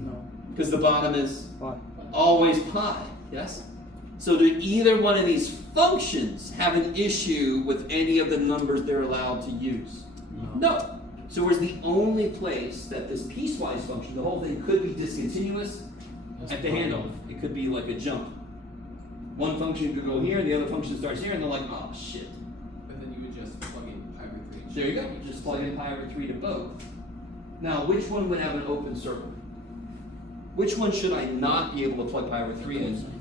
No. Because the bottom is Pi. always pi, yes? So do either one of these functions have an issue with any of the numbers they're allowed to use? No. So where's the only place that this piecewise function, the whole thing could be discontinuous? At the handoff. It could be like a jump. One function could go here, the other function starts here, and they're like, oh shit. But then you would just plug in pi over 3. There you go. You just plug in pi over 3 to both. Now, which one would have an open circle? Which one should I not be able to plug pi over 3 in?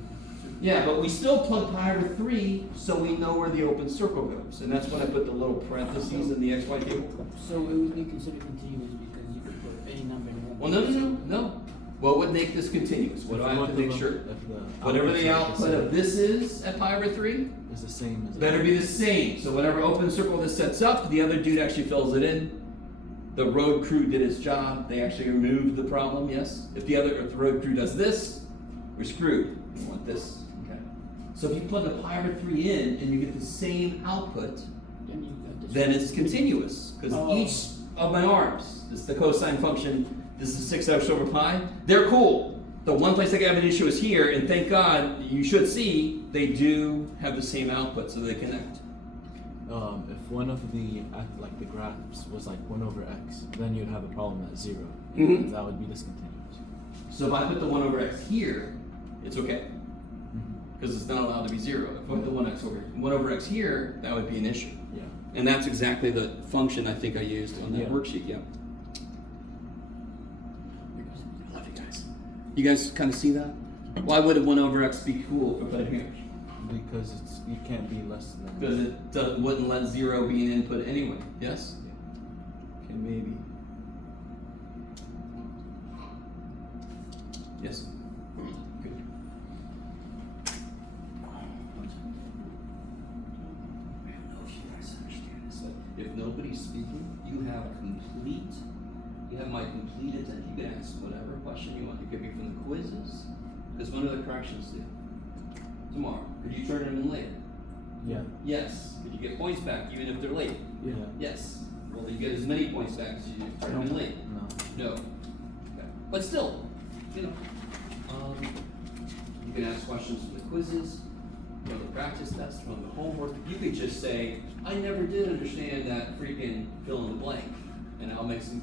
Yeah, but we still plug pi over 3 so we know where the open circle goes. And that's when I put the little parentheses in the XY table. So it would be considered continuous because you could put any number in one. Well, no. What would make this continuous? What do I have to make sure? Whatever the output of this is at pi over 3, is the same as better be the same. So whatever open circle this sets up, the other dude actually fills it in. The road crew did its job. They actually removed the problem, yes? If the road crew does this, we're screwed. We want this, okay? So if you plug a pi over 3 in and you get the same output, Then you got this. then it's continuous. Because each of my arms, this is the cosine function, this is 6x over pi, they're cool. The one place I have an issue is here, and thank God, you should see, they do have the same output, so they connect. If one of the the graphs was like 1 over x, then you'd have a problem at 0. Mhm. That would be discontinuous. So if I put the 1 over x here, it's okay. Mm-hmm. Because it's not allowed to be 0. If I put the 1 over x here, that would be an issue. Yeah. And that's exactly the function I think I used on that Yeah. worksheet, yeah. I love you guys. You guys kind of see that? Why would a 1 over x be cool if I put it here? Because you can't be less than. Because it wouldn't let 0 be an input anyway, yes? Okay, maybe. Yes? Good. I don't know if you guys understand this, but if nobody's speaking, you have my complete attention. You can ask whatever question you want. You could be from the quizzes, because when are the corrections due? Tomorrow. Could you turn them in later? Yeah. Yes. Could you get points back even if they're late? Yeah. Yes. Well, then you get as many points back as you turn them in late. No. No. Okay. But still, you know, you can ask questions from the quizzes, from the practice tests, from the homework. You could just say, I never did understand that freaking fill in the blank. And I'll make some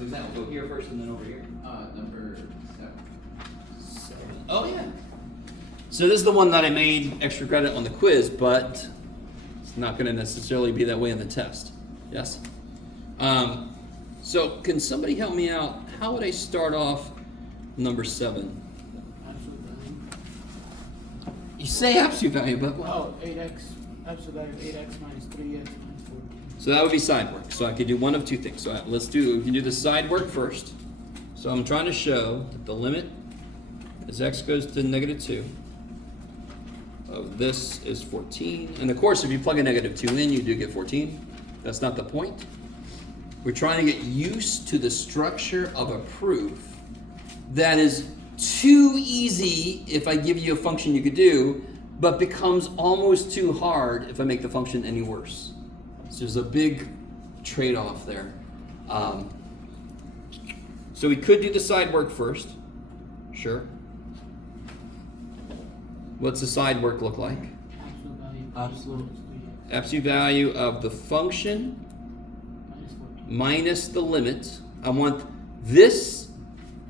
examples. Go here first and then over here. Number 7. Oh, yeah. So this is the one that I made extra credit on the quiz, but it's not going to necessarily be that way in the test. Yes? So can somebody help me out? How would I start off number 7? Absolute value. You say absolute value, but what? Oh, 8x, absolute value of 8x minus 3x minus 14. So that would be side work. So I could do one of two things. So we can do the side work first. So I'm trying to show that the limit as x goes to -2 of this is 14. And of course, if you plug a -2 in, you do get 14. That's not the point. We're trying to get used to the structure of a proof that is too easy if I give you a function you could do, but becomes almost too hard if I make the function any worse. So there's a big trade-off there. So we could do the side work first. Sure. What's the side work look like? Absolute value of Absolute. 3x Absolute value of the function minus 14. minus the limit. I want this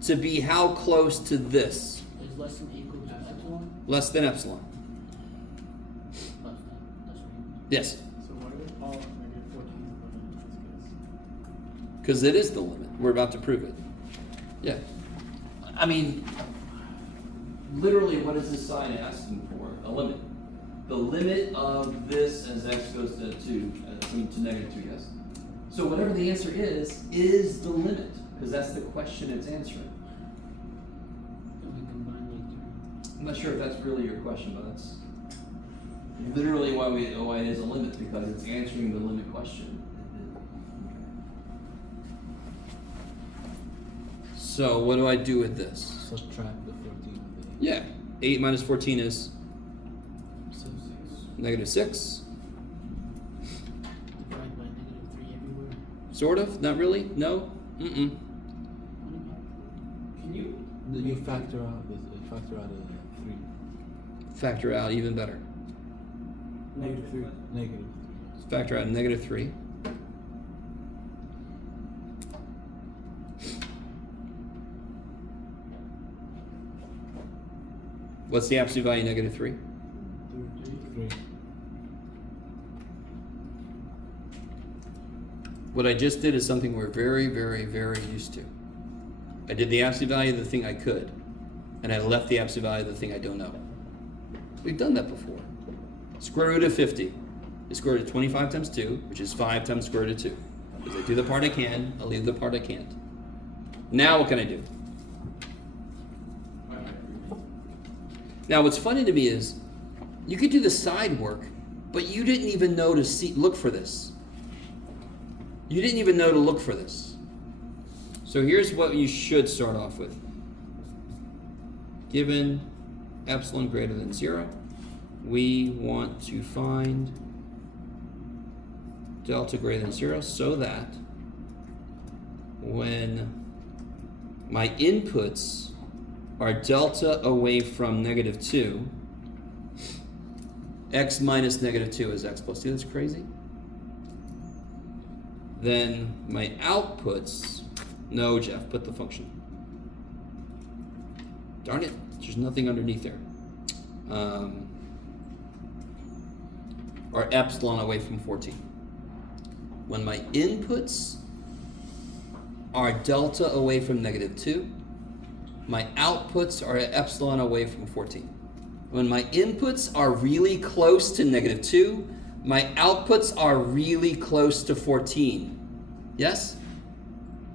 to be how close to this? Is less than or equal to epsilon? Less than epsilon. Less than. That's right. Yes, So why do we call -14 the limit in this case? because it is the limit. We're about to prove it. Yeah. I mean, literally, what is this side asking for? A limit. The limit of this as x goes to 2, to -2, yes? So whatever the answer is the limit, because that's the question it's answering. Then we combine the two. I'm not sure if that's really your question, but that's literally why it is a limit, because it's answering the limit question. So what do I do with this? Subtract the 14 of the Yeah, 8 minus 14 is 6. -6. Divide by -3 everywhere. Sort of, not really, no? Mm-mm. Can you? You factor out a 3. Factor out even better. -3. Negative. Factor out -3. What's the absolute value of -3? 3. What I just did is something we're very, very, very used to. I did the absolute value of the thing I could, and I left the absolute value of the thing I don't know. We've done that before. Square root of 50 is square root of 25 times 2, which is 5 times square root of 2. Because I do the part I can, I leave the part I can't. Now what can I do? Now, what's funny to me is you could do the side work, but you didn't even know to look for this. You didn't even know to look for this. So here's what you should start off with. Given epsilon greater than 0, we want to find delta greater than 0 so that when my inputs are delta away from -2, x minus -2 is x plus 2. That's crazy. Then my outputs, no, Jeff, put the function. Darn it, there's nothing underneath there. Are epsilon away from 14. When my inputs are delta away from -2, my outputs are epsilon away from 14. When my inputs are really close to -2, my outputs are really close to 14. Yes?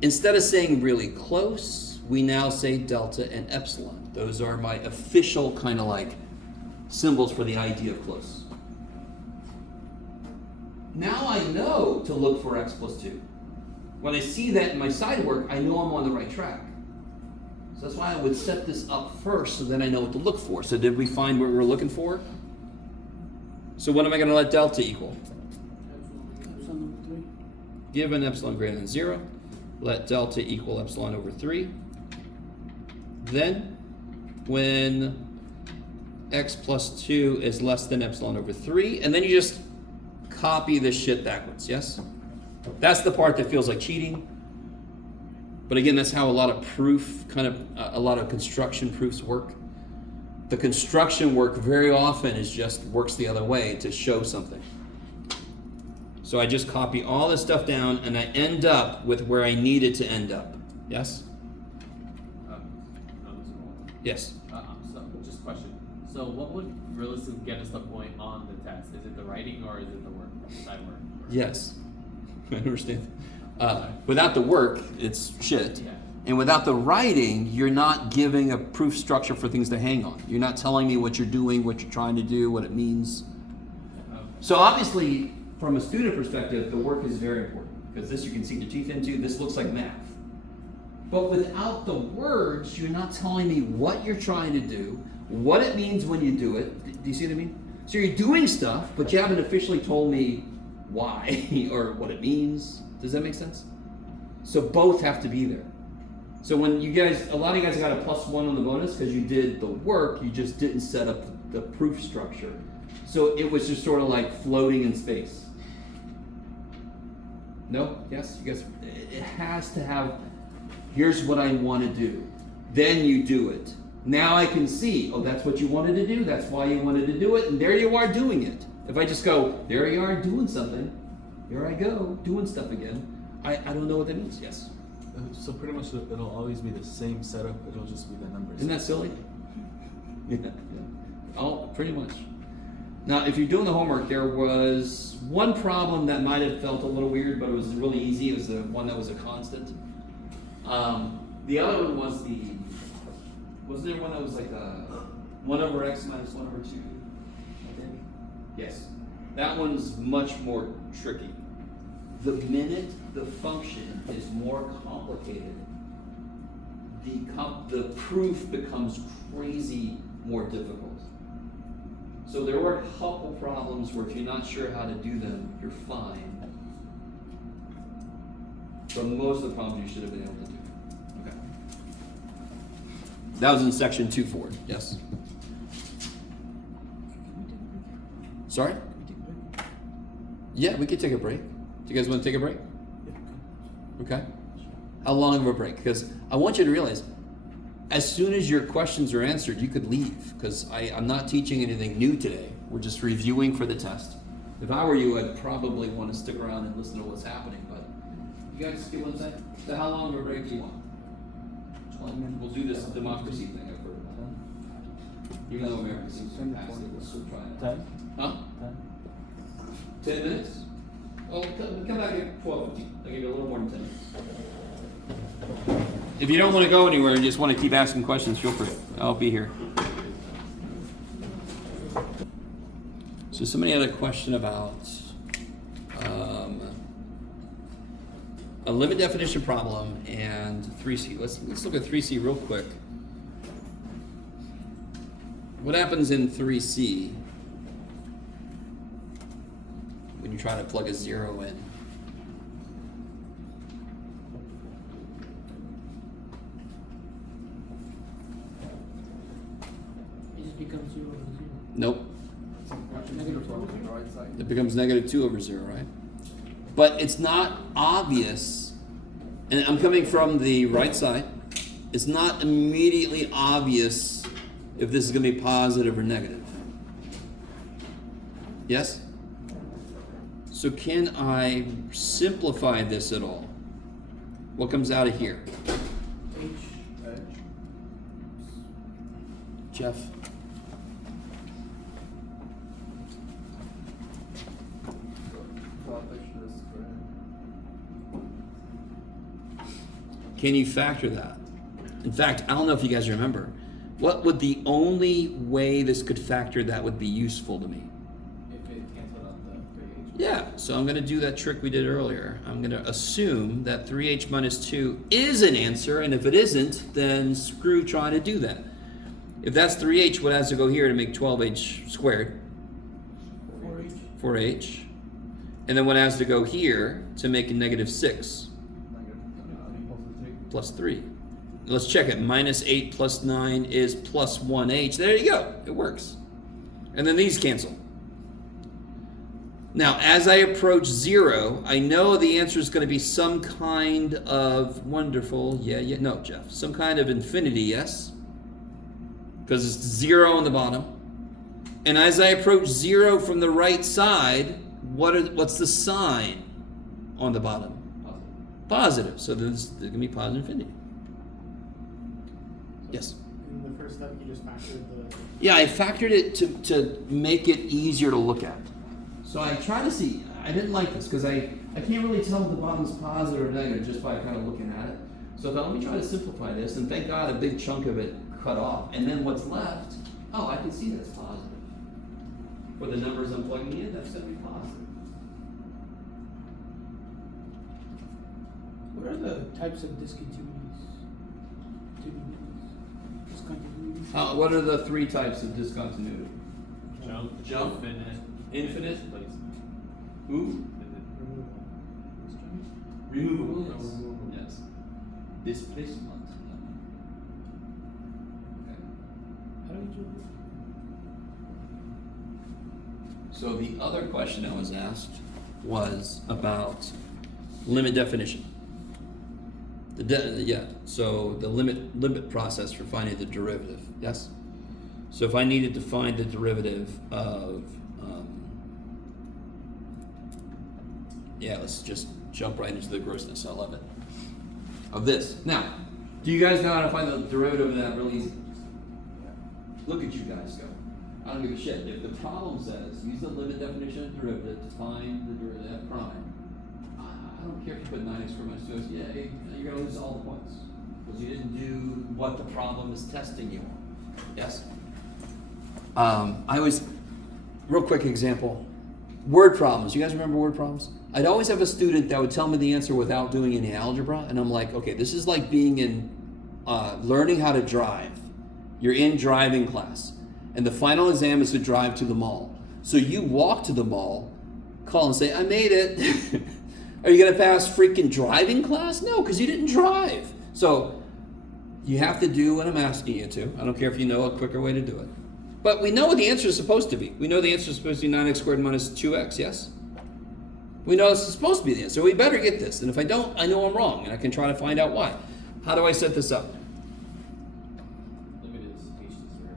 Instead of saying really close, we now say delta and epsilon. Those are my official kind of like symbols for the idea of close. Now I know to look for x plus 2. When I see that in my side work, I know I'm on the right track. So that's why I would set this up first so then I know what to look for. So did we find what we were looking for? So what am I going to let delta equal? Epsilon over 3. Given epsilon greater than 0, let delta equal epsilon over 3. Then, when x plus 2 is less than epsilon over 3, and then you just copy this shit backwards, yes? That's the part that feels like cheating. But again, that's how a lot of proof, a lot of construction proofs work. The construction work very often works the other way to show something. So I just copy all this stuff down and I end up with where I needed to end up. Yes? Yes. So, just question. So, what would realistically get us the point on the test? Is it the writing or is it the work, side work? Yes. I understand. Without the work, it's shit. Yeah. And without the writing, you're not giving a proof structure for things to hang on. You're not telling me what you're doing, what you're trying to do, what it means. So obviously, from a student perspective, the work is very important because this you can sink your teeth into. This looks like math. But without the words, you're not telling me what you're trying to do, what it means when you do it. Do you see what I mean? So you're doing stuff, but you haven't officially told me why or what it means. Does that make sense? So both have to be there. So when you guys, a lot of you guys got a +1 on the bonus because you did the work, you just didn't set up the proof structure. So it was just sort of like floating in space. No? Yes? You guys, it has to have, here's what I want to do. Then you do it. Now I can see, oh, that's what you wanted to do, that's why you wanted to do it, and there you are doing it. If I just go, there you are doing something, here I go, doing stuff again, I don't know what that means. Yes? So pretty much it'll always be the same setup, it'll just be the numbers. Isn't that silly? Yeah. Oh, pretty much. Now, if you're doing the homework, there was one problem that might have felt a little weird, but it was really easy. It was the one that was a constant. The other one was wasn't there one that was like 1 over x minus 1 over 2? I think. Yes. That one's much more tricky. The minute the function is more complicated, the proof becomes crazy more difficult. So there were a couple problems where if you're not sure how to do them, you're fine. But most of the problems you should have been able to do. Okay. That was in section 2.4. Yes? Sorry? Yeah, we could take a break. Do you guys want to take a break? Okay. How long of a break? Because I want you to realize, as soon as your questions are answered, you could leave. Because I'm not teaching anything new today. We're just reviewing for the test. If I were you, I'd probably want to stick around and listen to what's happening. But you guys get what I'm saying? So how long of a break do you want? 20 minutes. We'll do this democracy thing I've heard about. Even though America seems fantastic, we'll still try it. 10? Huh? 10 minutes? Oh, come back at 12:15. I'll give you a little more than 10 minutes. If you don't want to go anywhere and just want to keep asking questions, feel free. I'll be here. So somebody had a question about a limit definition problem and 3C. Let's look at 3C real quick. What happens in 3C when you try to plug a 0 in? It just becomes 0 over 0. Nope. Negative 12 on the right side. It becomes -2/0, right? But it's not obvious, and I'm coming from the right side, it's not immediately obvious if this is going to be positive or negative. Yes? So can I simplify this at all? What comes out of here? Jeff? Can you factor that? In fact, I don't know if you guys remember. What would the only way this could factor that would be useful to me? If it canceled out the 3H. Yeah, so I'm going to do that trick we did earlier. I'm going to assume that 3h minus 2 is an answer, and if it isn't, then screw trying to do that. If that's 3h, what has to go here to make 12h squared? 4H. 4h. And then what has to go here to make a -6 plus 3? Let's check it. -8 plus 9 is plus 1h. There you go. It works. And then these cancel. Now, as I approach 0, I know the answer is going to be some kind of wonderful, no, Jeff, some kind of infinity, yes? Because it's 0 on the bottom. And as I approach 0 from the right side, what's the sign on the bottom? Positive. So there's going to be positive infinity. Yes? In the first step, you just factored the. Yeah, I factored it to make it easier to look at. So I try to see, I didn't like this because I can't really tell if the bottom's positive or negative just by kind of looking at it. So I thought, let me try to simplify this, and thank God a big chunk of it cut off. And then what's left, I can see that's positive. For the numbers I'm plugging in, that's going to be positive. What are the types of discontinuities? Discontinuities? What are the 3 types of discontinuity? Jump. Infinite? Displacement. Who? Removable. Yes. Displacement. Okay. How do we do So the other question I was asked was about limit definition. So the limit process for finding the derivative. Yes? So if I needed to find the derivative of, let's just jump right into the grossness. I love it. Of this. Now, do you guys know how to find the derivative of that really easy? Look at you guys go. I don't give a shit. If the problem says use the limit definition of derivative to find the derivative of prime, I don't care if you put 9x squared minus 2x, you're going to lose all the points. Because you didn't do what the problem is testing you on. Yes? I always, real quick example, word problems. You guys remember word problems? I'd always have a student that would tell me the answer without doing any algebra, and I'm like, okay, this is like being in, learning how to drive. You're in driving class, and the final exam is to drive to the mall. So you walk to the mall, call and say, I made it. Are you going to pass freaking driving class? No, because you didn't drive. So you have to do what I'm asking you to. I don't care if you know a quicker way to do it. But we know what the answer is supposed to be. We know the answer is supposed to be 9x squared minus 2x, yes? We know it's supposed to be the answer. We better get this. And if I don't, I know I'm wrong, and I can try to find out why. How do I set this up? Limit is h to 0.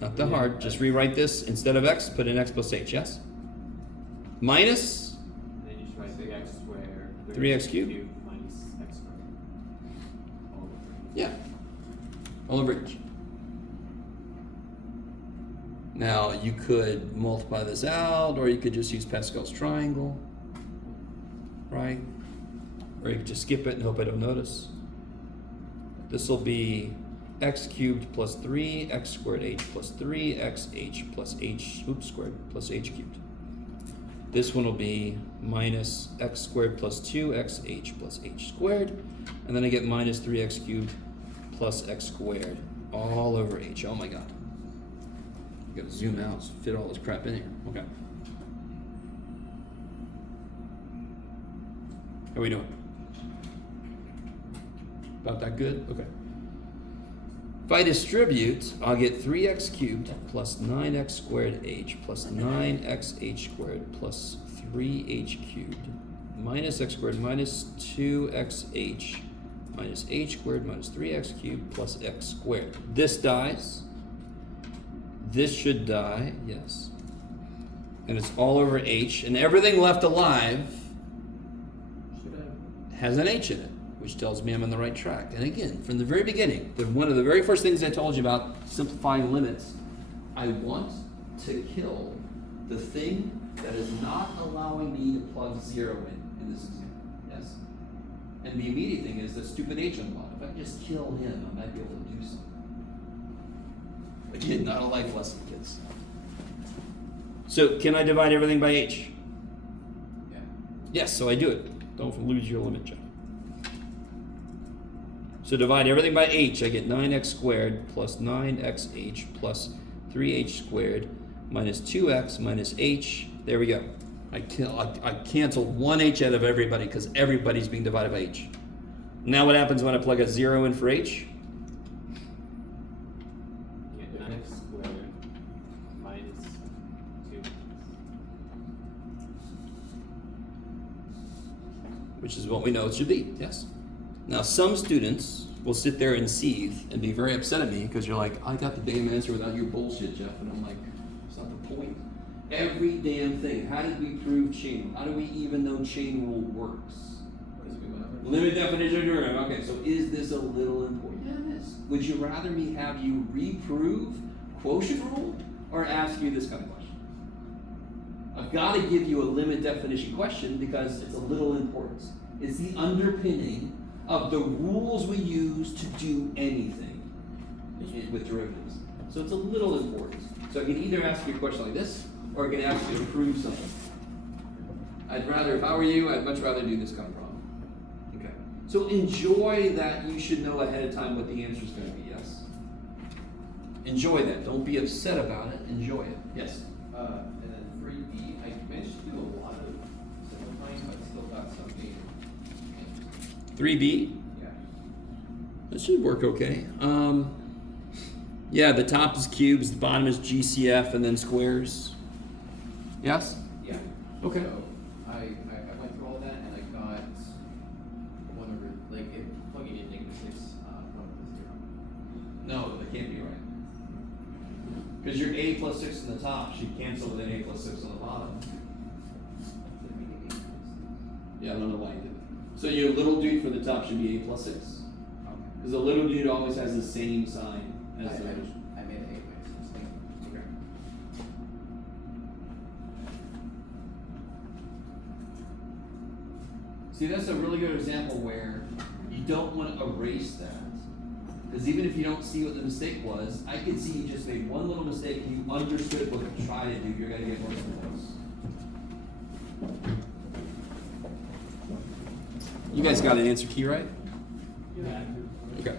Not that hard. Just rewrite this. Instead of x, put in x plus h, yes? Minus And then you just write big X squared. 3x cubed. Minus x squared. All over 3. Yeah. All over h. Now, you could multiply this out, or you could just use Pascal's triangle. right? Or you could just skip it and hope I don't notice. This will be x cubed plus 3, x squared h plus 3, x h plus h, squared plus h cubed. This one will be minus x squared plus 2, x h plus h squared. And then I get minus 3x cubed plus x squared all over h. Oh my god. You gotta zoom out to fit all this crap in here. Okay. How are we doing? About that good? Okay. If I distribute, I'll get 3x cubed plus 9x squared h plus 9xh squared plus 3h cubed minus x squared minus 2xh minus h squared minus 3x cubed plus x squared. This dies. This should die, yes. And it's all over h, and everything left alive has an h in it, which tells me I'm on the right track. And again, from the very beginning, one of the very first things I told you about simplifying limits, I want to kill the thing that is not allowing me to plug 0 in this example, yes? And the immediate thing is the stupid h on the bottom. If I just kill him, I might be able to do something. Again, not a life lesson, kids. So, can I divide everything by h? Yeah. Yes, so I do it. Don't lose your limit, Jeff. So divide everything by h, I get 9x squared plus 9xh plus 3h squared minus 2x minus h. There we go. I cancel one h out of everybody because everybody's being divided by h. Now what happens when I plug a 0 in for h? Get 9x squared minus 2. Which is what we know it should be, yes. Now some students will sit there and seethe and be very upset at me because you're like, I got the damn answer without your bullshit, Jeff. And I'm like, it's not the point. Every damn thing. How did we prove chain rule? How do we even know chain rule works? Because we went over. Limit definition of derivative. Okay, so is this a little important? Yeah, it is. Would you rather me have you reprove quotient rule or ask you this kind of question? I've got to give you a limit definition question because it's a little important. It's the underpinning of the rules we use to do anything with derivatives. So it's a little important. So I can either ask you a question like this, or I can ask you to prove something. I'd rather, if I were you, I'd much rather do this kind of problem. Okay. So enjoy that you should know ahead of time what the answer is going to be, yes? Enjoy that. Don't be upset about it. Enjoy it. Yes? And then 3B, I managed to do a lot of simplifying, but still got something. 3b? Yeah. That should work okay. Yeah, the top is cubes, the bottom is GCF, and then squares. Yes? Yeah. Okay. So I went through all that and I got 1 over, like, it plugging in -6, 1 over 0. No, that can't be right. Because your a plus 6 on the top should cancel with an a plus 6 on the bottom. Yeah, I don't know why you did it. So your little dude for the top should be a plus 6. Because the little dude always has the same sign as the other. I made it a Okay. See, that's a really good example where you don't want to erase that. Because even if you don't see what the mistake was, I could see you just made one little mistake and you understood what to try to do. You're going to get worse and worse. You guys got an answer key right? Yeah. Okay.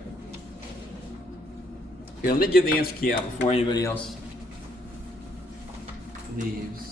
Okay, let me give the answer key out before anybody else leaves.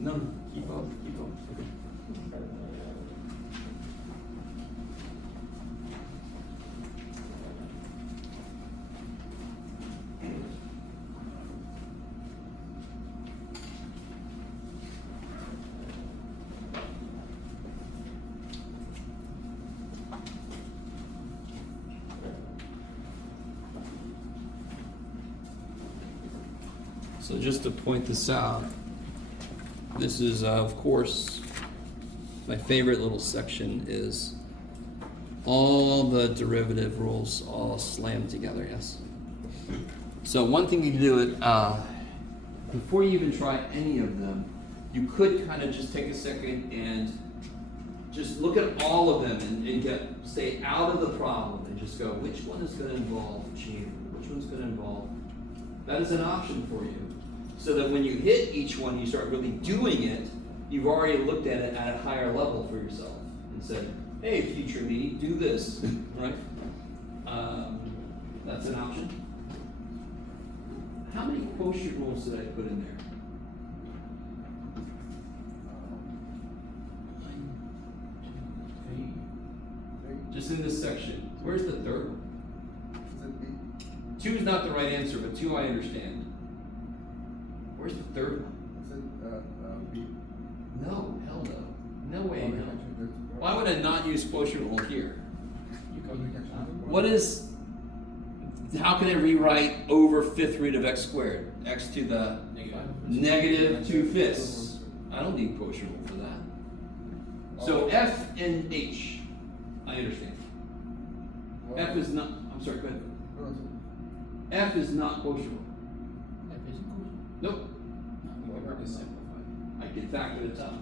No, no, keep up, keep up. So just to point this out, this is, of course, my favorite little section is all the derivative rules all slammed together, yes? So one thing you can do it, before you even try any of them, you could kind of just take a second and just look at all of them and stay out of the problem and just go, which one is going to involve chain? Which one's going to involve? That is an option for you. So that when you hit each one, you start really doing it, you've already looked at it at a higher level for yourself and said, hey, future me, do this, right? That's an option. How many quotient rules did I put in there? Just in this section. Where's the third one? Is it B? 2 is not the right answer, but 2 I understand. Where's the third one? Is it B? No, hell no. No way, Oh, we no. can change it to Why would I not use quotient rule here? Because we can change it. What is, how can I rewrite over 5th root of x squared? X to the negative 2/5. I don't need quotient rule for that. So Oh. F and H, I understand. Well, F is not, I'm sorry, go ahead. no, no, F is not quotient rule. F isn't quotient. Nope. We've already simplified. I can factor the top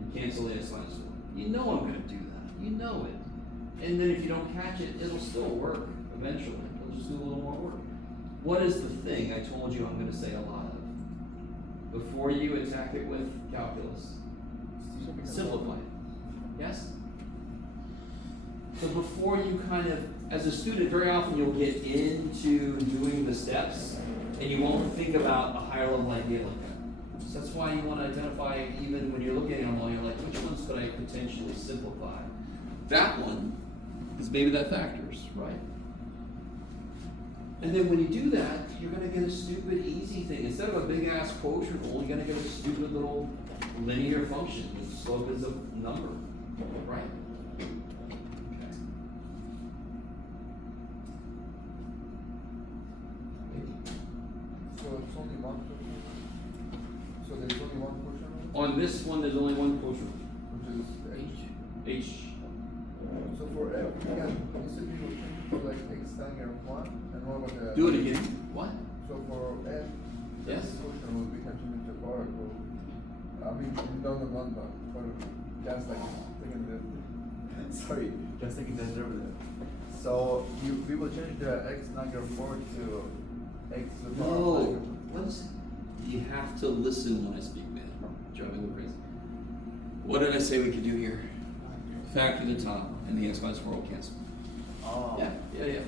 and cancel the S minus 4. You know I'm going to do that. You know it. And then if you don't catch it, it'll still work eventually. It'll just do a little more work. What is the thing I told you I'm going to say a lot of? Before you attack it with calculus, simplify it. Yes? So before you kind of, as a student, very often you'll get into doing the steps and you won't think about a higher level idea like that. So that's why you want to identify, even when you're looking at them all, you're like, which ones could I potentially simplify? That one is maybe that factors, right? And then when you do that, you're going to get a stupid, easy thing. Instead of a big ass quotient rule, you're going to get a stupid little linear function with slope is a number, right? Okay. So it's only one question? So there's only one question, On this one, there's only one quotient, which is H. H. So for F, we can, instead we will change to like X standard 1, and what about the? Do it again. What? So for F, Yes. the question will be continued to power to, I mean, no, for just like taking the, sorry, just taking the derivative. So we will change the X number 4 to X to the power No. of What's, you have to listen when I speak, man. Driving me crazy. What did I say we could do here? Factor the top and the x minus 4 will cancel. Oh. Yeah.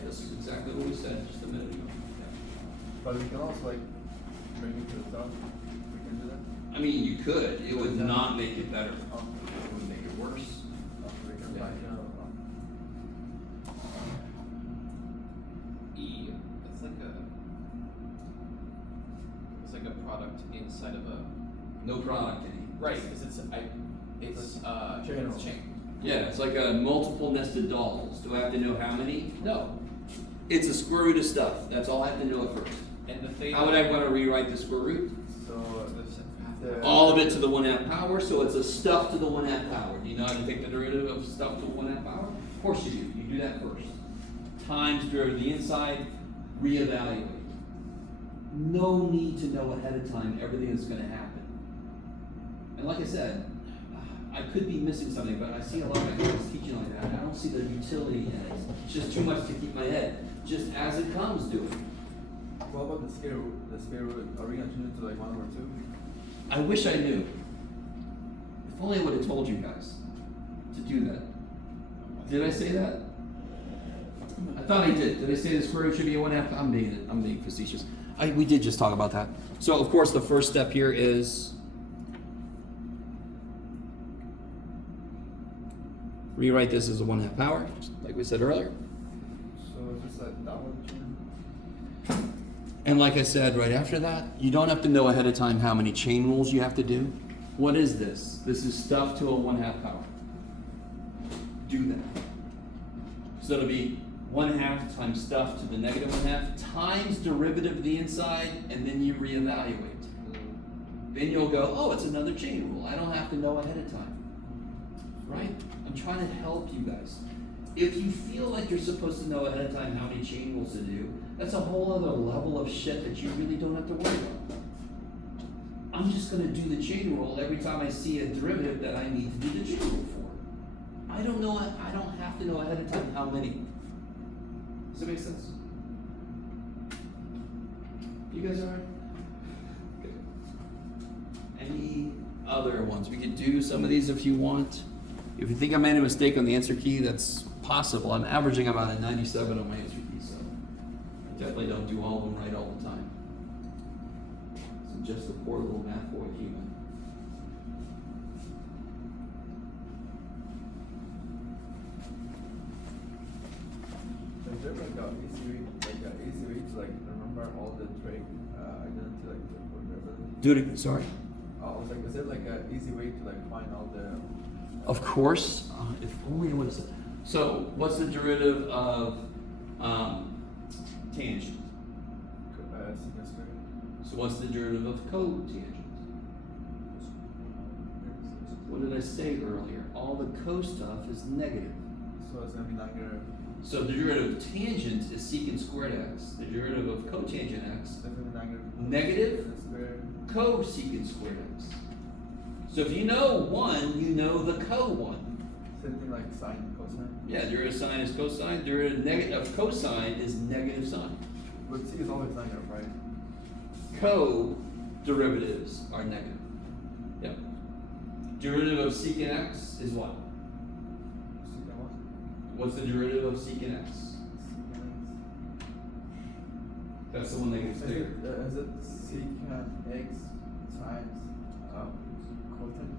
This is exactly what we said just a minute ago. Yeah. But we can also like bring it to the top. We can do that. I mean, you could. It would Yeah. not make it better. Oh. It would make it worse. Oh, we can Yeah. find out. E, it's like a product inside of a, No product any. right, because it's Chain. it's chain. Yeah, it's like a multiple nested dolls. Do I have to know how many? No. It's a square root of stuff. That's all I have to know at first. And the theta. How would I want to rewrite the square root? So the All of it to the 1/2 power, so it's a stuff to the 1/2 power. Do you know how to take the derivative of stuff to the 1/2 power? Of course you do. You do that first. Times derivative of the inside, reevaluate. No need to know ahead of time everything that's going to happen. And like I said, I could be missing something, but I see a lot of my friends teaching like that. I don't see the utility in it. It's just too much to keep my head. Just as it comes, do it. What about the square root? The square root, are we gonna change it to like 1 over 2? I wish I knew. If only I would have told you guys to do that. Did I say that? I thought I did. Did I say the square root should be a 1/2? I'm being facetious. We did just talk about that. So of course the first step here is rewrite this as a 1/2 power, just like we said earlier. So just like that one chain. And like I said right after that, you don't have to know ahead of time how many chain rules you have to do. What is this? This is stuff to a 1/2 power. Do that. So it'll be 1/2 times stuff to the negative 1/2 times derivative of the inside, and then you reevaluate. Then you'll go, oh, it's another chain rule. I don't have to know ahead of time. Right? I'm trying to help you guys. If you feel like you're supposed to know ahead of time how many chain rules to do, that's a whole other level of shit that you really don't have to worry about. I'm just going to do the chain rule every time I see a derivative that I need to do the chain rule for. I don't have to know ahead of time how many. Does that make sense? You guys all right? Good. Any other ones? We could do some of these if you want. If you think I made a mistake on the answer key, that's possible. I'm averaging about a 97 on my answer key, so I definitely don't do all of them right all the time. So I'm just a poor little math boy human. Is there like a easy way to like remember all the trig identity like for derivative? Do it again, sorry. I was like, is there like an easy way to like find all the? Of course, if only what is it? So what's the derivative of tangent? Secant squared. So what's the derivative of cotangent? What did I say earlier? All the co stuff is negative. So it's gonna be negative. So the derivative of tangent is secant squared x. The derivative of cotangent x, Definitely negative. Negative? Secant squared. cosecant squared x. So if you know one, you know the co one. Same thing like sine, cosine. Yeah, derivative of sine is cosine. Derivative of cosine is negative sine. But c is always negative, right? Co-derivatives are negative. Yep. Derivative of secant x is what? Secant what? What's the derivative of secant x? That's the one that gets bigger. Is it secant x times cosine?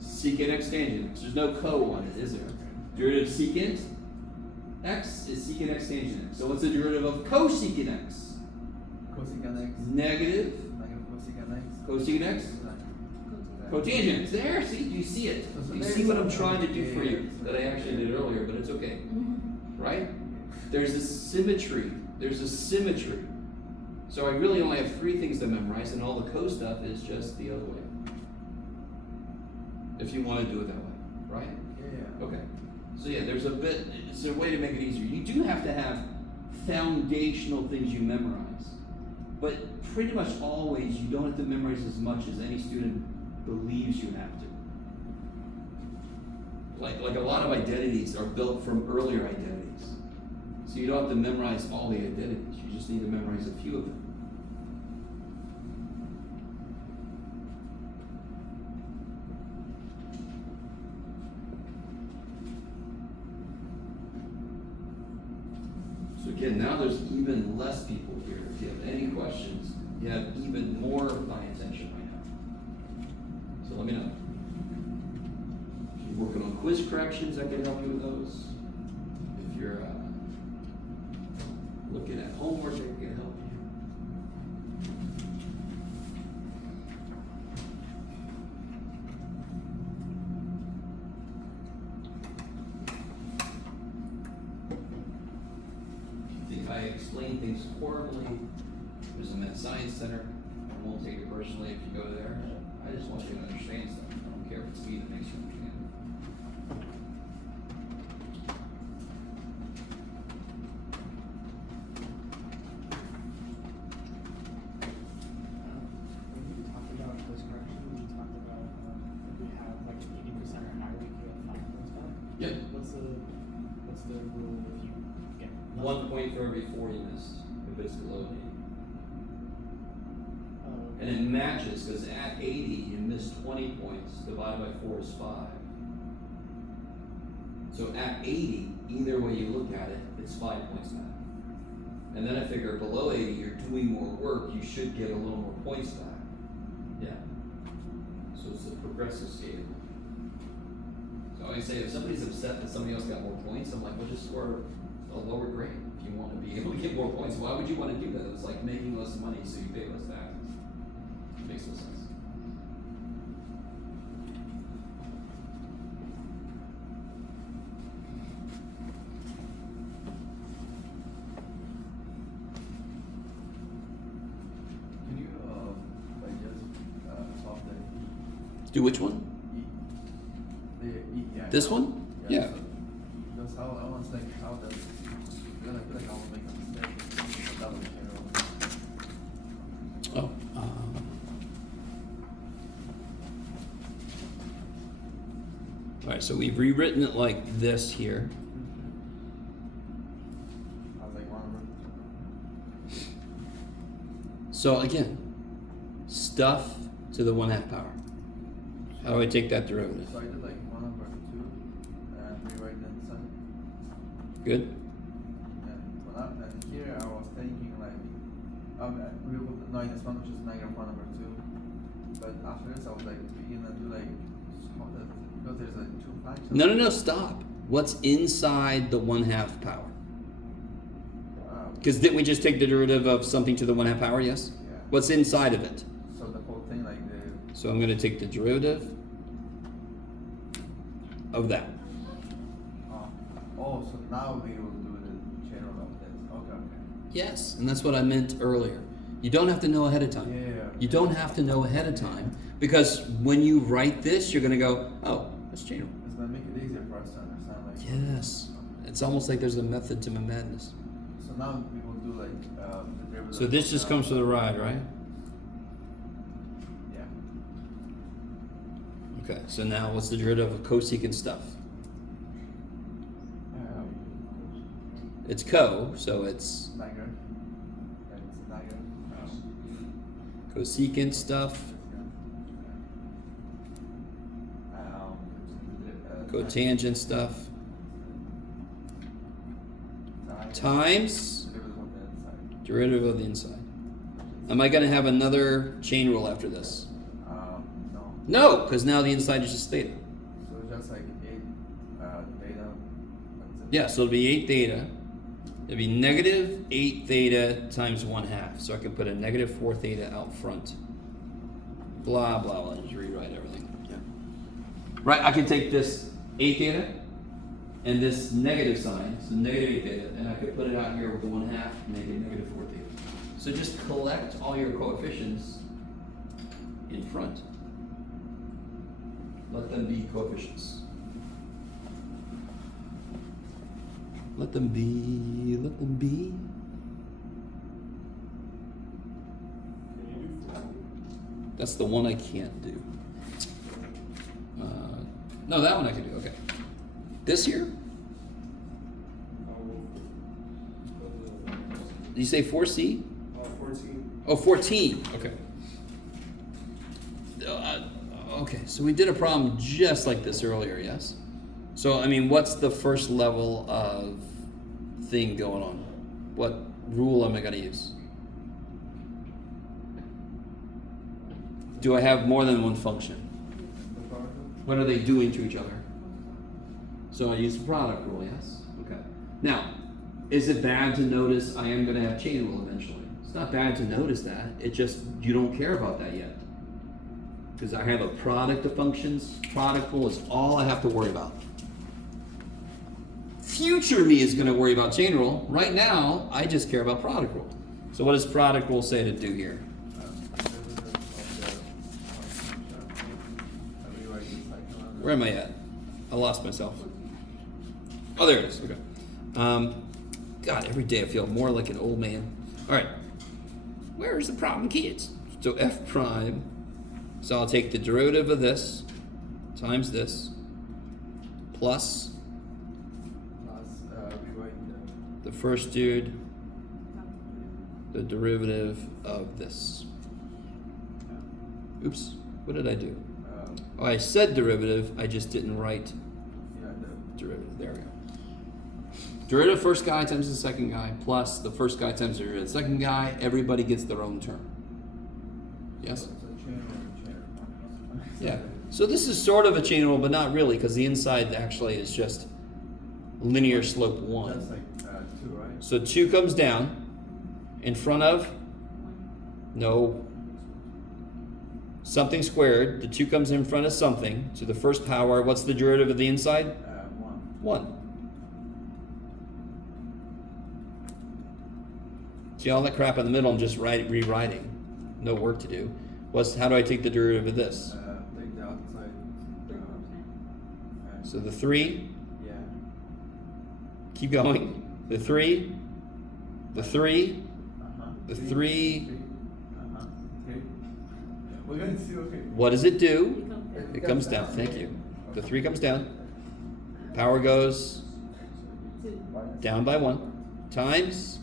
Secant x tangent x. There's no co on it, is there? Derivative of secant x is secant x tangent x. So what's the derivative of cosecant x? Cosecant x. Negative Negative cosecant x. cosecant x. Cotangent x. There, see, you see it. You see what I'm trying to do for you that I actually did earlier, but it's okay. Right? There's a symmetry. There's a symmetry. So I really only have 3 things to memorize, and all the co stuff is just the other way. If you want to do it that way, right? Yeah. Okay. So yeah, there's a bit, it's a way to make it easier. You do have to have foundational things you memorize. But pretty much always, you don't have to memorize as much as any student believes you have to. Like a lot of identities are built from earlier identities. So you don't have to memorize all the identities. You just need to memorize a few of them. So again, now there's even less people here. If you have any questions, you have even more of my attention right now. So let me know. If you're working on quiz corrections, I can help you with those. If you're looking at homework, I can help you. If I explain things horribly, there's a Med Science Center. I won't take it personally if you go there. I just want you to understand stuff. I don't care if it's me that makes you understand. When you talked about course correction, you talked about if we have like 80% or higher, we can get 5 points back. Yep. What's the rule if you get 1 point for every 4 you missed, if it's below 80. And it matches, because at 80, you missed 20 points, divided by 4 is 5. So at 80, either way you look at it, it's 5 points back. And then I figure below 80, you're doing more work, you should get a little more points back. Yeah. So it's a progressive scale. So always say if somebody's upset that somebody else got more points, I'm like, well, just score a lower grade if you want to be able to get more points. Why would you want to do that? It's like making less money so you pay less tax. It makes no sense. Can you like just solve the Do which one? yeah. This one? Yeah. So, because I was like, how does then I feel like I will make a mistake. That was Oh. All right, so we've rewritten it like this here. I was like, one. So again, stuff to the 1/2 power. How do I take that derivative? So I did like 1/2 and rewrite it inside. Good? And here I was thinking like, we would -1, which is -1/2. But after this, I was like, we gonna do like, because there's like 2 factors. No, stop. What's inside the 1/2 power? Because didn't we just take the derivative of something to the 1/2 power, yes? Yeah. What's inside of it? So the whole thing, like the. So I'm going to take the derivative of that. Oh, so now we will do the general of this. Okay. Yes, and that's what I meant earlier. You don't have to know ahead of time. Yeah. You don't have to know ahead of time because when you write this, you're going to go, oh, that's general. It's gonna make it easier for us to understand. Like. Yes. It's almost like there's a method to my madness. So now we will do like the derivative. So this just comes for the ride, right? Yeah. Okay, so now what's the derivative of cosecant stuff? It's co, so it's Negative. And it's negative. cosecant stuff, cotangent stuff, times Derivative of derivative of the inside. the inside. Am I going to have another chain rule after this? No. No, because now the inside is just theta. So it's just like 8 theta. Yeah, so it'll be 8 theta. It'll be negative 8 theta times 1/2. So I can put a negative 4 theta out front. Blah, blah, blah. Just rewrite everything. Yeah. Right, I can take this 8 theta and this negative sign, so negative 8 theta, and I could put it out here with the 1/2, make it negative 4 theta. So just collect all your coefficients in front. Let them be coefficients. Let them be, let them be. That's the one I can't do. No, that one I can do, okay. This here? Did you say 4C? 14. Oh, 14, okay. Okay, so we did a problem just like this earlier, yes? So, I mean, what's the first level of thing going on? What rule am I going to use? Do I have more than one function? What are they doing to each other? So I use the product rule, yes? Okay. Now, is it bad to notice I am going to have chain rule eventually? It's not bad to notice that. It just, you don't care about that yet. Because I have a product of functions. Product rule is all I have to worry about. Future me is going to worry about chain rule. Right now, I just care about product rule. So what does product rule say to do here? Where am I at? I lost myself. Oh, there it is. Okay. God, every day I feel more like an old man. All right. Where's the problem, kids? So f prime. So I'll take the derivative of this times this plus the first dude, the derivative of this. Oops, what did I do? Oh, I said derivative, I just didn't write derivative. There we go. Derivative first guy times the second guy plus the first guy times the derivative second guy. Everybody gets their own term. Yes? Yeah. So this is sort of a chain rule, but not really, because the inside actually is just linear slope 1. That's like 2, right? So 2 comes down in front of, no, something squared. The 2 comes in front of something. So the first power, what's the derivative of the inside? 1. 1. See all that crap in the middle, I'm just rewriting. No work to do. How do I take the derivative of this? Take the outside. So the 3, Yeah. keep going. The 3, the 3, the 3. Uh-huh. Okay. We're going to see, okay. What does it do? It comes down. Thank you. The 3 comes down. Power goes down by 1 times.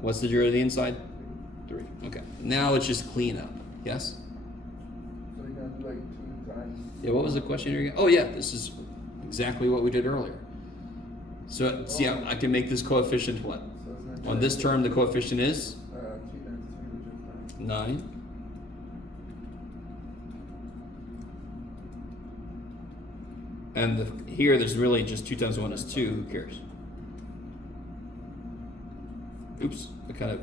What's the derivative of the inside? 3. Okay. Now let's just clean up. Yes? So you're going to do like 2 times. Yeah, what was the question here again? Oh yeah, this is exactly what we did earlier. So see, I can make this coefficient what? So it's going to On this term, the coefficient is 3 times 3, which is 9. 9. And here, there's really just 2 times 1 is 2. Who cares? Oops, I kind of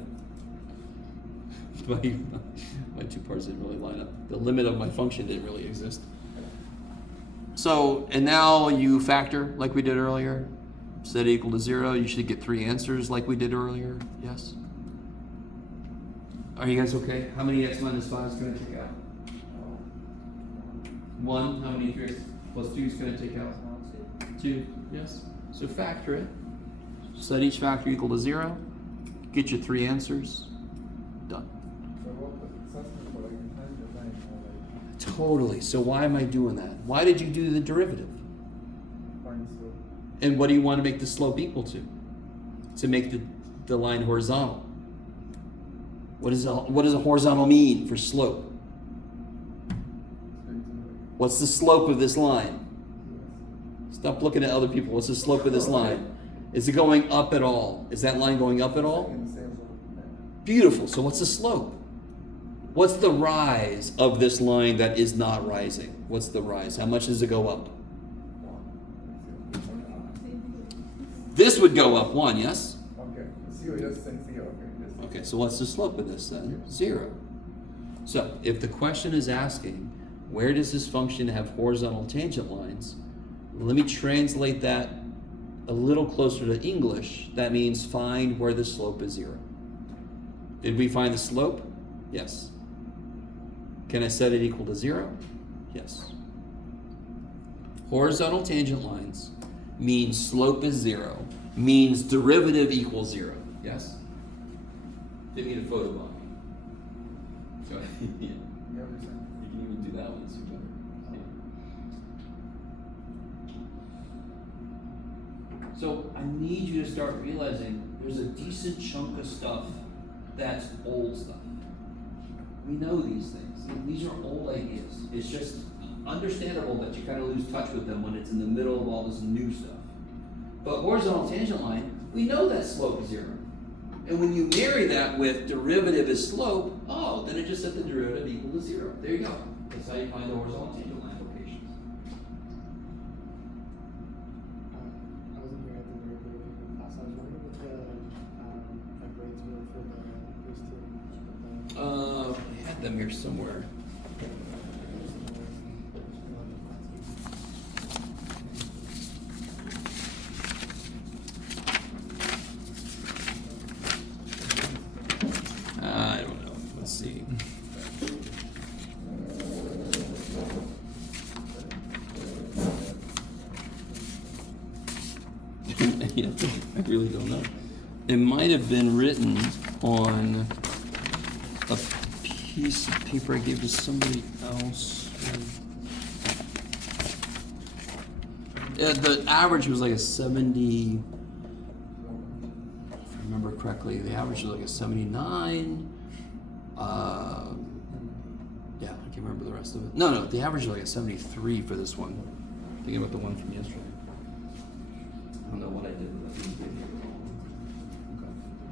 my 2 parts didn't really line up. The limit of my function didn't really exist. So, and now you factor like we did earlier. Set equal to 0. You should get 3 answers like we did earlier. Yes. Are you guys okay? How many x minus 5 is going to take out? 1. How many 3x plus 2 is going to take out? 2. Yes. So factor it. Set each factor equal to 0. Get your 3 answers. Done. So what the assessment for like intelligent learning or like Totally. So why am I doing that? Why did you do the derivative? find the slope? And what do you want to make the slope equal to? To make the line horizontal. What does a horizontal mean for slope? What's the slope of this line? Stop looking at other people. What's the slope of this line? Is it going up at all? Is that line going up at all? In the same slope. Beautiful. So what's the slope? What's the rise of this line that is not rising? What's the rise? How much does it go up? This would go up 1, yes? Okay. 0, just saying 0. Okay. Just Okay, so what's the slope of this then? 0. So if the question is asking, where does this function have horizontal tangent lines? Let me translate that a little closer to English. That means find where the slope is 0. Did we find the slope? Yes. Can I set it equal to 0? Yes. Horizontal tangent lines means slope is 0, means derivative equals 0. Yes? Didn't need a photobomb. So, yeah. You understand? You can even do that one, it's better. So I need you to start realizing there's a decent chunk of stuff that's old stuff. We know these things. These are old ideas. It's just understandable that you kind of lose touch with them when it's in the middle of all this new stuff. But horizontal tangent line, we know that slope is 0. And when you marry that with derivative is slope, oh, then it just set the derivative equal to 0. There you go. That's how you find the horizontal tangent line locations. I wasn't here at the very beginning of the class. I was wondering what the grades were for the quiz team. I had them here somewhere. I don't know. Let's see. Yeah, I really don't know. It might have been written on a piece of paper I gave to somebody else. Yeah, the average was like a 70. If I remember correctly, the average was like a 79. Yeah, I can't remember the rest of it. No, the average was like a 73 for this one. Thinking about the one from yesterday. I don't know what I did with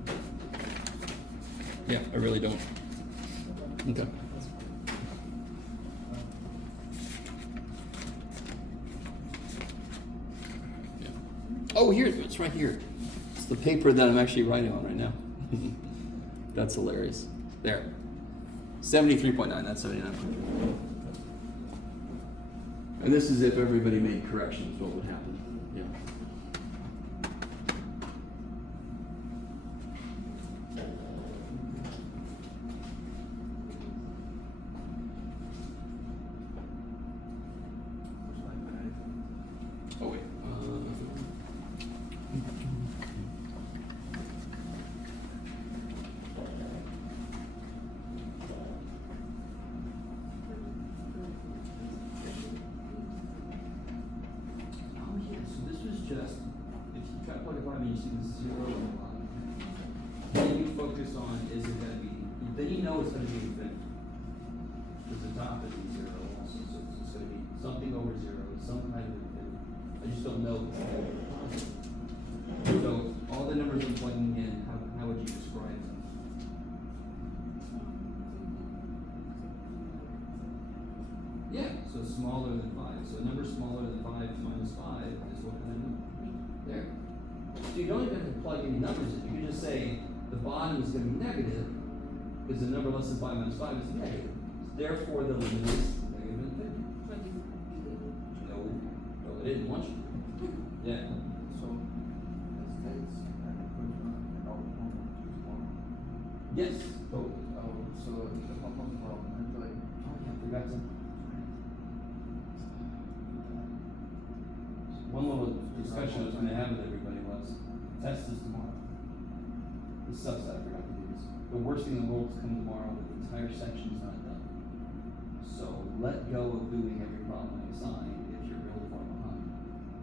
that. Okay. Yeah, I really don't. Okay. Oh, here, it's right here. It's the paper that I'm actually writing on right now. That's hilarious. There. 73.9, that's 79. And this is if everybody made corrections, what would happen? Yeah. Oh wait. Oh yeah, so this was just, if you try to plug it in, you see the 0 on the bottom. Then you focus on, is it gonna be, then you know it's gonna be infinite. Because the top is 0 also, so it's gonna be something over 0, some kind of infinite. I just don't know. So all the numbers I'm plugging in, how would you describe them? Yeah, so smaller than 5. So a number smaller than 5 minus 5 is what kind of number? There. So you don't even have to plug any numbers in. You can just say the bottom is going to be negative because the number less than 5 minus 5 is negative. Therefore, the limit is negative infinity. No, I didn't want you. Yeah. So, states and Yes. Oh, so the problem from like I forgot to. One little discussion I was going to have with everybody was, test is tomorrow. This sucks that I forgot to do this. The worst thing in the world is come tomorrow, but the entire section is not done. So let go of doing every problem I assign if you're really far behind.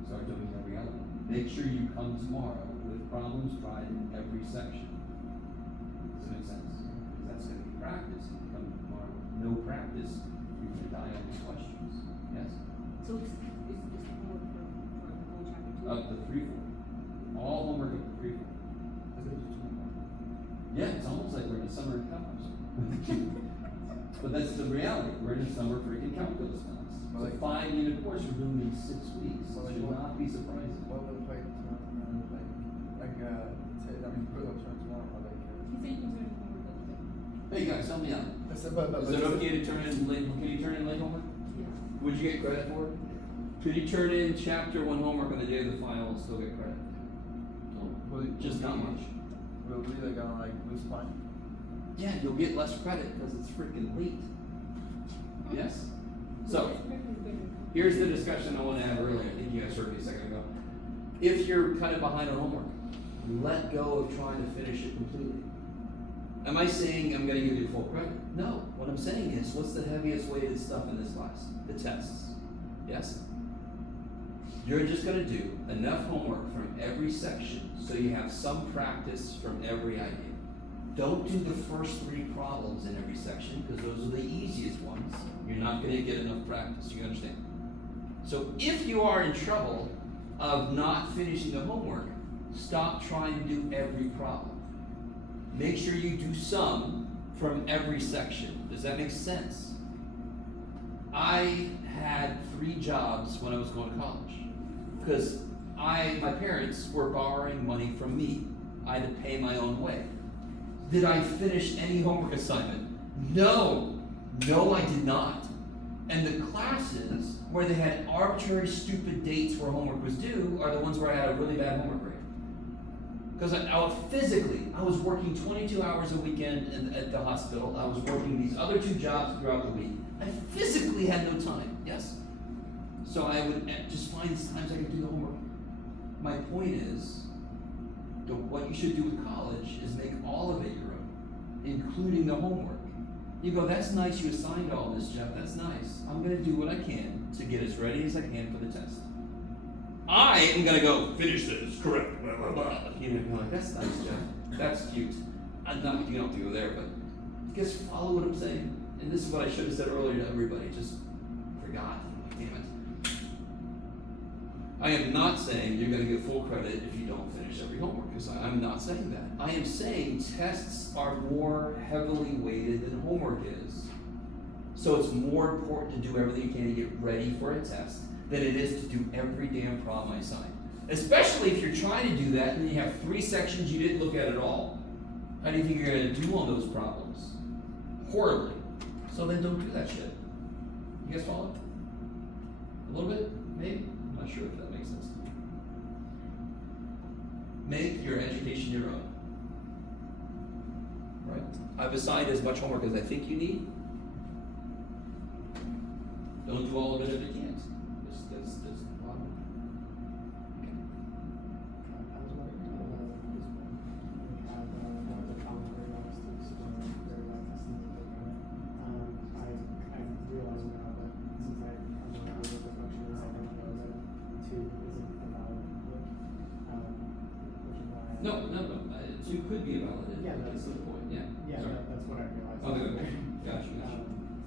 Start doing every other one. Make sure you come tomorrow with problems tried in every section. Does that make sense? Because that's going to be practice. If you come tomorrow with no practice, you're going to die on these questions. Yes? So it's homework for the whole chapter 2? Up to 3-4. All homework up to 3-4. Yeah, it's almost like we're in a summer calculus. But that's the reality. We're in a summer freaking calculus class. So Like- 5-unit course we're doing in 6 weeks. So It like should what- not be surprising. what would like put up turn tomorrow, but like He said you can turn homework up to. Hey guys, help me out. I said, but Is it okay to turn in late? Can you turn in late homework? Yeah. Would you get credit for it? Could you turn in chapter 1 homework on the day of the final and still get credit? Just not much. Will we like gonna like lose time? Yeah, you'll get less credit because it's freaking late. Yes? So, here's the discussion I want to have earlier. I think you guys heard me a second ago. If you're kind of behind on homework, let go of trying to finish it completely. Am I saying I'm going to give you full credit? No. What I'm saying is, what's the heaviest weighted stuff in this class? The tests. Yes? You're just going to do enough homework from every section so you have some practice from every idea. Don't do the first 3 problems in every section because those are the easiest ones. You're not going to get enough practice. You understand? So if you are in trouble of not finishing the homework, stop trying to do every problem. Make sure you do some from every section. Does that make sense? I had 3 jobs when I was going to college because my parents were borrowing money from me. I had to pay my own way. Did I finish any homework assignment? No, I did not. And the classes where they had arbitrary, stupid dates where homework was due are the ones where I had a really bad homework grade. Because I was working 22 hours a weekend at the hospital. I was working these other 2 jobs throughout the week. I physically had no time, yes? So I would just find times I could do the homework. My point is, what you should do with college is make all of it your own, including the homework. You go, that's nice you assigned all this, Jeff, that's nice. I'm gonna do what I can to get as ready as I can for the test. I am gonna go, finish this, correct, blah, blah, blah. You know, you're like, that's nice, Jeff, that's cute. I'm not, you don't have to go there, but just follow what I'm saying. And this is what I should have said earlier to everybody, just forgot, damn it. I am not saying you're going to get full credit if you don't finish every homework, because I'm not saying that. I am saying tests are more heavily weighted than homework is. So it's more important to do everything you can to get ready for a test than it is to do every damn problem I assign. Especially if you're trying to do that and you have 3 sections you didn't look at all. How do you think you're gonna do on those problems? Horribly. So then don't do that shit. You guys follow? A little bit? Maybe? I'm not sure if that makes sense to you. Make your education your own. Right? I've assigned as much homework as I think you need. Don't do all of it if you can't. That's the bottom. Okay. I was wondering, we have the common very well testing very well testing I realize now that since I'm not what the function is, I don't know that 2 isn't a valid input, which is why. No. 2 could be a valid. Yeah, that's the point. Yeah. Yeah, Sorry. that's what I realized. Okay. Gotcha.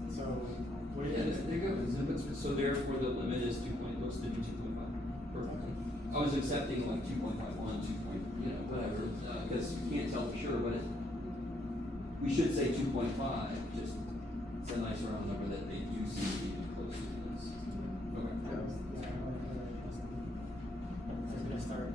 So, what do Yeah, you? there you go. So therefore, the limit is 2 point. Looks to be 2.5. Perfect. I was accepting like 2.51, 2 point, whatever, because you can't tell for sure. But we should say 2.5. Just it's a nice round number that they do seem to be close to this. Okay. Yeah, I was gonna start